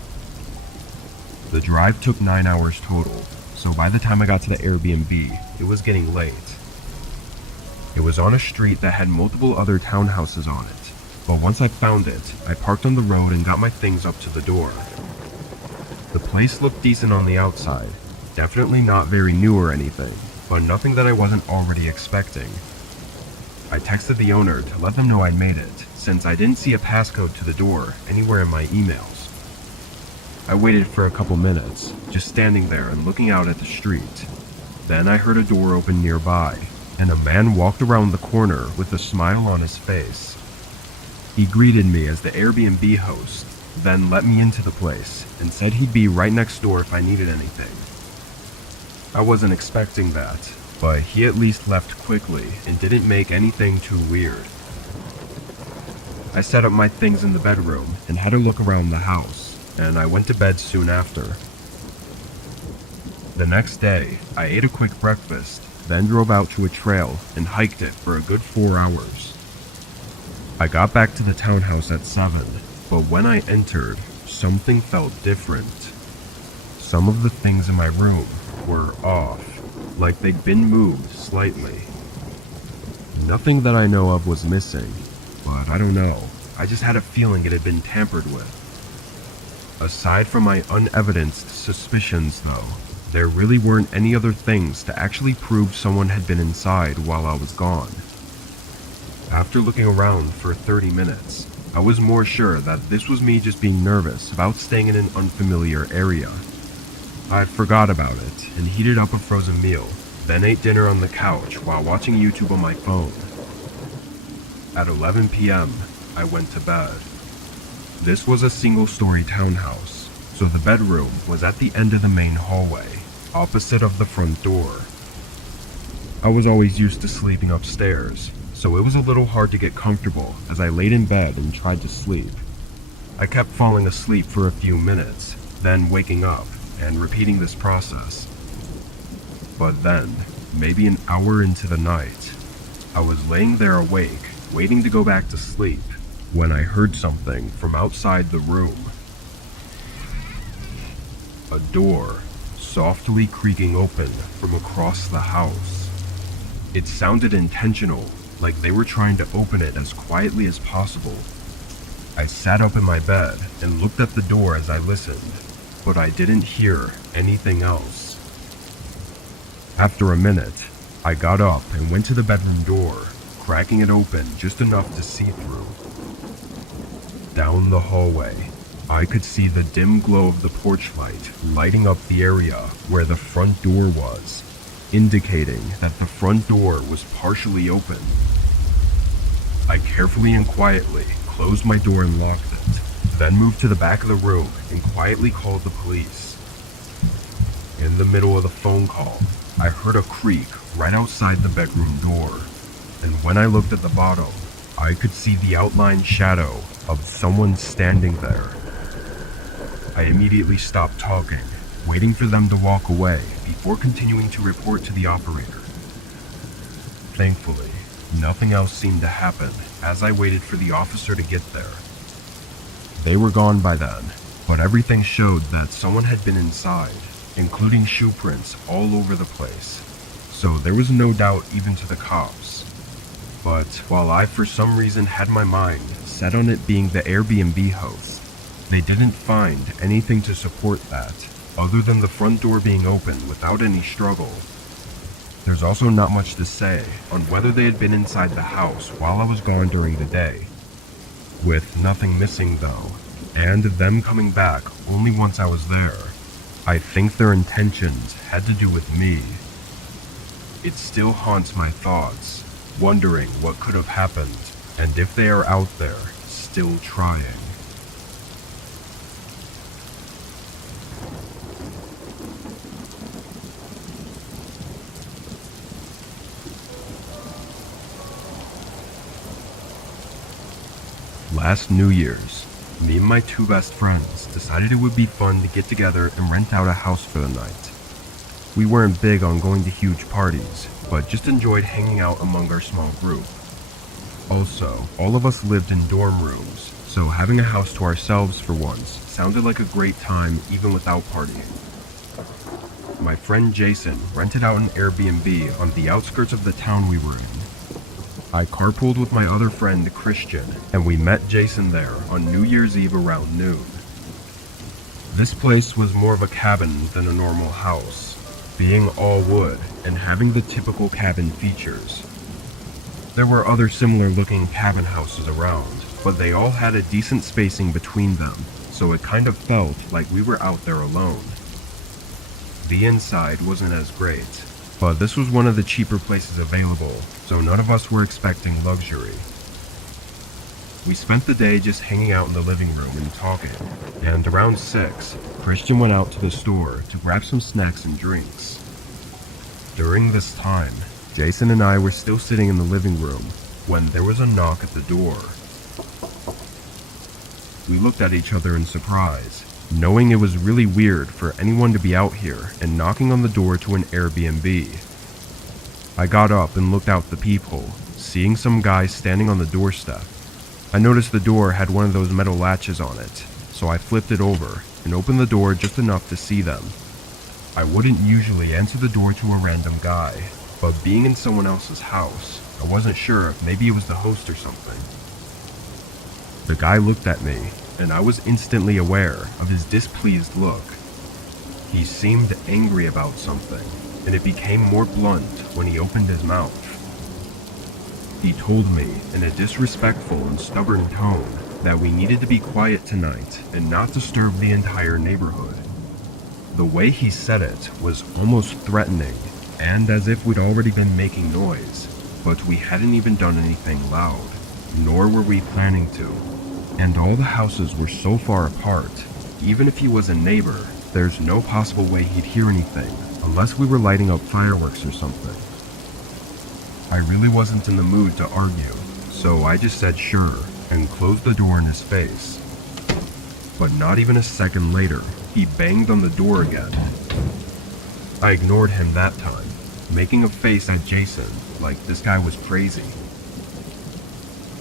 The drive took 9 hours total, so by the time I got to the Airbnb, it was getting late. It was on a street that had multiple other townhouses on it, but once I found it, I parked on the road and got my things up to the door. The place looked decent on the outside, definitely not very new or anything, but nothing that I wasn't already expecting. I texted the owner to let them know I'd made it, since I didn't see a passcode to the door anywhere in my emails. I waited for a couple minutes, just standing there and looking out at the street. Then I heard a door open nearby, and a man walked around the corner with a smile on his face. He greeted me as the Airbnb host, then let me into the place and said he'd be right next door if I needed anything. I wasn't expecting that, but he at least left quickly and didn't make anything too weird. I set up my things in the bedroom and had a look around the house. and I went to bed soon after. The next day, I ate a quick breakfast, then drove out to a trail and hiked it for a good 4 hours. I got back to the townhouse at 7, but when I entered, something felt different. Some of the things in my room were off, like they'd been moved slightly. Nothing that I know of was missing, but I don't know, I just had a feeling it had been tampered with. Aside from my unevidenced suspicions though, there really weren't any other things to actually prove someone had been inside while I was gone. After looking around for 30 minutes, I was more sure that this was me just being nervous about staying in an unfamiliar area. I forgot about it and heated up a frozen meal, then ate dinner on the couch while watching YouTube on my phone. At 11 p.m., I went to bed. This was a single-story townhouse, so the bedroom was at the end of the main hallway, opposite of the front door. I was always used to sleeping upstairs, so it was a little hard to get comfortable as I laid in bed and tried to sleep. I kept falling asleep for a few minutes, then waking up and repeating this process. But then, maybe an hour into the night, I was laying there awake, waiting to go back to sleep, when I heard something from outside the room. A door softly creaking open from across the house. It sounded intentional, like they were trying to open it as quietly as possible. I sat up in my bed and looked at the door as I listened, but I didn't hear anything else. After a minute, I got up and went to the bedroom door, cracking it open just enough to see through. Down the hallway, I could see the dim glow of the porch light lighting up the area where the front door was, indicating that the front door was partially open. I carefully and quietly closed my door and locked it, then moved to the back of the room and quietly called the police. In the middle of the phone call, I heard a creak right outside the bedroom door, and when I looked at the bottom, I could see the outlined shadow of someone standing there. I immediately stopped talking, waiting for them to walk away before continuing to report to the operator. Thankfully, nothing else seemed to happen as I waited for the officer to get there. They were gone by then, but everything showed that someone had been inside, including shoe prints all over the place, so there was no doubt even to the cops. But while I for some reason had my mind set on it being the Airbnb host, they didn't find anything to support that, other than the front door being open without any struggle. There's also not much to say on whether they had been inside the house while I was gone during the day. With nothing missing though, and them coming back only once I was there, I think their intentions had to do with me. It still haunts my thoughts, wondering what could have happened, and if they are out there, still trying. Last New Year's, me and my two best friends decided it would be fun to get together and rent out a house for the night. We weren't big on going to huge parties, but just enjoyed hanging out among our small group. Also, all of us lived in dorm rooms, so having a house to ourselves for once sounded like a great time even without partying. My friend Jason rented out an Airbnb on the outskirts of the town we were in. I carpooled with my other friend Christian, and we met Jason there on New Year's Eve around noon. This place was more of a cabin than a normal house, being all wood and having the typical cabin features. There were other similar looking cabin houses around, but they all had a decent spacing between them, so it kind of felt like we were out there alone. The inside wasn't as great, but this was one of the cheaper places available, so none of us were expecting luxury. We spent the day just hanging out in the living room and talking, and around 6, Christian went out to the store to grab some snacks and drinks. During this time, Jason and I were still sitting in the living room when there was a knock at the door. We looked at each other in surprise, knowing it was really weird for anyone to be out here and knocking on the door to an Airbnb. I got up and looked out the peephole, seeing some guys standing on the doorstep. I noticed the door had one of those metal latches on it, so I flipped it over and opened the door just enough to see them. I wouldn't usually answer the door to a random guy, but being in someone else's house, I wasn't sure if maybe it was the host or something. The guy looked at me, and I was instantly aware of his displeased look. He seemed angry about something, and it became more blunt when he opened his mouth. He told me in a disrespectful and stubborn tone that we needed to be quiet tonight and not disturb the entire neighborhood. The way he said it was almost threatening, and as if we'd already been making noise, but we hadn't even done anything loud, nor were we planning to. And all the houses were so far apart, even if he was a neighbor, there's no possible way he'd hear anything, unless we were lighting up fireworks or something. I really wasn't in the mood to argue, so I just said sure, and closed the door in his face. But not even a second later, he banged on the door again. I ignored him that time, making a face at Jason like this guy was crazy.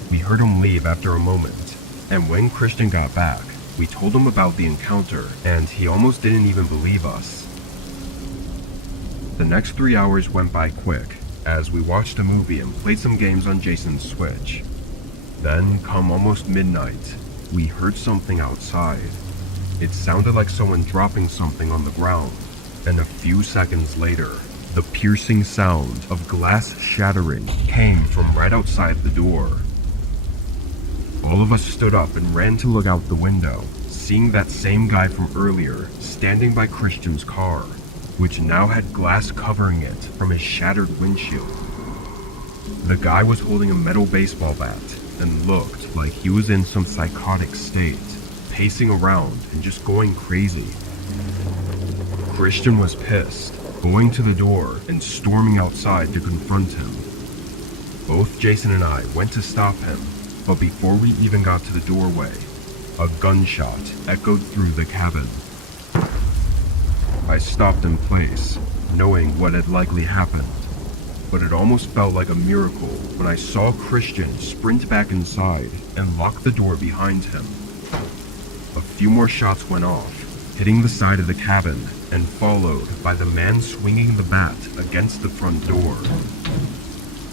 We heard him leave after a moment, and when Christian got back, we told him about the encounter, and he almost didn't even believe us. The next 3 hours went by quick, as we watched a movie and played some games on Jason's Switch. Then, come almost midnight, we heard something outside. It sounded like someone dropping something on the ground, and a few seconds later, the piercing sound of glass shattering came from right outside the door. All of us stood up and ran to look out the window, seeing that same guy from earlier standing by Christian's car, which now had glass covering it from his shattered windshield. The guy was holding a metal baseball bat and looked like he was in some psychotic state, pacing around and just going crazy. Christian was pissed, going to the door and storming outside to confront him. Both Jason and I went to stop him, but before we even got to the doorway, a gunshot echoed through the cabin. I stopped in place, knowing what had likely happened, but it almost felt like a miracle when I saw Christian sprint back inside and lock the door behind him. A few more shots went off, hitting the side of the cabin, and followed by the man swinging the bat against the front door.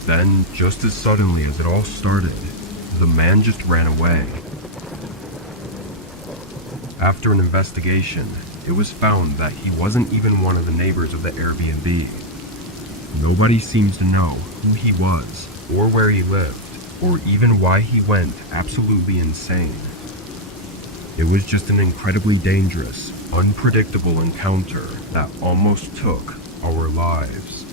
Then, just as suddenly as it all started, the man just ran away. After an investigation, it was found that he wasn't even one of the neighbors of the Airbnb. Nobody seems to know who he was, or where he lived, or even why he went absolutely insane. It was just an incredibly dangerous, unpredictable encounter that almost took our lives.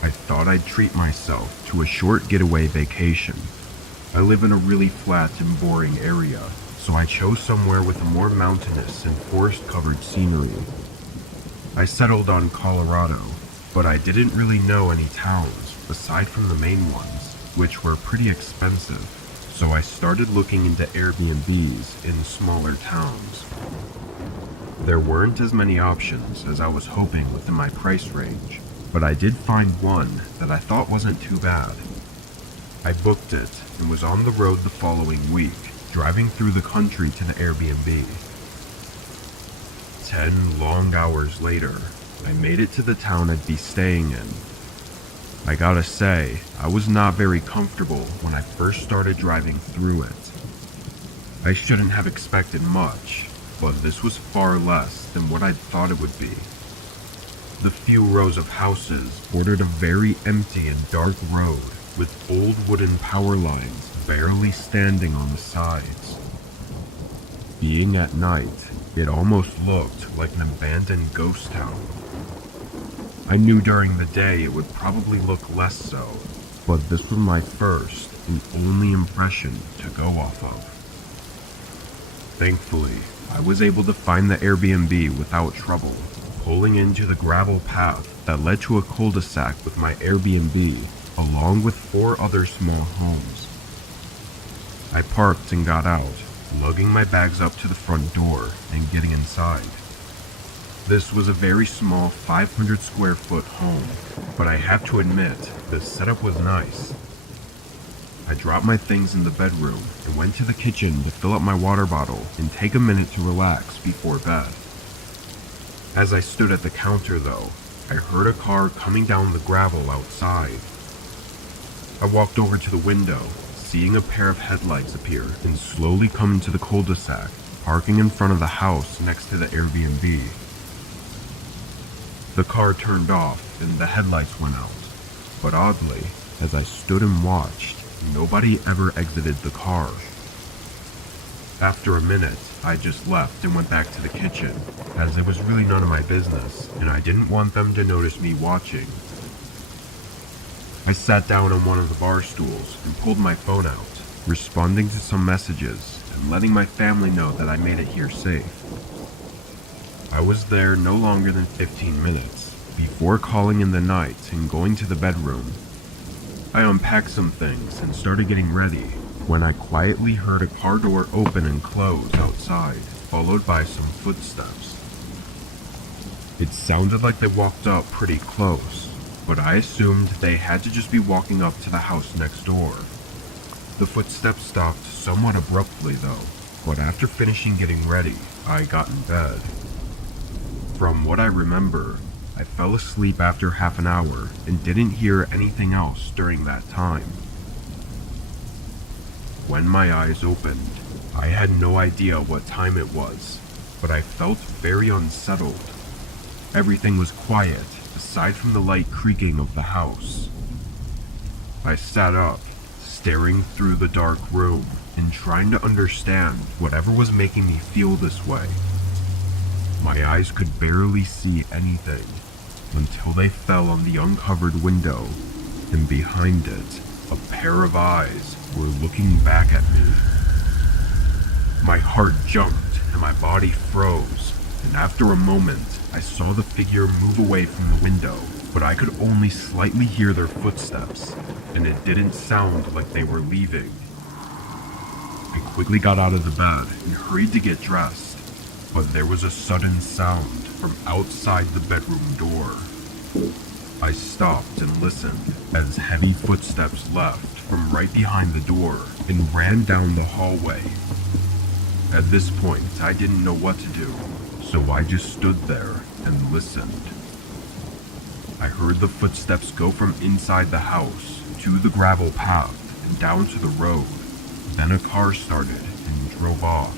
I thought I'd treat myself to a short getaway vacation. I live in a really flat and boring area, so I chose somewhere with a more mountainous and forest-covered scenery. I settled on Colorado, but I didn't really know any towns aside from the main ones, which were pretty expensive, so I started looking into Airbnbs in smaller towns. There weren't as many options as I was hoping within my price range, but I did find one that I thought wasn't too bad. I booked it and was on the road the following week, driving through the country to the Airbnb. 10 long hours later, I made it to the town I'd be staying in. I gotta say, I was not very comfortable when I first started driving through it. I shouldn't have expected much, but this was far less than what I'd thought it would be. The few rows of houses bordered a very empty and dark road with old wooden power lines barely standing on the sides. Being at night, it almost looked like an abandoned ghost town. I knew during the day it would probably look less so, but this was my first and only impression to go off of. Thankfully, I was able to find the Airbnb without trouble, pulling into the gravel path that led to a cul-de-sac with my Airbnb, along with 4 other small homes. I parked and got out, lugging my bags up to the front door and getting inside. This was a very small 500 square foot home, but I have to admit, the setup was nice. I dropped my things in the bedroom and went to the kitchen to fill up my water bottle and take a minute to relax before bed. As I stood at the counter though, I heard a car coming down the gravel outside. I walked over to the window, seeing a pair of headlights appear and slowly come into the cul-de-sac, parking in front of the house next to the Airbnb. The car turned off and the headlights went out, but oddly, as I stood and watched, nobody ever exited the car. After a minute, I just left and went back to the kitchen, as it was really none of my business, and I didn't want them to notice me watching. I sat down on one of the bar stools and pulled my phone out, responding to some messages and letting my family know that I made it here safe. I was there no longer than 15 minutes, before calling in the night and going to the bedroom. I unpacked some things and started getting ready, when I quietly heard a car door open and close outside, followed by some footsteps. It sounded like they walked up pretty close, but I assumed they had to just be walking up to the house next door. The footsteps stopped somewhat abruptly though, but after finishing getting ready, I got in bed. From what I remember, I fell asleep after half an hour and didn't hear anything else during that time. When my eyes opened, I had no idea what time it was, but I felt very unsettled. Everything was quiet, aside from the light creaking of the house. I sat up, staring through the dark room and trying to understand whatever was making me feel this way. My eyes could barely see anything until they fell on the uncovered window, and behind it, a pair of eyes were looking back at me. My heart jumped and my body froze, and after a moment, I saw the figure move away from the window, but I could only slightly hear their footsteps, and it didn't sound like they were leaving. I quickly got out of the bed and hurried to get dressed, but there was a sudden sound from outside the bedroom door. I stopped and listened as heavy footsteps left from right behind the door and ran down the hallway. At this point, I didn't know what to do, so I just stood there and listened. I heard the footsteps go from inside the house to the gravel path and down to the road. Then a car started and drove off.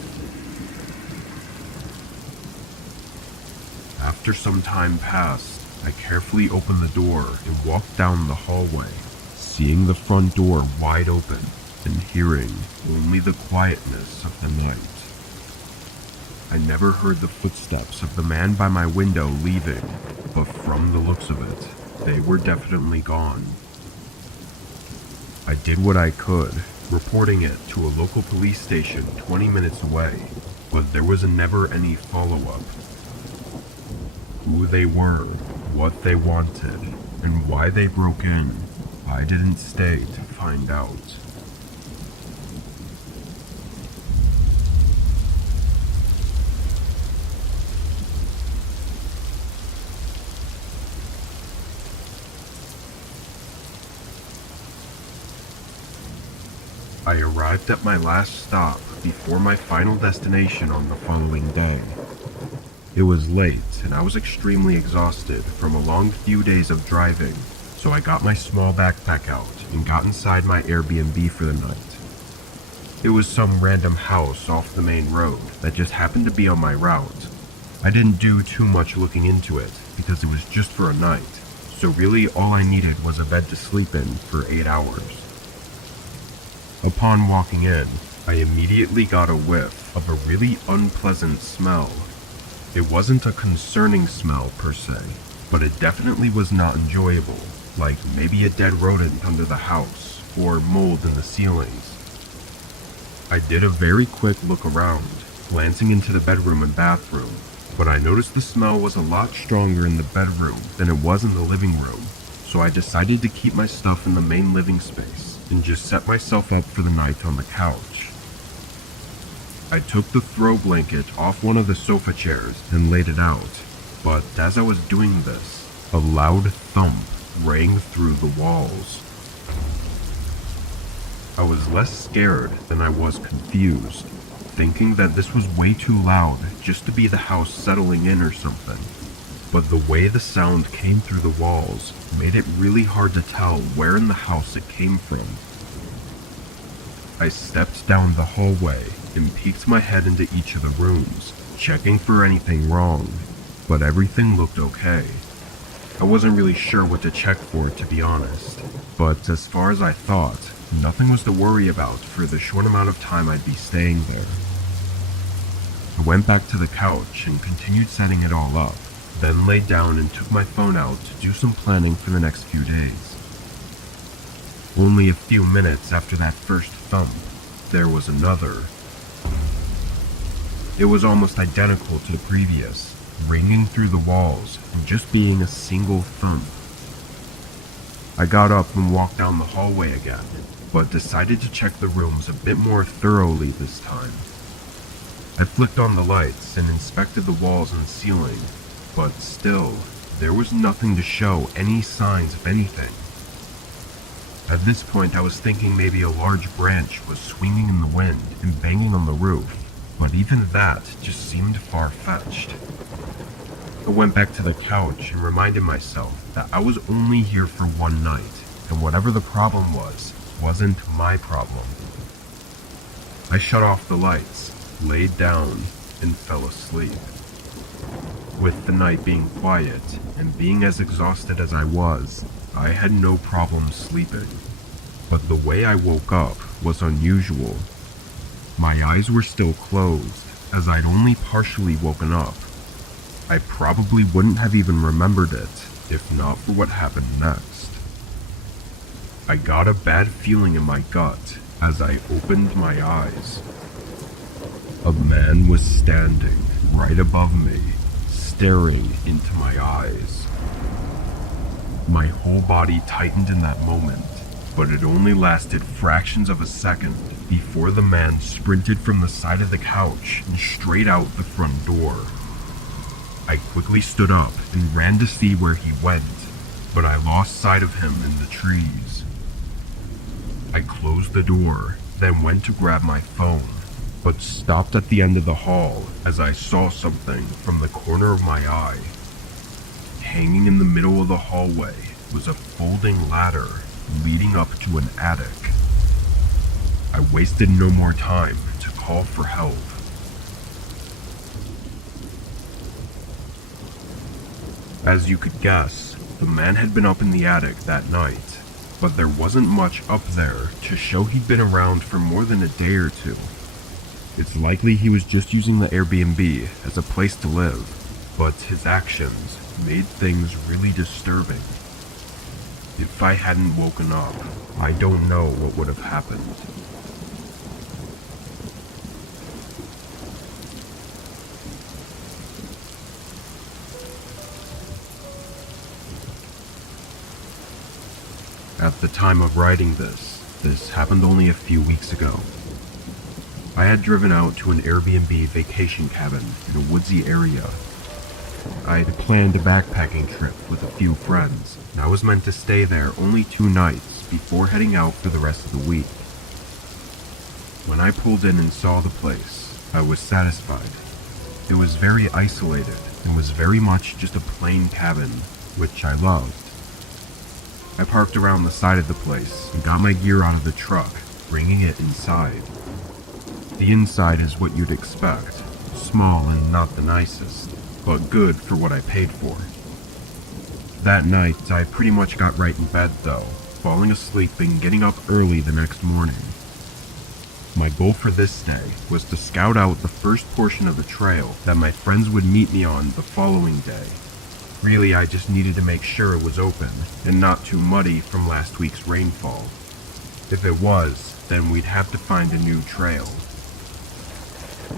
After some time passed, I carefully opened the door and walked down the hallway, seeing the front door wide open and hearing only the quietness of the night. I never heard the footsteps of the man by my window leaving, but from the looks of it, they were definitely gone. I did what I could, reporting it to a local police station 20 minutes away, but there was never any follow-up. Who they were, what they wanted, and why they broke in, I didn't stay to find out. I arrived at my last stop before my final destination on the following day. It was late, and I was extremely exhausted from a long few days of driving, so I got my small backpack out and got inside my Airbnb for the night. It was some random house off the main road that just happened to be on my route. I didn't do too much looking into it because it was just for a night, so really all I needed was a bed to sleep in for 8 hours. Upon walking in, I immediately got a whiff of a really unpleasant smell. It wasn't a concerning smell per se, but it definitely was not enjoyable, like maybe a dead rodent under the house or mold in the ceilings. I did a very quick look around, glancing into the bedroom and bathroom, but I noticed the smell was a lot stronger in the bedroom than it was in the living room, so I decided to keep my stuff in the main living space and just set myself up for the night on the couch. I took the throw blanket off one of the sofa chairs and laid it out, but as I was doing this, a loud thump rang through the walls. I was less scared than I was confused, thinking that this was way too loud just to be the house settling in or something. But the way the sound came through the walls made it really hard to tell where in the house it came from. I stepped down the hallway and peeked my head into each of the rooms, checking for anything wrong, but everything looked okay. I wasn't really sure what to check for, to be honest, but as far as I thought, nothing was to worry about for the short amount of time I'd be staying there. I went back to the couch and continued setting it all up, then laid down and took my phone out to do some planning for the next few days. Only a few minutes after that first thump, there was another. It was almost identical to the previous, ringing through the walls and just being a single thump. I got up and walked down the hallway again, but decided to check the rooms a bit more thoroughly this time. I flicked on the lights and inspected the walls and ceiling, but still, there was nothing to show any signs of anything. At this point, I was thinking maybe a large branch was swinging in the wind and banging on the roof, but even that just seemed far-fetched. I went back to the couch and reminded myself that I was only here for one night, and whatever the problem was, wasn't my problem. I shut off the lights, laid down, and fell asleep. With the night being quiet and being as exhausted as I was, I had no problem sleeping. But the way I woke up was unusual. My eyes were still closed, as I'd only partially woken up. I probably wouldn't have even remembered it, if not for what happened next. I got a bad feeling in my gut as I opened my eyes. A man was standing right above me, staring into my eyes. My whole body tightened in that moment, but it only lasted fractions of a second before the man sprinted from the side of the couch and straight out the front door. I quickly stood up and ran to see where he went, but I lost sight of him in the trees. I closed the door, then went to grab my phone, but stopped at the end of the hall as I saw something from the corner of my eye. Hanging in the middle of the hallway was a folding ladder leading up to an attic. I wasted no more time to call for help. As you could guess, the man had been up in the attic that night, but there wasn't much up there to show he'd been around for more than a day or two. It's likely he was just using the Airbnb as a place to live, but his actions made things really disturbing. If I hadn't woken up, I don't know what would have happened. At the time of writing this happened only a few weeks ago. I had driven out to an Airbnb vacation cabin in a woodsy area. I had planned a backpacking trip with a few friends, and I was meant to stay there only 2 nights before heading out for the rest of the week. When I pulled in and saw the place, I was satisfied. It was very isolated and was very much just a plain cabin, which I loved. I parked around the side of the place and got my gear out of the truck, bringing it inside. The inside is what you'd expect, small and not the nicest, but good for what I paid for. That night, I pretty much got right in bed though, falling asleep and getting up early the next morning. My goal for this day was to scout out the first portion of the trail that my friends would meet me on the following day. Really, I just needed to make sure it was open and not too muddy from last week's rainfall. If it was, then we'd have to find a new trail.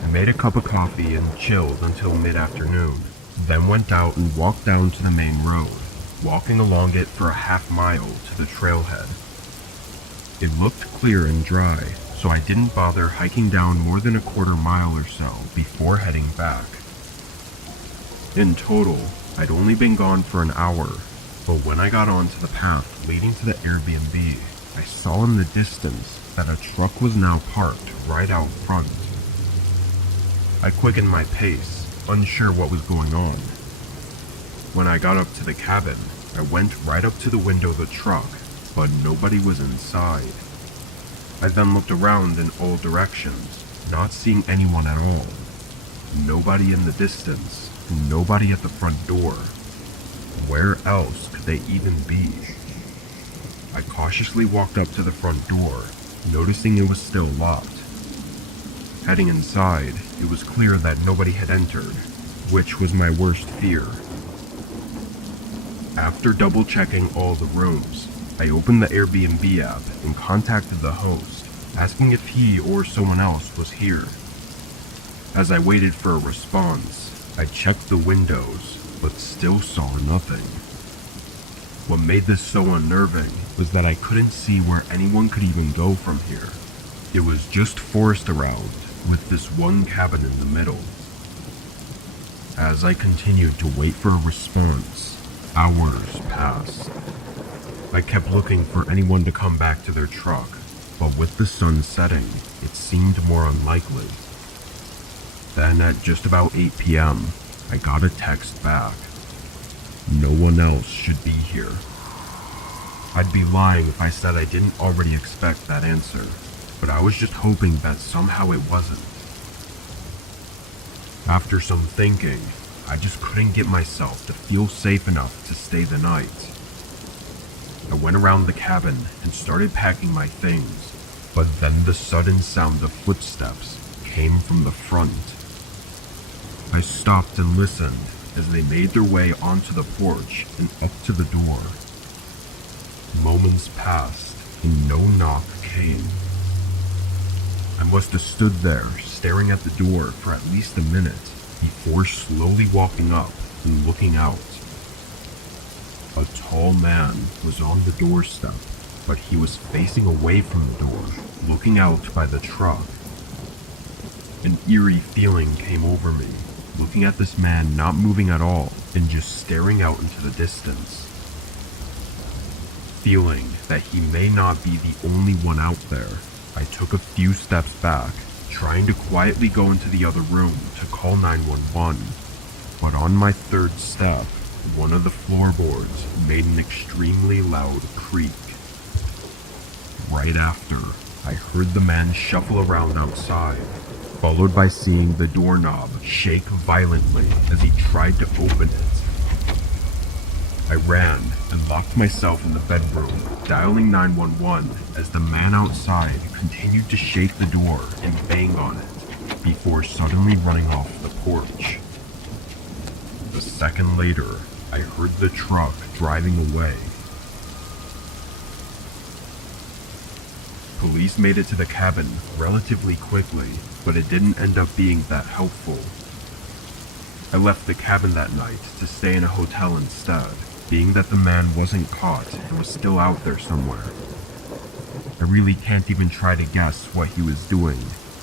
I made a cup of coffee and chilled until mid-afternoon, then went out and walked down to the main road, walking along it for a half-mile to the trailhead. It looked clear and dry, so I didn't bother hiking down more than a quarter-mile or so before heading back. In total, I'd only been gone for an hour, but when I got onto the path leading to the Airbnb, I saw in the distance that a truck was now parked right out front. I quickened my pace, unsure what was going on. When I got up to the cabin, I went right up to the window of the truck, but nobody was inside. I then looked around in all directions, not seeing anyone at all. Nobody in the distance, nobody at the front door. Where else could they even be? I cautiously walked up to the front door, noticing it was still locked. Heading inside, it was clear that nobody had entered, which was my worst fear. After double-checking all the rooms, I opened the Airbnb app and contacted the host, asking if he or someone else was here. As I waited for a response, I checked the windows, but still saw nothing. What made this so unnerving was that I couldn't see where anyone could even go from here. It was just forest around, with this one cabin in the middle. As I continued to wait for a response, hours passed. I kept looking for anyone to come back to their truck, but with the sun setting, it seemed more unlikely. Then at just about 8 p.m., I got a text back. No one else should be here. I'd be lying if I said I didn't already expect that answer, but I was just hoping that somehow it wasn't. After some thinking, I just couldn't get myself to feel safe enough to stay the night. I went around the cabin and started packing my things, but then the sudden sound of footsteps came from the front. I stopped and listened as they made their way onto the porch and up to the door. Moments passed and no knock came. I must have stood there staring at the door for at least a minute before slowly walking up and looking out. A tall man was on the doorstep, but he was facing away from the door, looking out by the truck. An eerie feeling came over me, looking at this man not moving at all and just staring out into the distance. Feeling that he may not be the only one out there, I took a few steps back, trying to quietly go into the other room to call 911. But on my third step, one of the floorboards made an extremely loud creak. Right after, I heard the man shuffle around outside, followed by seeing the doorknob shake violently as he tried to open it. I ran and locked myself in the bedroom, dialing 911 as the man outside continued to shake the door and bang on it before suddenly running off the porch. A second later, I heard the truck driving away. Police made it to the cabin relatively quickly, but it didn't end up being that helpful. I left the cabin that night to stay in a hotel instead, being that the man wasn't caught and was still out there somewhere. I really can't even try to guess what he was doing,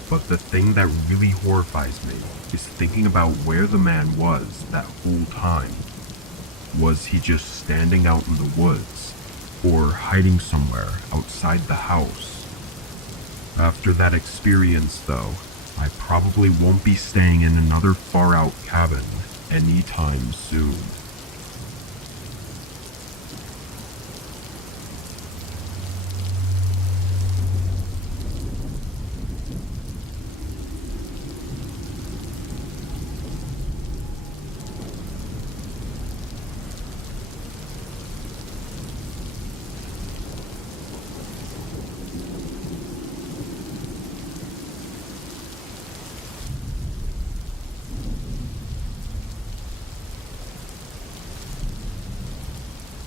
but the thing that really horrifies me is thinking about where the man was that whole time. Was he just standing out in the woods, or hiding somewhere outside the house? After that experience, though, I probably won't be staying in another far-out cabin anytime soon.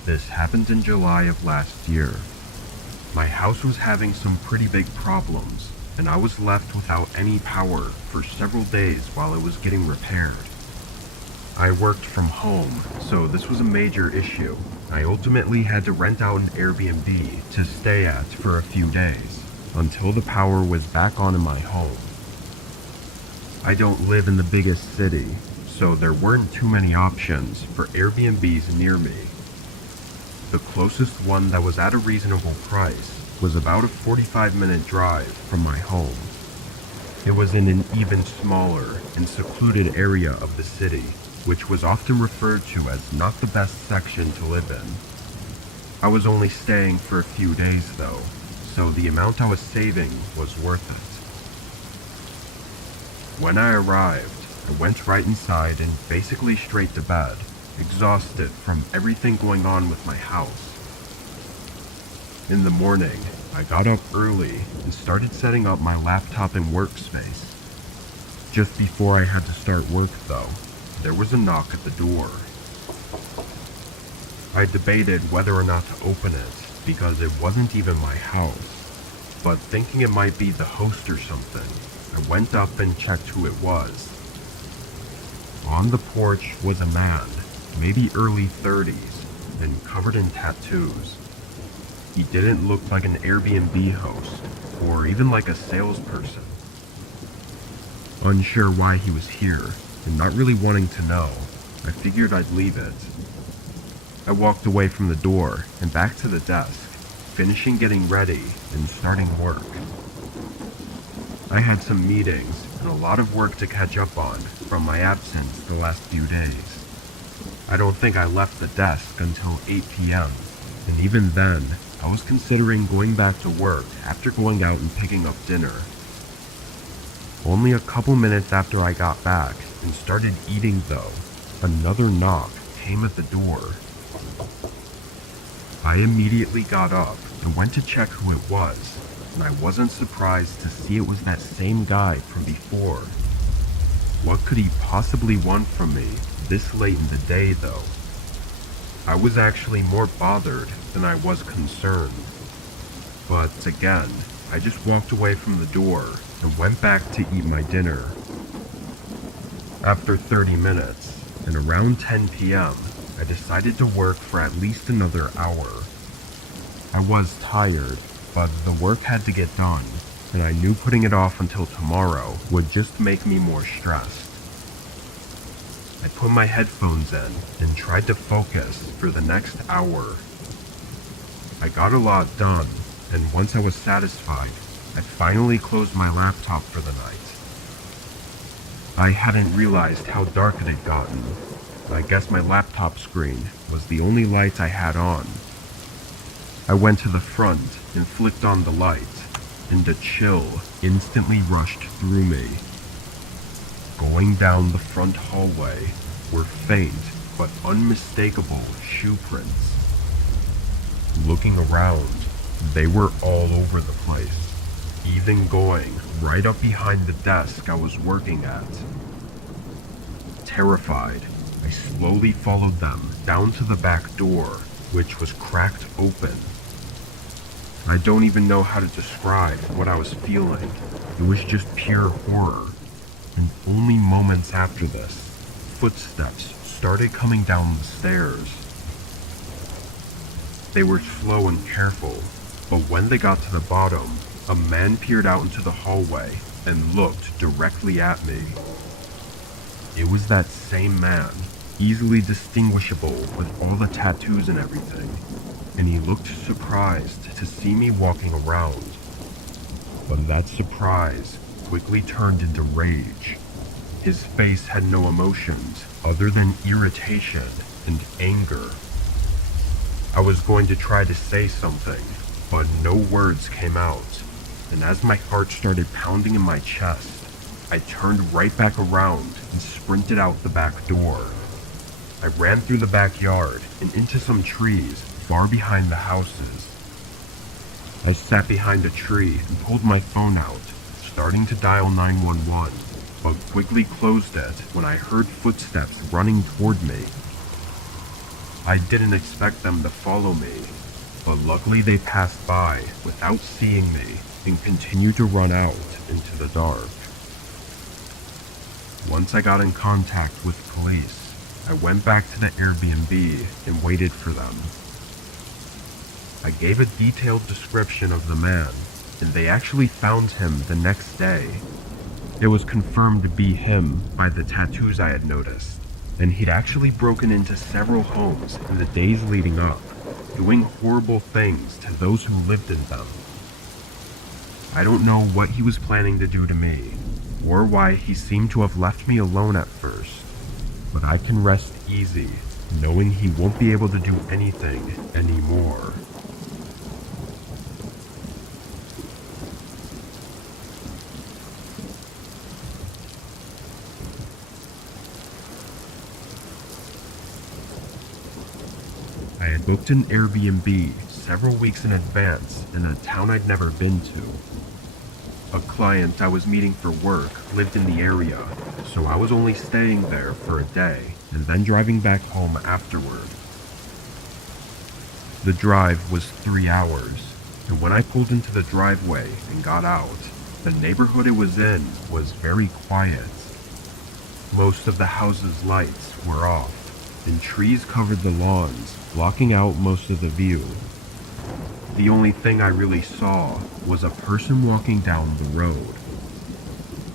This happened in July of last year. My house was having some pretty big problems, and I was left without any power for several days while it was getting repaired. I worked from home, so this was a major issue. I ultimately had to rent out an Airbnb to stay at for a few days, until the power was back on in my home. I don't live in the biggest city, so there weren't too many options for Airbnbs near me. The closest one that was at a reasonable price was about a 45-minute drive from my home. It was in an even smaller and secluded area of the city, which was often referred to as not the best section to live in. I was only staying for a few days though, so the amount I was saving was worth it. When I arrived, I went right inside and basically straight to bed, exhausted from everything going on with my house. In the morning, I got up early and started setting up my laptop and workspace. Just before I had to start work though, there was a knock at the door. I debated whether or not to open it because it wasn't even my house, but thinking it might be the host or something, I went up and checked who it was. On the porch was a man, maybe early 30s, and covered in tattoos. He didn't look like an Airbnb host, or even like a salesperson. Unsure why he was here, and not really wanting to know, I figured I'd leave it. I walked away from the door and back to the desk, finishing getting ready and starting work. I had some meetings and a lot of work to catch up on from my absence the last few days. I don't think I left the desk until 8 p.m., and even then, I was considering going back to work after going out and picking up dinner. Only a couple minutes after I got back and started eating though, another knock came at the door. I immediately got up and went to check who it was, and I wasn't surprised to see it was that same guy from before. What could he possibly want from me this late in the day though? I was actually more bothered than I was concerned. But again, I just walked away from the door and went back to eat my dinner. After 30 minutes, and around 10 p.m., I decided to work for at least another hour. I was tired, but the work had to get done, and I knew putting it off until tomorrow would just make me more stressed. I put my headphones in and tried to focus for the next hour. I got a lot done, and once I was satisfied, I finally closed my laptop for the night. I hadn't realized how dark it had gotten. I guess my laptop screen was the only light I had on. I went to the front and flicked on the light, and a chill instantly rushed through me. Going down the front hallway were faint but unmistakable shoe prints. Looking around, they were all over the place, even going right up behind the desk I was working at. Terrified, I slowly followed them down to the back door, which was cracked open. I don't even know how to describe what I was feeling. It was just pure horror. And only moments after this, footsteps started coming down the stairs. They were slow and careful, but when they got to the bottom, a man peered out into the hallway and looked directly at me. It was that same man, easily distinguishable with all the tattoos and everything, and he looked surprised to see me walking around. But that surprise quickly turned into rage. His face had no emotions other than irritation and anger. I was going to try to say something, but no words came out, and as my heart started pounding in my chest, I turned right back around and sprinted out the back door. I ran through the backyard and into some trees far behind the houses. I sat behind a tree and pulled my phone out, starting to dial 911, but quickly closed it when I heard footsteps running toward me. I didn't expect them to follow me, but luckily they passed by without seeing me and continued to run out into the dark. Once I got in contact with police, I went back to the Airbnb and waited for them. I gave a detailed description of the man, and they actually found him the next day. It was confirmed to be him by the tattoos I had noticed, and he'd actually broken into several homes in the days leading up, doing horrible things to those who lived in them. I don't know what he was planning to do to me, or why he seemed to have left me alone at first, but I can rest easy knowing he won't be able to do anything anymore. I had booked an Airbnb several weeks in advance in a town I'd never been to. A client I was meeting for work lived in the area, so I was only staying there for a day and then driving back home afterward. The drive was 3 hours, and when I pulled into the driveway and got out, the neighborhood it was in was very quiet. Most of the houses' lights were off, and trees covered the lawns, blocking out most of the view. The only thing I really saw was a person walking down the road.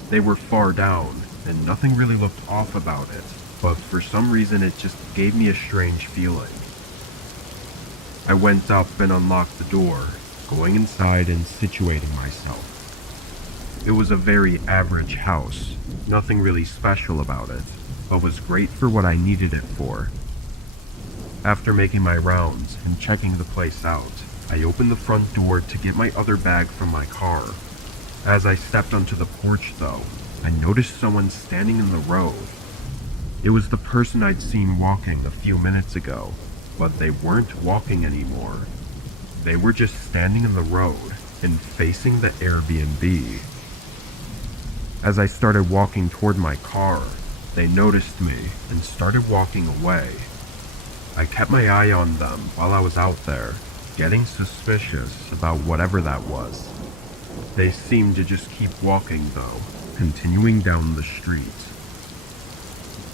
They were far down, and nothing really looked off about it, but for some reason it just gave me a strange feeling. I went up and unlocked the door, going inside and situating myself. It was a very average house, nothing really special about it, but was great for what I needed it for. After making my rounds and checking the place out, I opened the front door to get my other bag from my car. As I stepped onto the porch though, I noticed someone standing in the road. It was the person I'd seen walking a few minutes ago, but they weren't walking anymore. They were just standing in the road and facing the Airbnb. As I started walking toward my car, they noticed me and started walking away. I kept my eye on them while I was out there, getting suspicious about whatever that was. They seemed to just keep walking though, continuing down the street.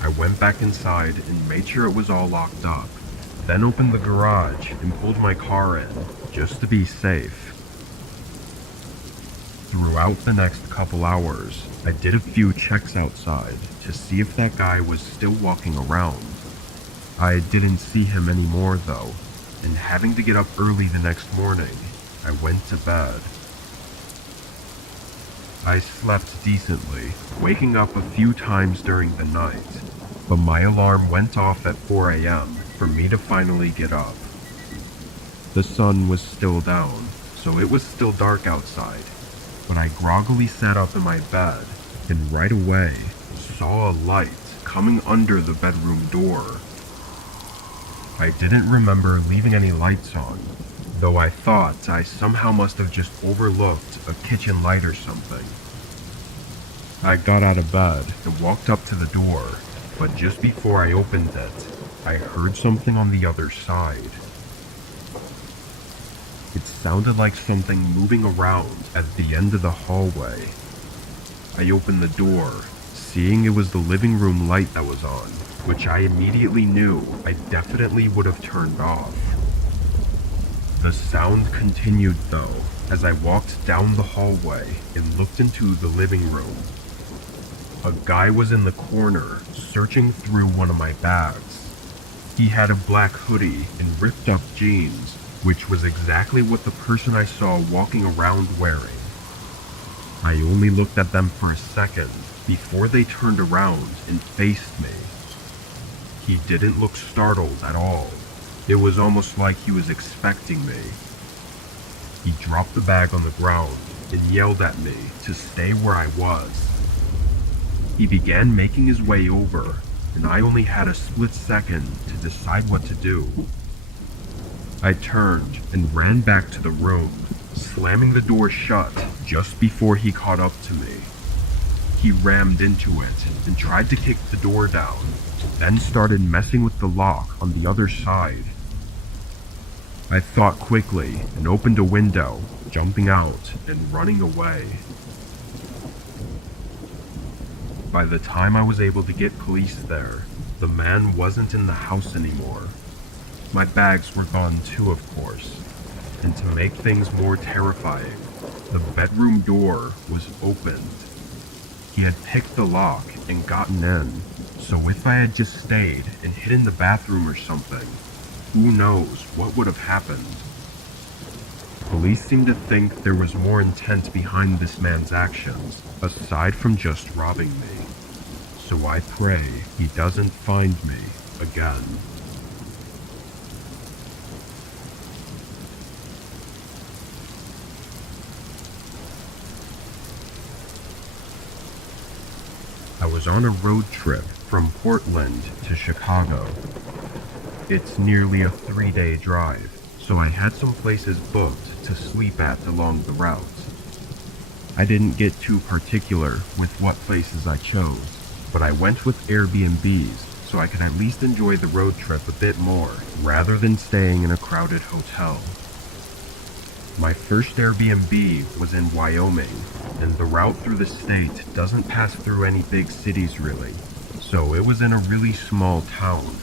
I went back inside and made sure it was all locked up, then opened the garage and pulled my car in, just to be safe. Throughout the next couple hours, I did a few checks outside to see if that guy was still walking around. I didn't see him anymore though, and having to get up early the next morning, I went to bed. I slept decently, waking up a few times during the night, but my alarm went off at 4 a.m. for me to finally get up. The sun was still down, so it was still dark outside, but I groggily sat up in my bed and right away saw a light coming under the bedroom door. I didn't remember leaving any lights on, though I thought I somehow must have just overlooked a kitchen light or something. I got out of bed and walked up to the door, but just before I opened it, I heard something on the other side. It sounded like something moving around at the end of the hallway. I opened the door, seeing it was the living room light that was on, which I immediately knew I definitely would have turned off. The sound continued though, as I walked down the hallway and looked into the living room. A guy was in the corner, searching through one of my bags. He had a black hoodie and ripped up jeans, which was exactly what the person I saw walking around wearing. I only looked at them for a second before they turned around and faced me. He didn't look startled at all. It was almost like he was expecting me. He dropped the bag on the ground and yelled at me to stay where I was. He began making his way over, and I only had a split second to decide what to do. I turned and ran back to the room, slamming the door shut just before he caught up to me. He rammed into it and tried to kick the door down, then started messing with the lock on the other side. I thought quickly and opened a window, jumping out and running away. By the time I was able to get police there, the man wasn't in the house anymore. My bags were gone too, of course, and to make things more terrifying, the bedroom door was opened. He had picked the lock and gotten in, so if I had just stayed and hid in the bathroom or something, who knows what would have happened. Police seem to think there was more intent behind this man's actions, aside from just robbing me. So I pray he doesn't find me again. I was on a road trip from Portland to Chicago. It's nearly a 3-day drive, so I had some places booked to sleep at along the route. I didn't get too particular with what places I chose, but I went with Airbnbs so I could at least enjoy the road trip a bit more, rather than staying in a crowded hotel. My first Airbnb was in Wyoming, and the route through the state doesn't pass through any big cities really, so it was in a really small town.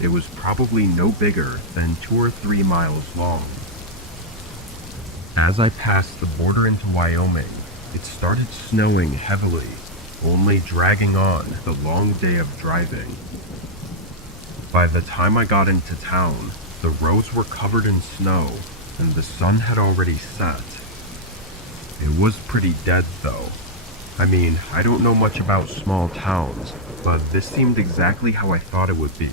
It was probably no bigger than 2 or 3 miles long. As I passed the border into Wyoming, it started snowing heavily, only dragging on the long day of driving. By the time I got into town, the roads were covered in snow, and the sun had already set. It was pretty dead though. I mean, I don't know much about small towns, but this seemed exactly how I thought it would be,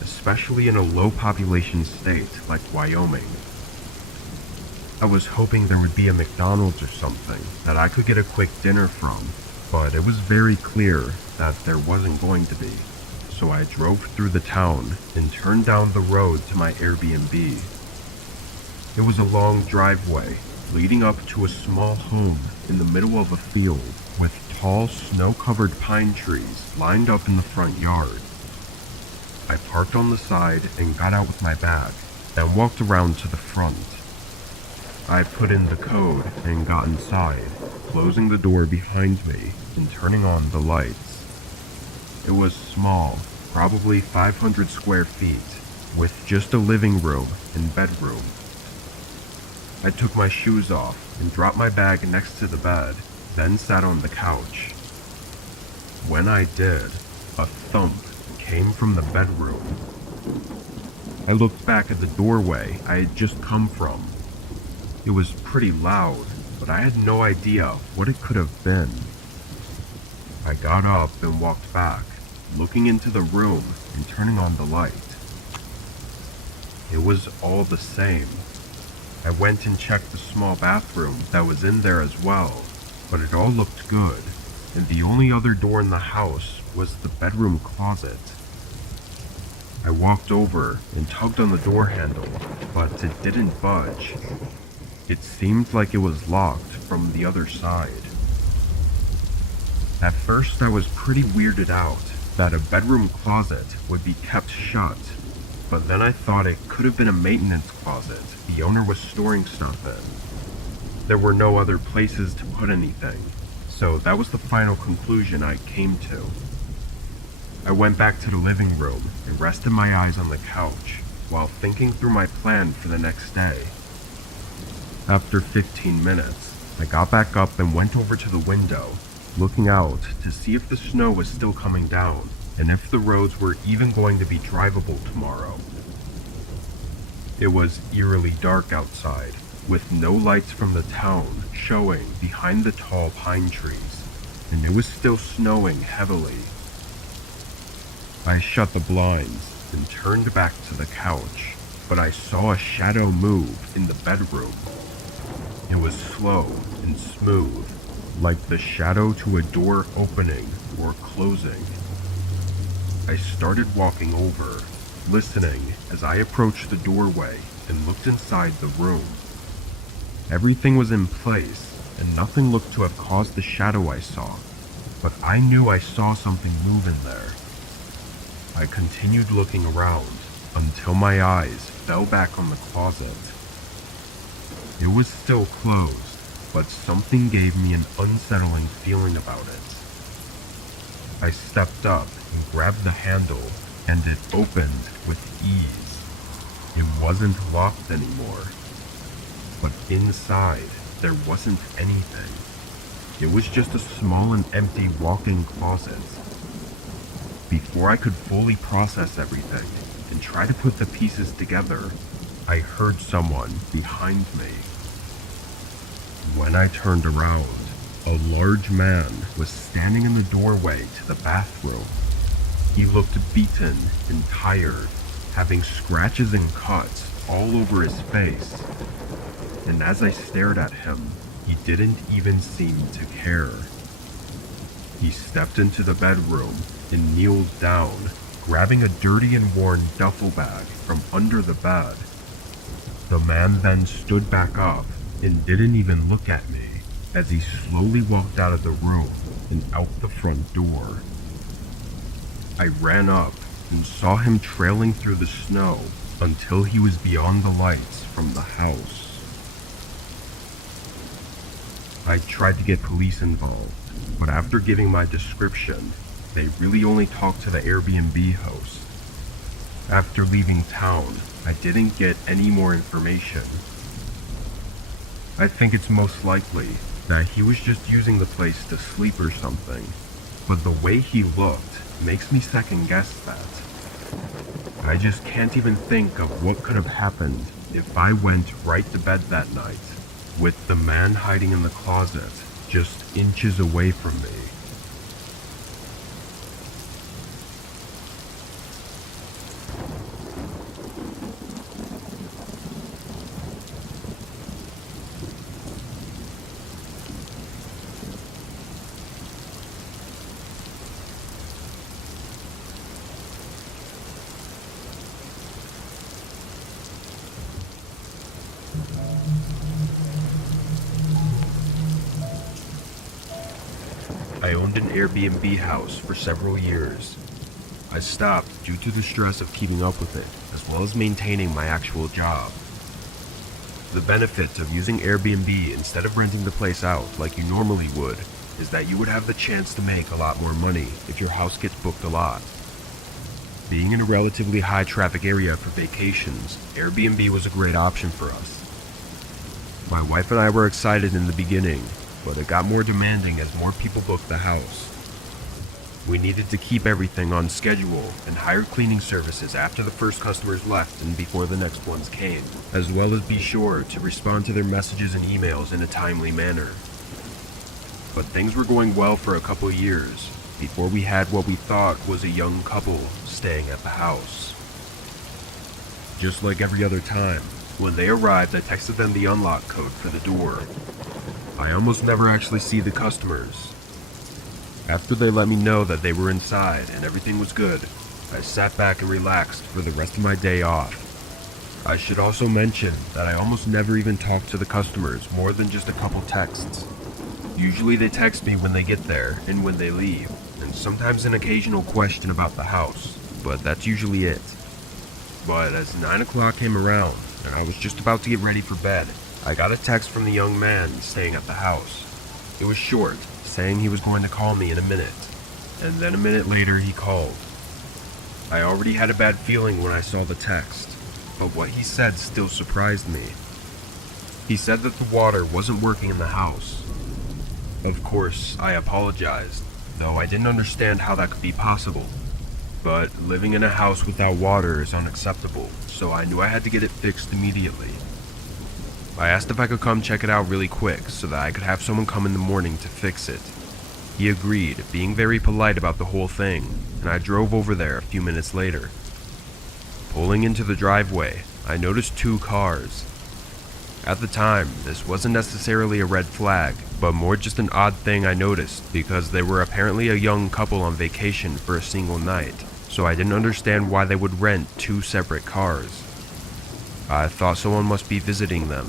especially in a low population state like Wyoming. I was hoping there would be a McDonald's or something that I could get a quick dinner from, but it was very clear that there wasn't going to be. So I drove through the town and turned down the road to my Airbnb. It was a long driveway leading up to a small home in the middle of a field with tall snow-covered pine trees lined up in the front yard. I parked on the side and got out with my bag, then walked around to the front. I put in the code and got inside, closing the door behind me and turning on the lights. It was small, probably 500 square feet, with just a living room and bedroom. I took my shoes off and dropped my bag next to the bed, then sat on the couch. When I did, a thump came from the bedroom. I looked back at the doorway I had just come from. It was pretty loud, but I had no idea what it could have been. I got up and walked back, looking into the room and turning on the light. It was all the same. I went and checked the small bathroom that was in there as well, but it all looked good, and the only other door in the house was the bedroom closet. I walked over and tugged on the door handle, but it didn't budge. It seemed like it was locked from the other side. At first I was pretty weirded out that a bedroom closet would be kept shut, but then I thought it could have been a maintenance closet the owner was storing stuff in. There were no other places to put anything, so that was the final conclusion I came to. I went back to the living room and rested my eyes on the couch while thinking through my plan for the next day. After 15 minutes, I got back up and went over to the window, looking out to see if the snow was still coming down and if the roads were even going to be drivable tomorrow. It was eerily dark outside, with no lights from the town showing behind the tall pine trees, and it was still snowing heavily. I shut the blinds and turned back to the couch, but I saw a shadow move in the bedroom. It was slow and smooth, like the shadow to a door opening or closing. I started walking over, listening as I approached the doorway and looked inside the room. Everything was in place, and nothing looked to have caused the shadow I saw, but I knew I saw something move in there. I continued looking around until my eyes fell back on the closet. It was still closed, but something gave me an unsettling feeling about it. I stepped up and grabbed the handle, and it opened with ease. It wasn't locked anymore, but inside there wasn't anything. It was just a small and empty walk-in closet. Before I could fully process everything and try to put the pieces together, I heard someone behind me. When I turned around, a large man was standing in the doorway to the bathroom. He looked beaten and tired, having scratches and cuts all over his face. And as I stared at him, he didn't even seem to care. He stepped into the bedroom and kneeled down, grabbing a dirty and worn duffel bag from under the bed. The man then stood back up and didn't even look at me as he slowly walked out of the room and out the front door. I ran up and saw him trailing through the snow until he was beyond the lights from the house. I tried to get police involved, but after giving my description, they really only talked to the Airbnb host. After leaving town, I didn't get any more information. I think it's most likely that he was just using the place to sleep or something, but the way he looked makes me second guess that. I just can't even think of what could have happened if I went right to bed that night, with the man hiding in the closet just inches away from me. I owned an Airbnb house for several years. I stopped due to the stress of keeping up with it, as well as maintaining my actual job. The benefit of using Airbnb instead of renting the place out like you normally would is that you would have the chance to make a lot more money if your house gets booked a lot. Being in a relatively high traffic area for vacations, Airbnb was a great option for us. My wife and I were excited in the beginning, but it got more demanding as more people booked the house. We needed to keep everything on schedule and hire cleaning services after the first customers left and before the next ones came, as well as be sure to respond to their messages and emails in a timely manner. But things were going well for a couple years before we had what we thought was a young couple staying at the house. Just like every other time, when they arrived, I texted them the unlock code for the door. I almost never actually see the customers. After they let me know that they were inside and everything was good, I sat back and relaxed for the rest of my day off. I should also mention that I almost never even talk to the customers more than just a couple texts. Usually they text me when they get there and when they leave, and sometimes an occasional question about the house, but that's usually it. But as 9 o'clock came around and I was just about to get ready for bed, I got a text from the young man staying at the house. It was short, saying he was going to call me in a minute, and then a minute later he called. I already had a bad feeling when I saw the text, but what he said still surprised me. He said that the water wasn't working in the house. Of course, I apologized, though I didn't understand how that could be possible. But living in a house without water is unacceptable, so I knew I had to get it fixed immediately. I asked if I could come check it out really quick so that I could have someone come in the morning to fix it. He agreed, being very polite about the whole thing, and I drove over there a few minutes later. Pulling into the driveway, I noticed 2 cars. At the time, this wasn't necessarily a red flag, but more just an odd thing I noticed because they were apparently a young couple on vacation for a single night, so I didn't understand why they would rent 2 separate cars. I thought someone must be visiting them,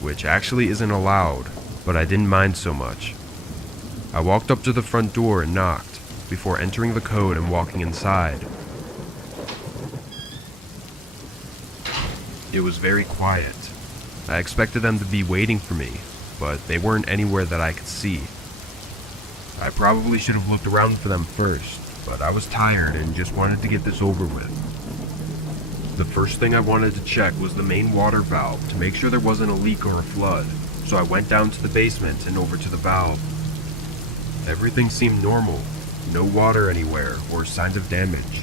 which actually isn't allowed, but I didn't mind so much. I walked up to the front door and knocked, before entering the code and walking inside. It was very quiet. I expected them to be waiting for me, but they weren't anywhere that I could see. I probably should have looked around for them first, but I was tired and just wanted to get this over with. The first thing I wanted to check was the main water valve to make sure there wasn't a leak or a flood, so I went down to the basement and over to the valve. Everything seemed normal, no water anywhere or signs of damage.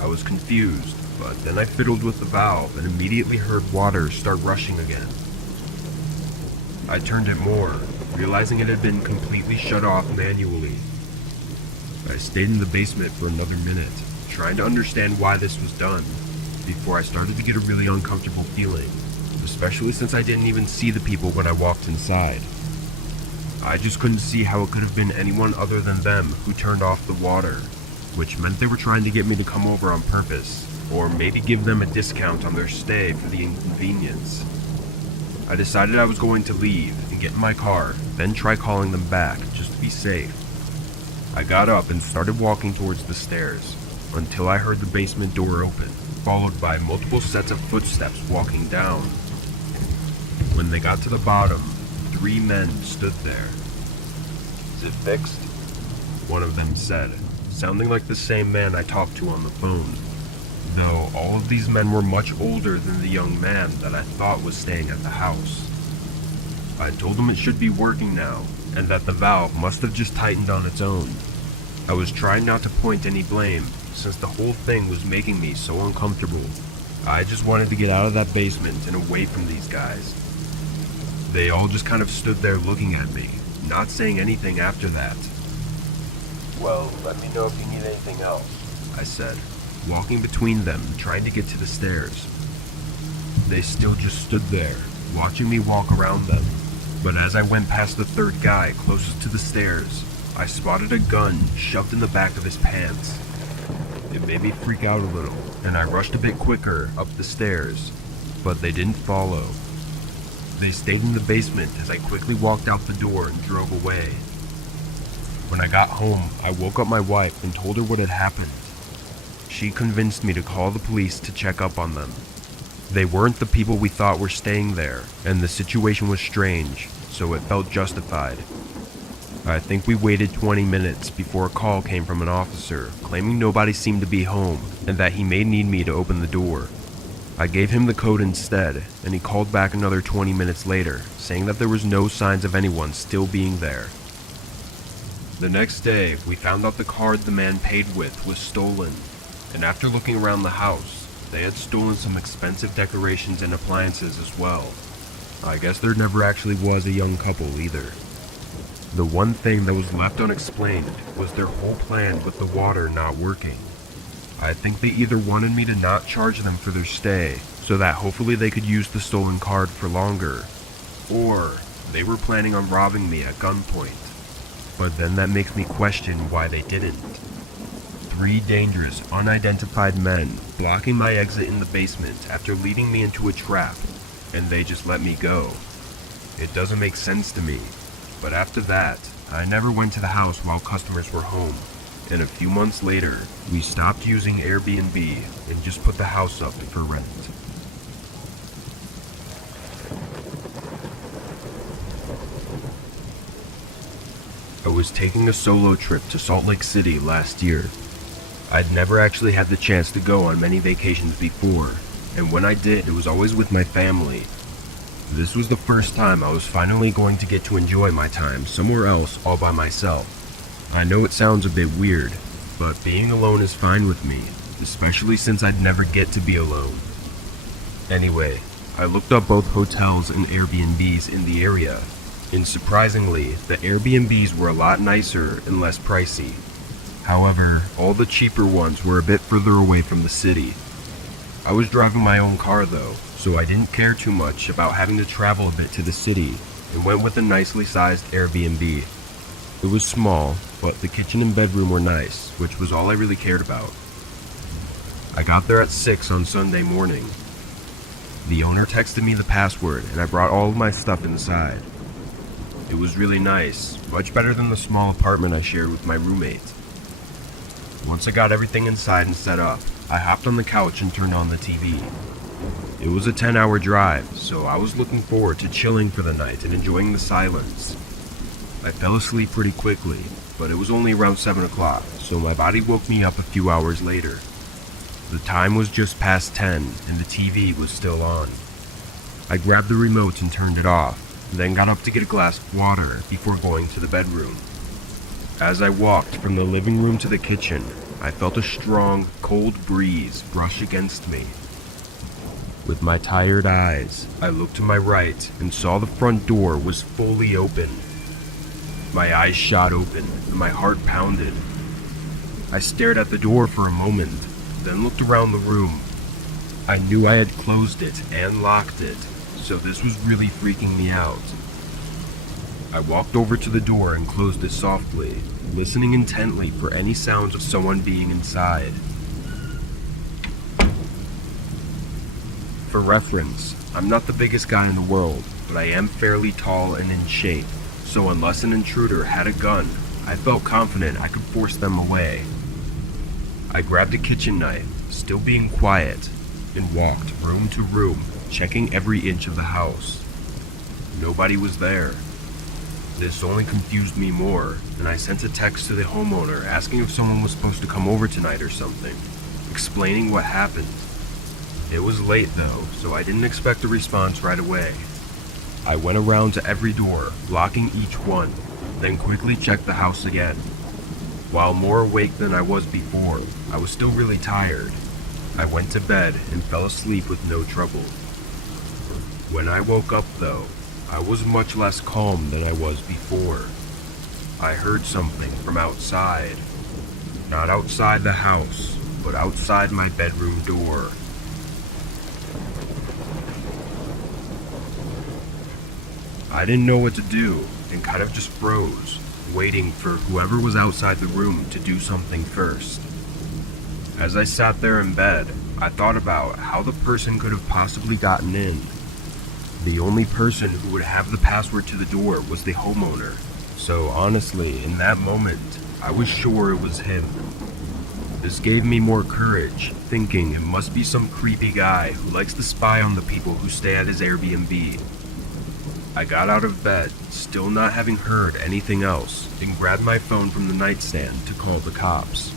I was confused, but then I fiddled with the valve and immediately heard water start rushing again. I turned it more, realizing it had been completely shut off manually. I stayed in the basement for another minute, trying to understand why this was done, before I started to get a really uncomfortable feeling, especially since I didn't even see the people when I walked inside. I just couldn't see how it could have been anyone other than them who turned off the water, which meant they were trying to get me to come over on purpose, or maybe give them a discount on their stay for the inconvenience. I decided I was going to leave and get in my car, then try calling them back just to be safe. I got up and started walking towards the stairs, until I heard the basement door open, followed by multiple sets of footsteps walking down. When they got to the bottom, 3 men stood there. "Is it fixed?" one of them said, sounding like the same man I talked to on the phone, though all of these men were much older than the young man that I thought was staying at the house. I told them it should be working now, and that the valve must have just tightened on its own. I was trying not to point any blame, since the whole thing was making me so uncomfortable. I just wanted to get out of that basement and away from these guys. They all just kind of stood there looking at me, not saying anything after that. "Well, let me know if you need anything else," I said, walking between them, trying to get to the stairs. They still just stood there, watching me walk around them, but as I went past the third guy closest to the stairs, I spotted a gun shoved in the back of his pants. It made me freak out a little, and I rushed a bit quicker up the stairs, but they didn't follow. They stayed in the basement as I quickly walked out the door and drove away. When I got home, I woke up my wife and told her what had happened. She convinced me to call the police to check up on them. They weren't the people we thought were staying there, and the situation was strange, so it felt justified. I think we waited 20 minutes before a call came from an officer claiming nobody seemed to be home and that he may need me to open the door. I gave him the code instead, and he called back another 20 minutes later, saying that there was no signs of anyone still being there. The next day, we found out the card the man paid with was stolen, and after looking around the house, they had stolen some expensive decorations and appliances as well. I guess there never actually was a young couple either. The one thing that was left unexplained was their whole plan with the water not working. I think they either wanted me to not charge them for their stay, so that hopefully they could use the stolen card for longer, or they were planning on robbing me at gunpoint. But then that makes me question why they didn't. 3 dangerous, unidentified men blocking my exit in the basement after leading me into a trap, and they just let me go. It doesn't make sense to me, but after that, I never went to the house while customers were home, and a few months later, we stopped using Airbnb and just put the house up for rent. I was taking a solo trip to Salt Lake City last year. I'd never actually had the chance to go on many vacations before, and when I did, it was always with my family. This was the first time I was finally going to get to enjoy my time somewhere else all by myself. I know it sounds a bit weird, but being alone is fine with me, especially since I'd never get to be alone. Anyway, I looked up both hotels and Airbnbs in the area, and surprisingly, the Airbnbs were a lot nicer and less pricey. However, all the cheaper ones were a bit further away from the city. I was driving my own car though, so I didn't care too much about having to travel a bit to the city, and went with a nicely sized Airbnb. It was small, but the kitchen and bedroom were nice, which was all I really cared about. I got there at 6 on Sunday morning. The owner texted me the password, and I brought all of my stuff inside. It was really nice, much better than the small apartment I shared with my roommate. Once I got everything inside and set up, I hopped on the couch and turned on the TV. It was a 10-hour drive, so I was looking forward to chilling for the night and enjoying the silence. I fell asleep pretty quickly, but it was only around 7 o'clock, so my body woke me up a few hours later. The time was just past 10, and the TV was still on. I grabbed the remote and turned it off, then got up to get a glass of water before going to the bedroom. As I walked from the living room to the kitchen, I felt a strong, cold breeze brush against me. With my tired eyes, I looked to my right and saw the front door was fully open. My eyes shot open and my heart pounded. I stared at the door for a moment, then looked around the room. I knew I had closed it and locked it, so this was really freaking me out. I walked over to the door and closed it softly, listening intently for any sounds of someone being inside. For reference, I'm not the biggest guy in the world, but I am fairly tall and in shape, so unless an intruder had a gun, I felt confident I could force them away. I grabbed a kitchen knife, still being quiet, and walked room to room, checking every inch of the house. Nobody was there. This only confused me more, and I sent a text to the homeowner asking if someone was supposed to come over tonight or something, explaining what happened. It was late though, so I didn't expect a response right away. I went around to every door, locking each one, then quickly checked the house again. While more awake than I was before, I was still really tired. I went to bed and fell asleep with no trouble. When I woke up though, I was much less calm than I was before. I heard something from outside. Not outside the house, but outside my bedroom door. I didn't know what to do and kind of just froze, waiting for whoever was outside the room to do something first. As I sat there in bed, I thought about how the person could have possibly gotten in. The only person who would have the password to the door was the homeowner, so honestly, in that moment, I was sure it was him. This gave me more courage, thinking it must be some creepy guy who likes to spy on the people who stay at his Airbnb. I got out of bed, still not having heard anything else, and grabbed my phone from the nightstand to call the cops.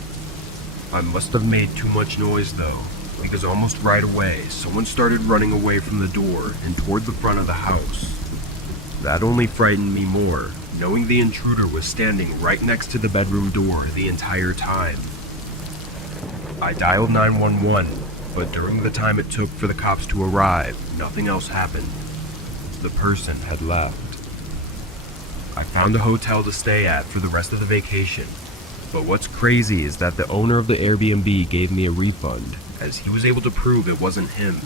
I must have made too much noise though, because almost right away, someone started running away from the door and toward the front of the house. That only frightened me more, knowing the intruder was standing right next to the bedroom door the entire time. I dialed 911, but during the time it took for the cops to arrive, nothing else happened. The person had left. I found a hotel to stay at for the rest of the vacation, but what's crazy is that the owner of the Airbnb gave me a refund, as he was able to prove it wasn't him.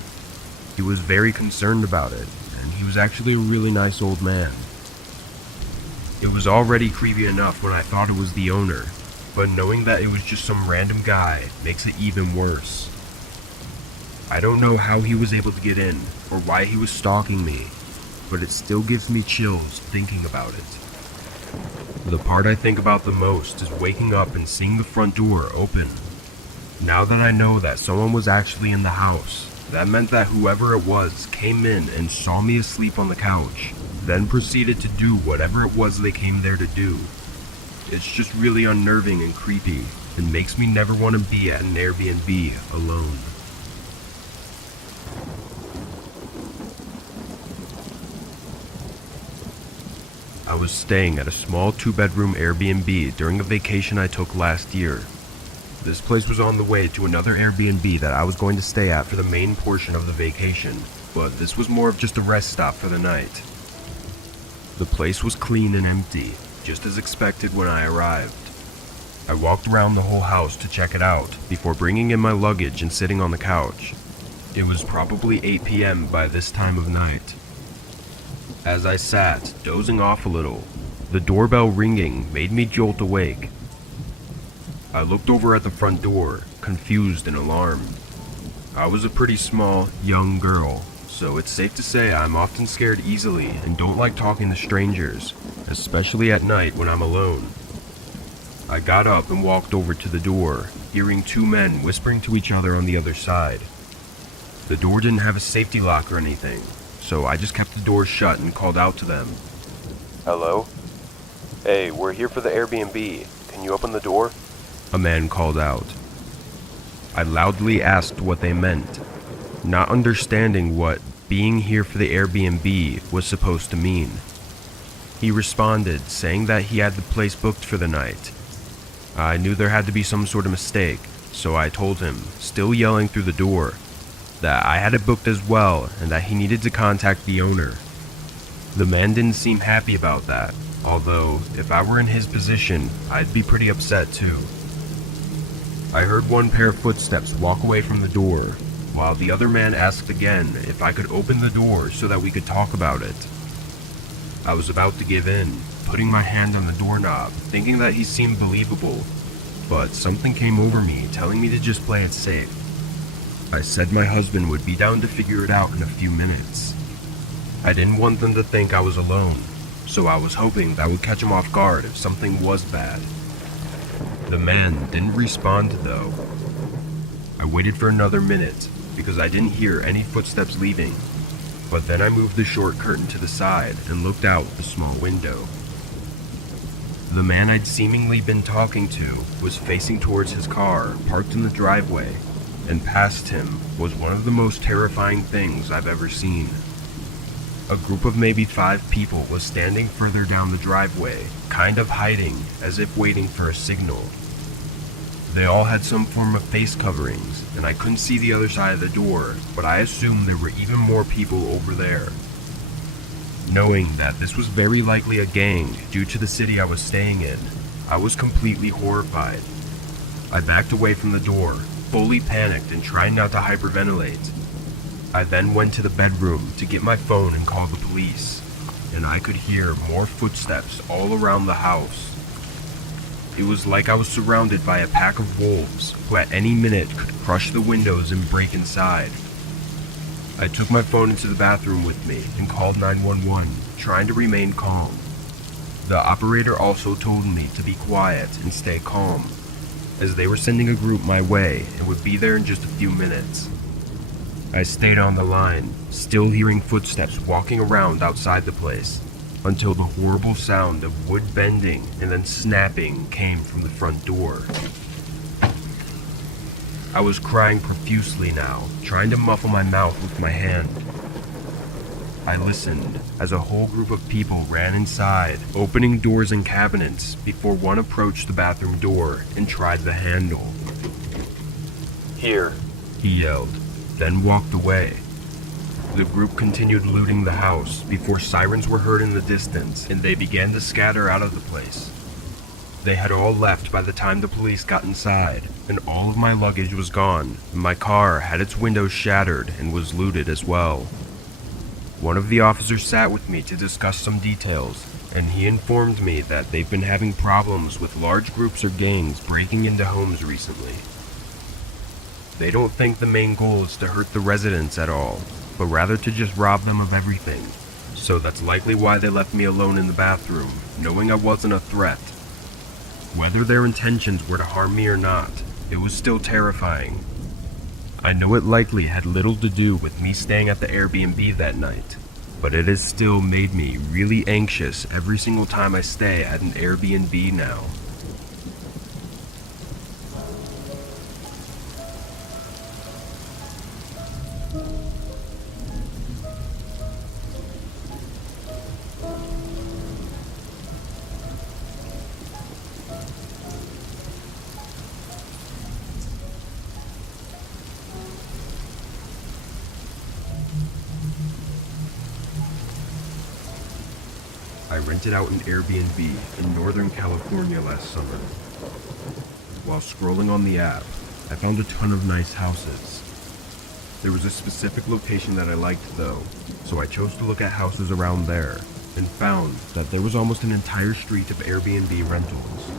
He was very concerned about it, and he was actually a really nice old man. It was already creepy enough when I thought it was the owner, but knowing that it was just some random guy makes it even worse. I don't know how he was able to get in, or why he was stalking me, but it still gives me chills thinking about it. The part I think about the most is waking up and seeing the front door open. Now that I know that someone was actually in the house, that meant that whoever it was came in and saw me asleep on the couch, then proceeded to do whatever it was they came there to do. It's just really unnerving and creepy, and makes me never want to be at an Airbnb alone. I was staying at a small 2-bedroom Airbnb during a vacation I took last year. This place was on the way to another Airbnb that I was going to stay at for the main portion of the vacation, but this was more of just a rest stop for the night. The place was clean and empty, just as expected when I arrived. I walked around the whole house to check it out before bringing in my luggage and sitting on the couch. It was probably 8 p.m. by this time of night. As I sat, dozing off a little, the doorbell ringing made me jolt awake. I looked over at the front door, confused and alarmed. I was a pretty small, young girl, so it's safe to say I'm often scared easily and don't like talking to strangers, especially at night when I'm alone. I got up and walked over to the door, hearing 2 men whispering to each other on the other side. The door didn't have a safety lock or anything, so I just kept the door shut and called out to them. Hello? Hey, we're here for the Airbnb. Can you open the door? A man called out. I loudly asked what they meant, not understanding what being here for the Airbnb was supposed to mean. He responded, saying that he had the place booked for the night. I knew there had to be some sort of mistake, so I told him, still yelling through the door, that I had it booked as well and that he needed to contact the owner. The man didn't seem happy about that, although if I were in his position, I'd be pretty upset too. I heard one pair of footsteps walk away from the door, while the other man asked again if I could open the door so that we could talk about it. I was about to give in, putting my hand on the doorknob, thinking that he seemed believable, but something came over me telling me to just play it safe. I said my husband would be down to figure it out in a few minutes. I didn't want them to think I was alone, so I was hoping that would catch him off guard if something was bad. The man didn't respond though. I waited for another minute because I didn't hear any footsteps leaving, but then I moved the short curtain to the side and looked out the small window. The man I'd seemingly been talking to was facing towards his car parked in the driveway, and past him was one of the most terrifying things I've ever seen. A group of maybe 5 people was standing further down the driveway, kind of hiding as if waiting for a signal. They all had some form of face coverings, and I couldn't see the other side of the door, but I assumed there were even more people over there. Knowing that this was very likely a gang due to the city I was staying in, I was completely horrified. I backed away from the door, fully panicked and trying not to hyperventilate. I then went to the bedroom to get my phone and call the police, and I could hear more footsteps all around the house. It was like I was surrounded by a pack of wolves who at any minute could crush the windows and break inside. I took my phone into the bathroom with me and called 911, trying to remain calm. The operator also told me to be quiet and stay calm, as they were sending a group my way and would be there in just a few minutes. I stayed on the line, still hearing footsteps walking around outside the place, until the horrible sound of wood bending and then snapping came from the front door. I was crying profusely now, trying to muffle my mouth with my hand. I listened as a whole group of people ran inside, opening doors and cabinets before one approached the bathroom door and tried the handle. "Here," he yelled, then walked away. The group continued looting the house before sirens were heard in the distance and they began to scatter out of the place. They had all left by the time the police got inside, and all of my luggage was gone, and my car had its windows shattered and was looted as well. One of the officers sat with me to discuss some details, and he informed me that they've been having problems with large groups or gangs breaking into homes recently. They don't think the main goal is to hurt the residents at all, but rather to just rob them of everything. So that's likely why they left me alone in the bathroom, knowing I wasn't a threat. Whether their intentions were to harm me or not, it was still terrifying. I know it likely had little to do with me staying at the Airbnb that night, but it has still made me really anxious every single time I stay at an Airbnb now. I rented out an Airbnb in Northern California last summer. While scrolling on the app, I found a ton of nice houses. There was a specific location that I liked though, so I chose to look at houses around there, and found that there was almost an entire street of Airbnb rentals.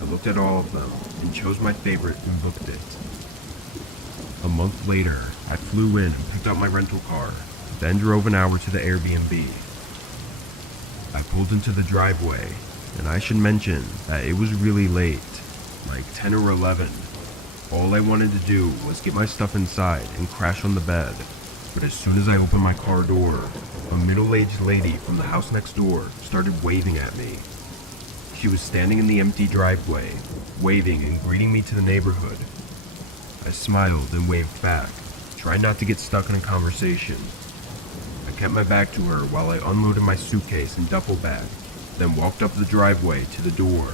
I looked at all of them, and chose my favorite and booked it. A month later, I flew in and picked up my rental car, then drove an hour to the Airbnb. I pulled into the driveway, and I should mention that it was really late, like 10 or 11. All I wanted to do was get my stuff inside and crash on the bed, but as soon as I opened my car door, a middle-aged lady from the house next door started waving at me. She was standing in the empty driveway, waving and greeting me to the neighborhood. I smiled and waved back, trying not to get stuck in a conversation. I kept my back to her while I unloaded my suitcase and duffel bag, then walked up the driveway to the door.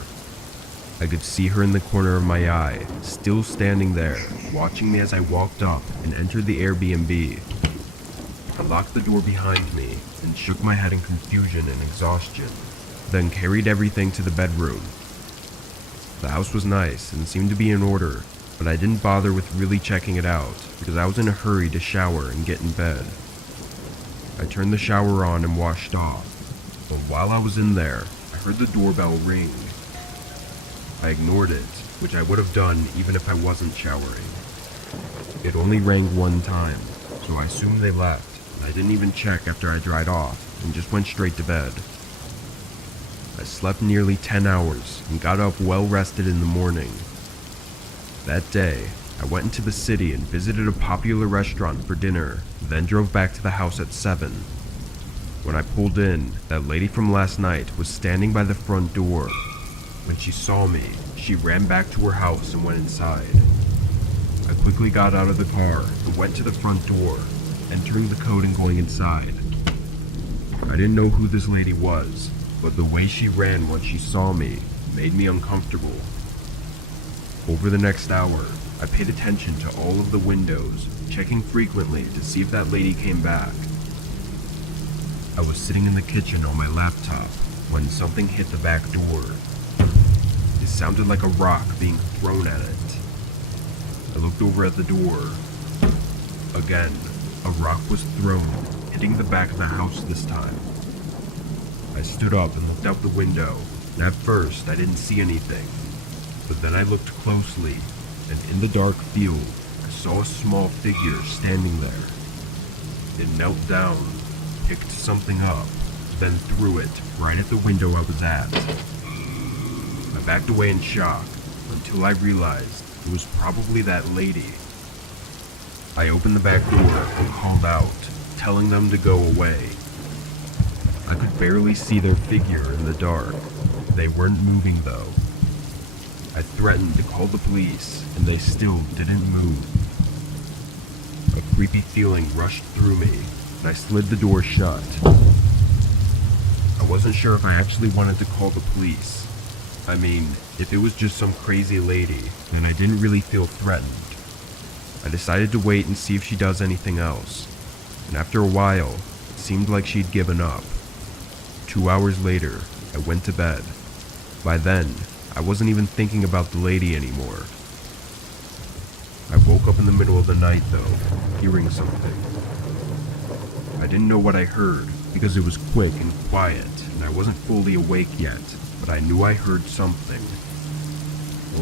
I could see her in the corner of my eye, still standing there, watching me as I walked up and entered the Airbnb. I locked the door behind me and shook my head in confusion and exhaustion, then carried everything to the bedroom. The house was nice and seemed to be in order, but I didn't bother with really checking it out because I was in a hurry to shower and get in bed. I turned the shower on and washed off, but while I was in there, I heard the doorbell ring. I ignored it, which I would have done even if I wasn't showering. It only rang one time, so I assumed they left, and I didn't even check after I dried off and just went straight to bed. I slept nearly 10 hours and got up well rested in the morning. That day, I went into the city and visited a popular restaurant for dinner, then drove back to the house at 7. When I pulled in, that lady from last night was standing by the front door. When she saw me, she ran back to her house and went inside. I quickly got out of the car and went to the front door, entering the code and going inside. I didn't know who this lady was, but the way she ran once she saw me made me uncomfortable. Over the next hour, I paid attention to all of the windows, checking frequently to see if that lady came back. I was sitting in the kitchen on my laptop when something hit the back door. It sounded like a rock being thrown at it. I looked over at the door. Again, a rock was thrown, hitting the back of the house this time. I stood up and looked out the window, and at first I didn't see anything. But then I looked closely, and in the dark field, I saw a small figure standing there. It knelt down, picked something up, then threw it right at the window I was at. I backed away in shock until I realized it was probably that lady. I opened the back door and called out, telling them to go away. I could barely see their figure in the dark. They weren't moving though. I threatened to call the police, and they still didn't move. A creepy feeling rushed through me, and I slid the door shut. I wasn't sure if I actually wanted to call the police. I mean, if it was just some crazy lady, then I didn't really feel threatened. I decided to wait and see if she does anything else, and after a while, it seemed like she'd given up. 2 hours later, I went to bed. By then, I wasn't even thinking about the lady anymore. I woke up in the middle of the night though, hearing something. I didn't know what I heard because it was quick and quiet and I wasn't fully awake yet, but I knew I heard something.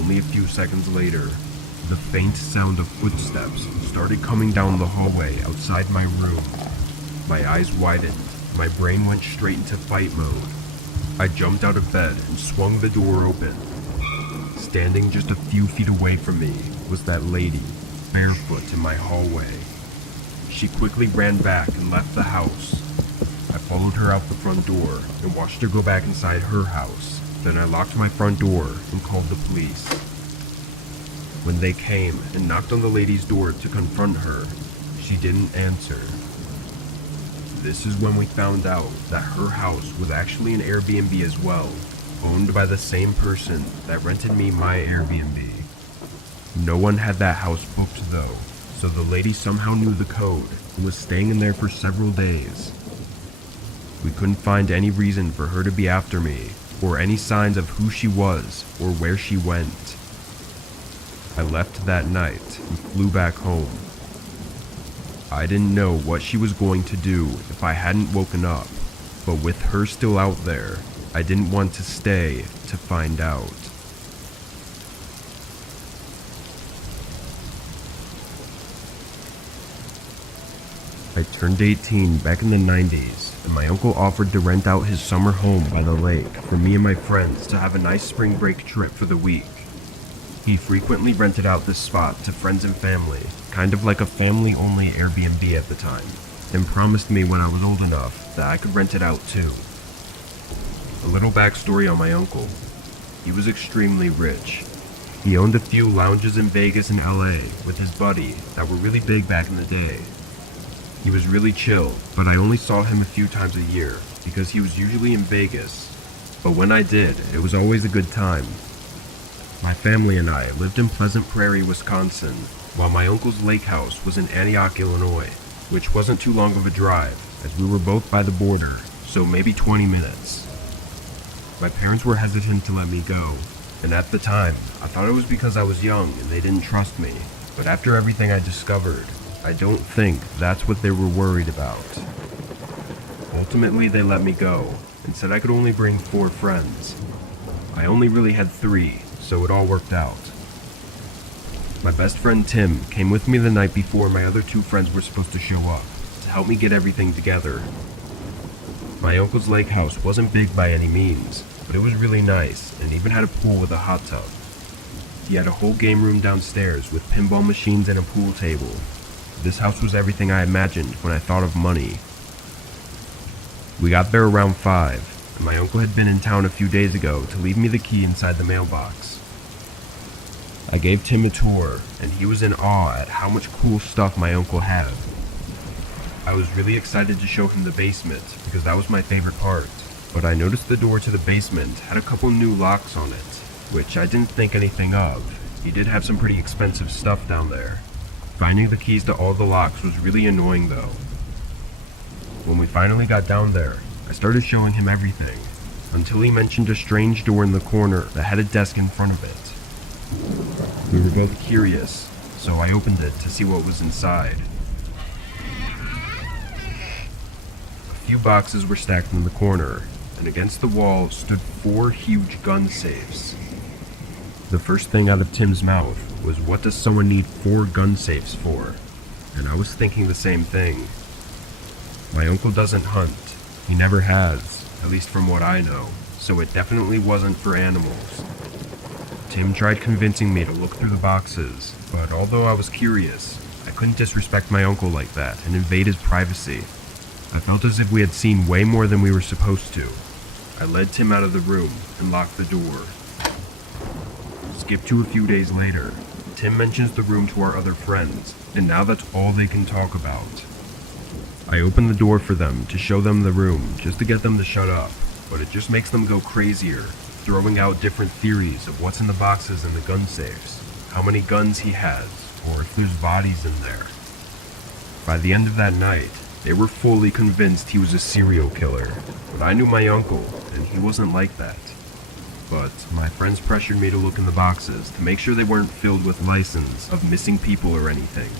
Only a few seconds later, the faint sound of footsteps started coming down the hallway outside my room. My eyes widened, my brain went straight into fight mode. I jumped out of bed and swung the door open. Standing just a few feet away from me was that lady, barefoot in my hallway. She quickly ran back and left the house. I followed her out the front door and watched her go back inside her house. Then I locked my front door and called the police. When they came and knocked on the lady's door to confront her, she didn't answer. This is when we found out that her house was actually an Airbnb as well, owned by the same person that rented me my Airbnb. No one had that house booked though, so the lady somehow knew the code and was staying in there for several days. We couldn't find any reason for her to be after me, or any signs of who she was or where she went. I left that night and flew back home. I didn't know what she was going to do if I hadn't woken up, but with her still out there, I didn't want to stay to find out. I turned 18 back in the 90s, and my uncle offered to rent out his summer home by the lake for me and my friends to have a nice spring break trip for the week. He frequently rented out this spot to friends and family, kind of like a family-only Airbnb at the time, and promised me when I was old enough that I could rent it out too. A little backstory on my uncle. He was extremely rich. He owned a few lounges in Vegas and LA with his buddy that were really big back in the day. He was really chill, but I only saw him a few times a year because he was usually in Vegas. But when I did, it was always a good time. My family and I lived in Pleasant Prairie, Wisconsin, while my uncle's lake house was in Antioch, Illinois, which wasn't too long of a drive, as we were both by the border, so maybe 20 minutes. My parents were hesitant to let me go, and at the time, I thought it was because I was young and they didn't trust me, but after everything I discovered, I don't think that's what they were worried about. Ultimately, they let me go, and said I could only bring 4 friends. I only really had 3, so it all worked out. My best friend Tim came with me the night before my other 2 friends were supposed to show up, to help me get everything together. My uncle's lake house wasn't big by any means, but it was really nice and even had a pool with a hot tub. He had a whole game room downstairs with pinball machines and a pool table. This house was everything I imagined when I thought of money. We got there around 5, and my uncle had been in town a few days ago to leave me the key inside the mailbox. I gave Tim a tour, and he was in awe at how much cool stuff my uncle had. I was really excited to show him the basement, because that was my favorite part, but I noticed the door to the basement had a couple new locks on it, which I didn't think anything of. He did have some pretty expensive stuff down there. Finding the keys to all the locks was really annoying though. When we finally got down there, I started showing him everything, until he mentioned a strange door in the corner that had a desk in front of it. We were both curious, so I opened it to see what was inside. A few boxes were stacked in the corner, and against the wall stood 4 huge gun safes. The first thing out of Tim's mouth was, "What does someone need 4 gun safes for?" And I was thinking the same thing. My uncle doesn't hunt. He never has, at least from what I know, so it definitely wasn't for animals. Tim tried convincing me to look through the boxes, but although I was curious, I couldn't disrespect my uncle like that and invade his privacy. I felt as if we had seen way more than we were supposed to. I led Tim out of the room and locked the door. Skip to a few days later. Tim mentions the room to our other friends, and now that's all they can talk about. I open the door for them to show them the room just to get them to shut up, but it just makes them go crazier, throwing out different theories of what's in the boxes and the gun safes, how many guns he has, or if there's bodies in there. By the end of that night, they were fully convinced he was a serial killer, but I knew my uncle, and he wasn't like that. But my friends pressured me to look in the boxes to make sure they weren't filled with license of missing people or anything.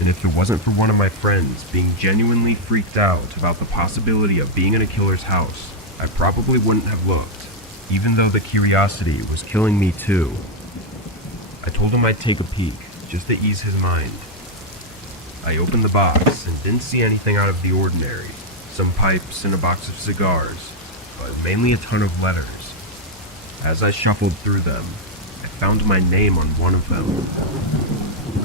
And if it wasn't for one of my friends being genuinely freaked out about the possibility of being in a killer's house, I probably wouldn't have looked, even though the curiosity was killing me too. I told him I'd take a peek, just to ease his mind. I opened the box and didn't see anything out of the ordinary. Some pipes and a box of cigars, but mainly a ton of letters. As I shuffled through them, I found my name on one of them.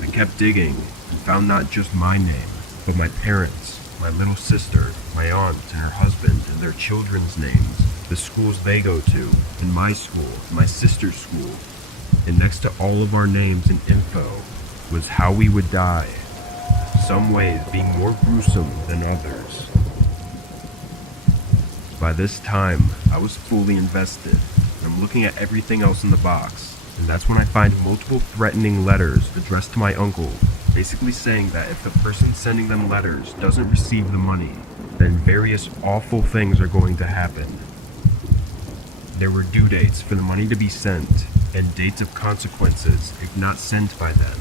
I kept digging and found not just my name, but my parents, my little sister, my aunt and her husband and their children's names, the schools they go to, and my school, my sister's school. And next to all of our names and info was how we would die, some ways being more gruesome than others. By this time, I was fully invested. I'm looking at everything else in the box, and that's when I find multiple threatening letters addressed to my uncle, basically saying that if the person sending them letters doesn't receive the money, then various awful things are going to happen. There were due dates for the money to be sent, and dates of consequences if not sent by them.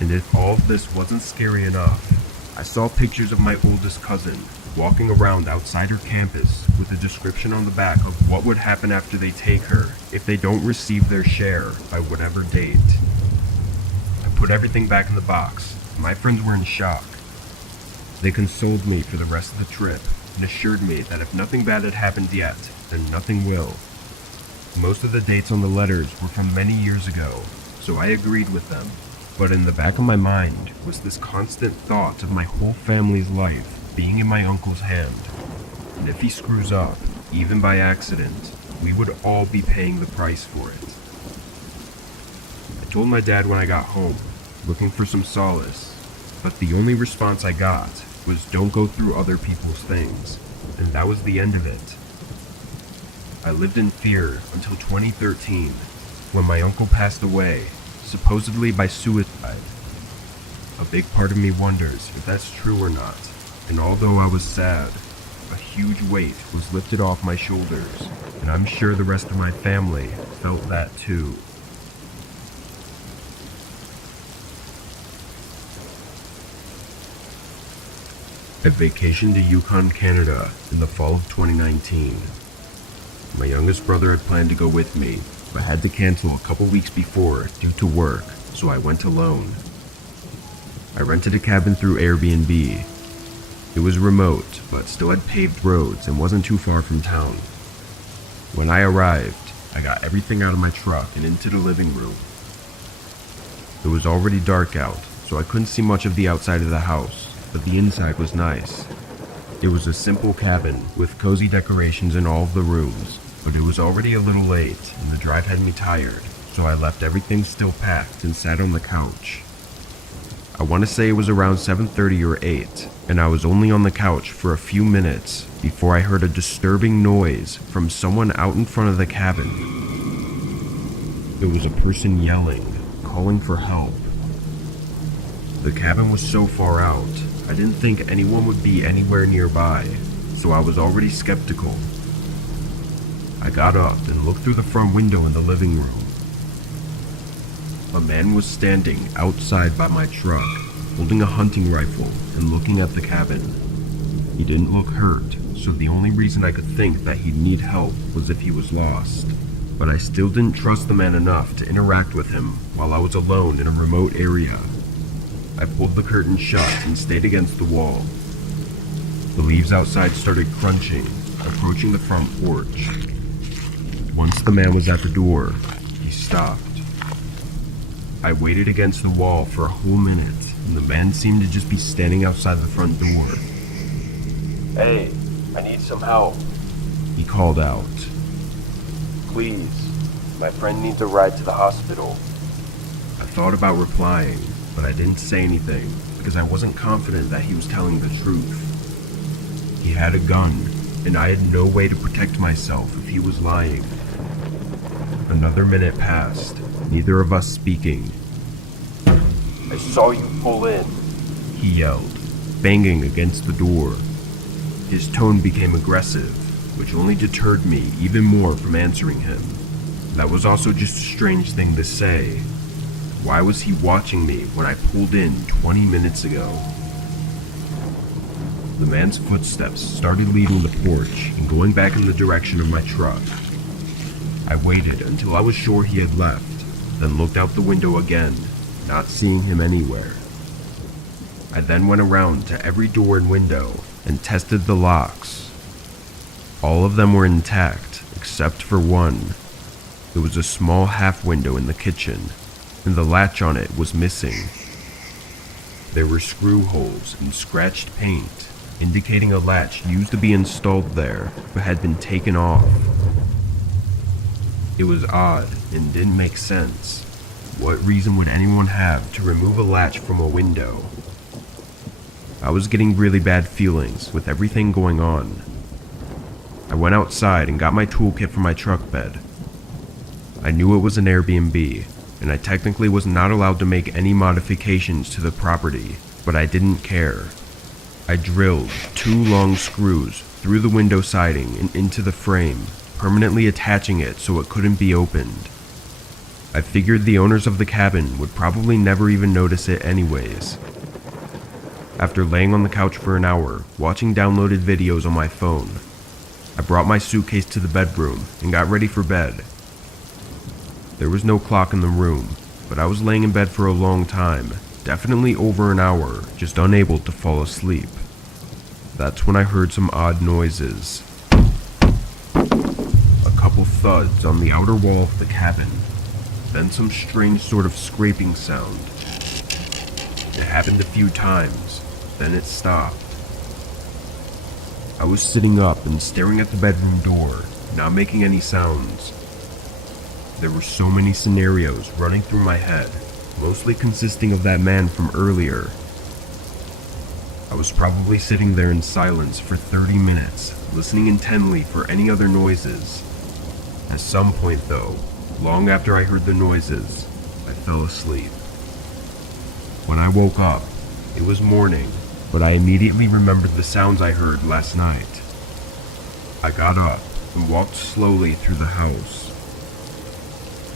And if all of this wasn't scary enough, I saw pictures of my oldest cousin walking around outside her campus with a description on the back of what would happen after they take her if they don't receive their share by whatever date. I put everything back in the box. My friends were in shock. They consoled me for the rest of the trip and assured me that if nothing bad had happened yet, then nothing will. Most of the dates on the letters were from many years ago, so I agreed with them. But in the back of my mind was this constant thought of my whole family's life being in my uncle's hand. And if he screws up, even by accident, we would all be paying the price for it. I told my dad when I got home, looking for some solace, but the only response I got was don't go through other people's things, and that was the end of it. I lived in fear until 2013, when my uncle passed away, supposedly by suicide. A big part of me wonders if that's true or not, and although I was sad, a huge weight was lifted off my shoulders, and I'm sure the rest of my family felt that too. I vacationed to Yukon, Canada in the fall of 2019. My youngest brother had planned to go with me, but had to cancel a couple weeks before due to work, so I went alone. I rented a cabin through Airbnb. It was remote, but still had paved roads and wasn't too far from town. When I arrived, I got everything out of my truck and into the living room. It was already dark out, so I couldn't see much of the outside of the house, but the inside was nice. It was a simple cabin with cozy decorations in all of the rooms, but it was already a little late and the drive had me tired, so I left everything still packed and sat on the couch. I want to say it was around 7:30 or 8, and I was only on the couch for a few minutes before I heard a disturbing noise from someone out in front of the cabin. It was a person yelling, calling for help. The cabin was so far out, I didn't think anyone would be anywhere nearby, so I was already skeptical. I got up and looked through the front window in the living room. A man was standing outside by my truck, holding a hunting rifle and looking at the cabin. He didn't look hurt, so the only reason I could think that he'd need help was if he was lost. But I still didn't trust the man enough to interact with him while I was alone in a remote area. I pulled the curtain shut and stayed against the wall. The leaves outside started crunching, approaching the front porch. Once the man was at the door, he stopped. I waited against the wall for a whole minute, and the man seemed to just be standing outside the front door. "Hey, I need some help," he called out. "Please, my friend needs a ride to the hospital." I thought about replying, but I didn't say anything because I wasn't confident that he was telling the truth. He had a gun, and I had no way to protect myself if he was lying. Another minute passed, neither of us speaking. "I saw you pull in," he yelled, banging against the door. His tone became aggressive, which only deterred me even more from answering him. That was also just a strange thing to say. Why was he watching me when I pulled in 20 minutes ago? The man's footsteps started leaving the porch and going back in the direction of my truck. I waited until I was sure he had left, then looked out the window again, not seeing him anywhere. I then went around to every door and window and tested the locks. All of them were intact, except for one. It was a small half window in the kitchen, and the latch on it was missing. There were screw holes and scratched paint, indicating a latch used to be installed there, but had been taken off. It was odd and didn't make sense. What reason would anyone have to remove a latch from a window? I was getting really bad feelings with everything going on. I went outside and got my toolkit for my truck bed. I knew it was an Airbnb, and I technically was not allowed to make any modifications to the property, but I didn't care. I drilled 2 long screws through the window siding and into the frame, permanently attaching it so it couldn't be opened. I figured the owners of the cabin would probably never even notice it anyways. After laying on the couch for an hour, watching downloaded videos on my phone, I brought my suitcase to the bedroom and got ready for bed. There was no clock in the room, but I was laying in bed for a long time, definitely over an hour, just unable to fall asleep. That's when I heard some odd noises. A couple thuds on the outer wall of the cabin. then some strange sort of scraping sound. It happened a few times, then it stopped. I was sitting up and staring at the bedroom door, not making any sounds. There were so many scenarios running through my head, mostly consisting of that man from earlier. I was probably sitting there in silence for 30 minutes, listening intently for any other noises. At some point though, long after I heard the noises, I fell asleep. When I woke up, it was morning, but I immediately remembered the sounds I heard last night. I got up and walked slowly through the house.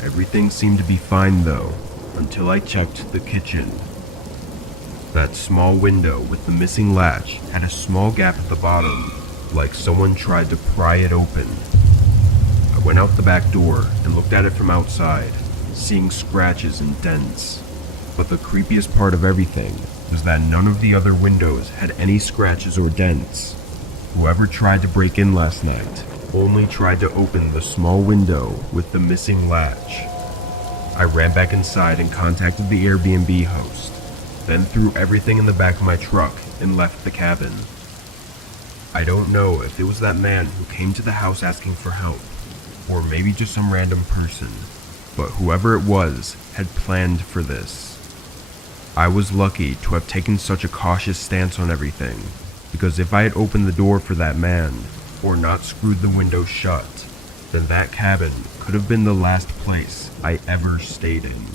Everything seemed to be fine though, until I checked the kitchen. That small window with the missing latch had a small gap at the bottom, like someone tried to pry it open. I went out the back door and looked at it from outside, seeing scratches and dents. But the creepiest part of everything was that none of the other windows had any scratches or dents. Whoever tried to break in last night only tried to open the small window with the missing latch. I ran back inside and contacted the Airbnb host, then threw everything in the back of my truck and left the cabin. I don't know if it was that man who came to the house asking for help, or maybe just some random person, but whoever it was had planned for this. I was lucky to have taken such a cautious stance on everything, because if I had opened the door for that man, or not screwed the window shut, then that cabin could have been the last place I ever stayed in.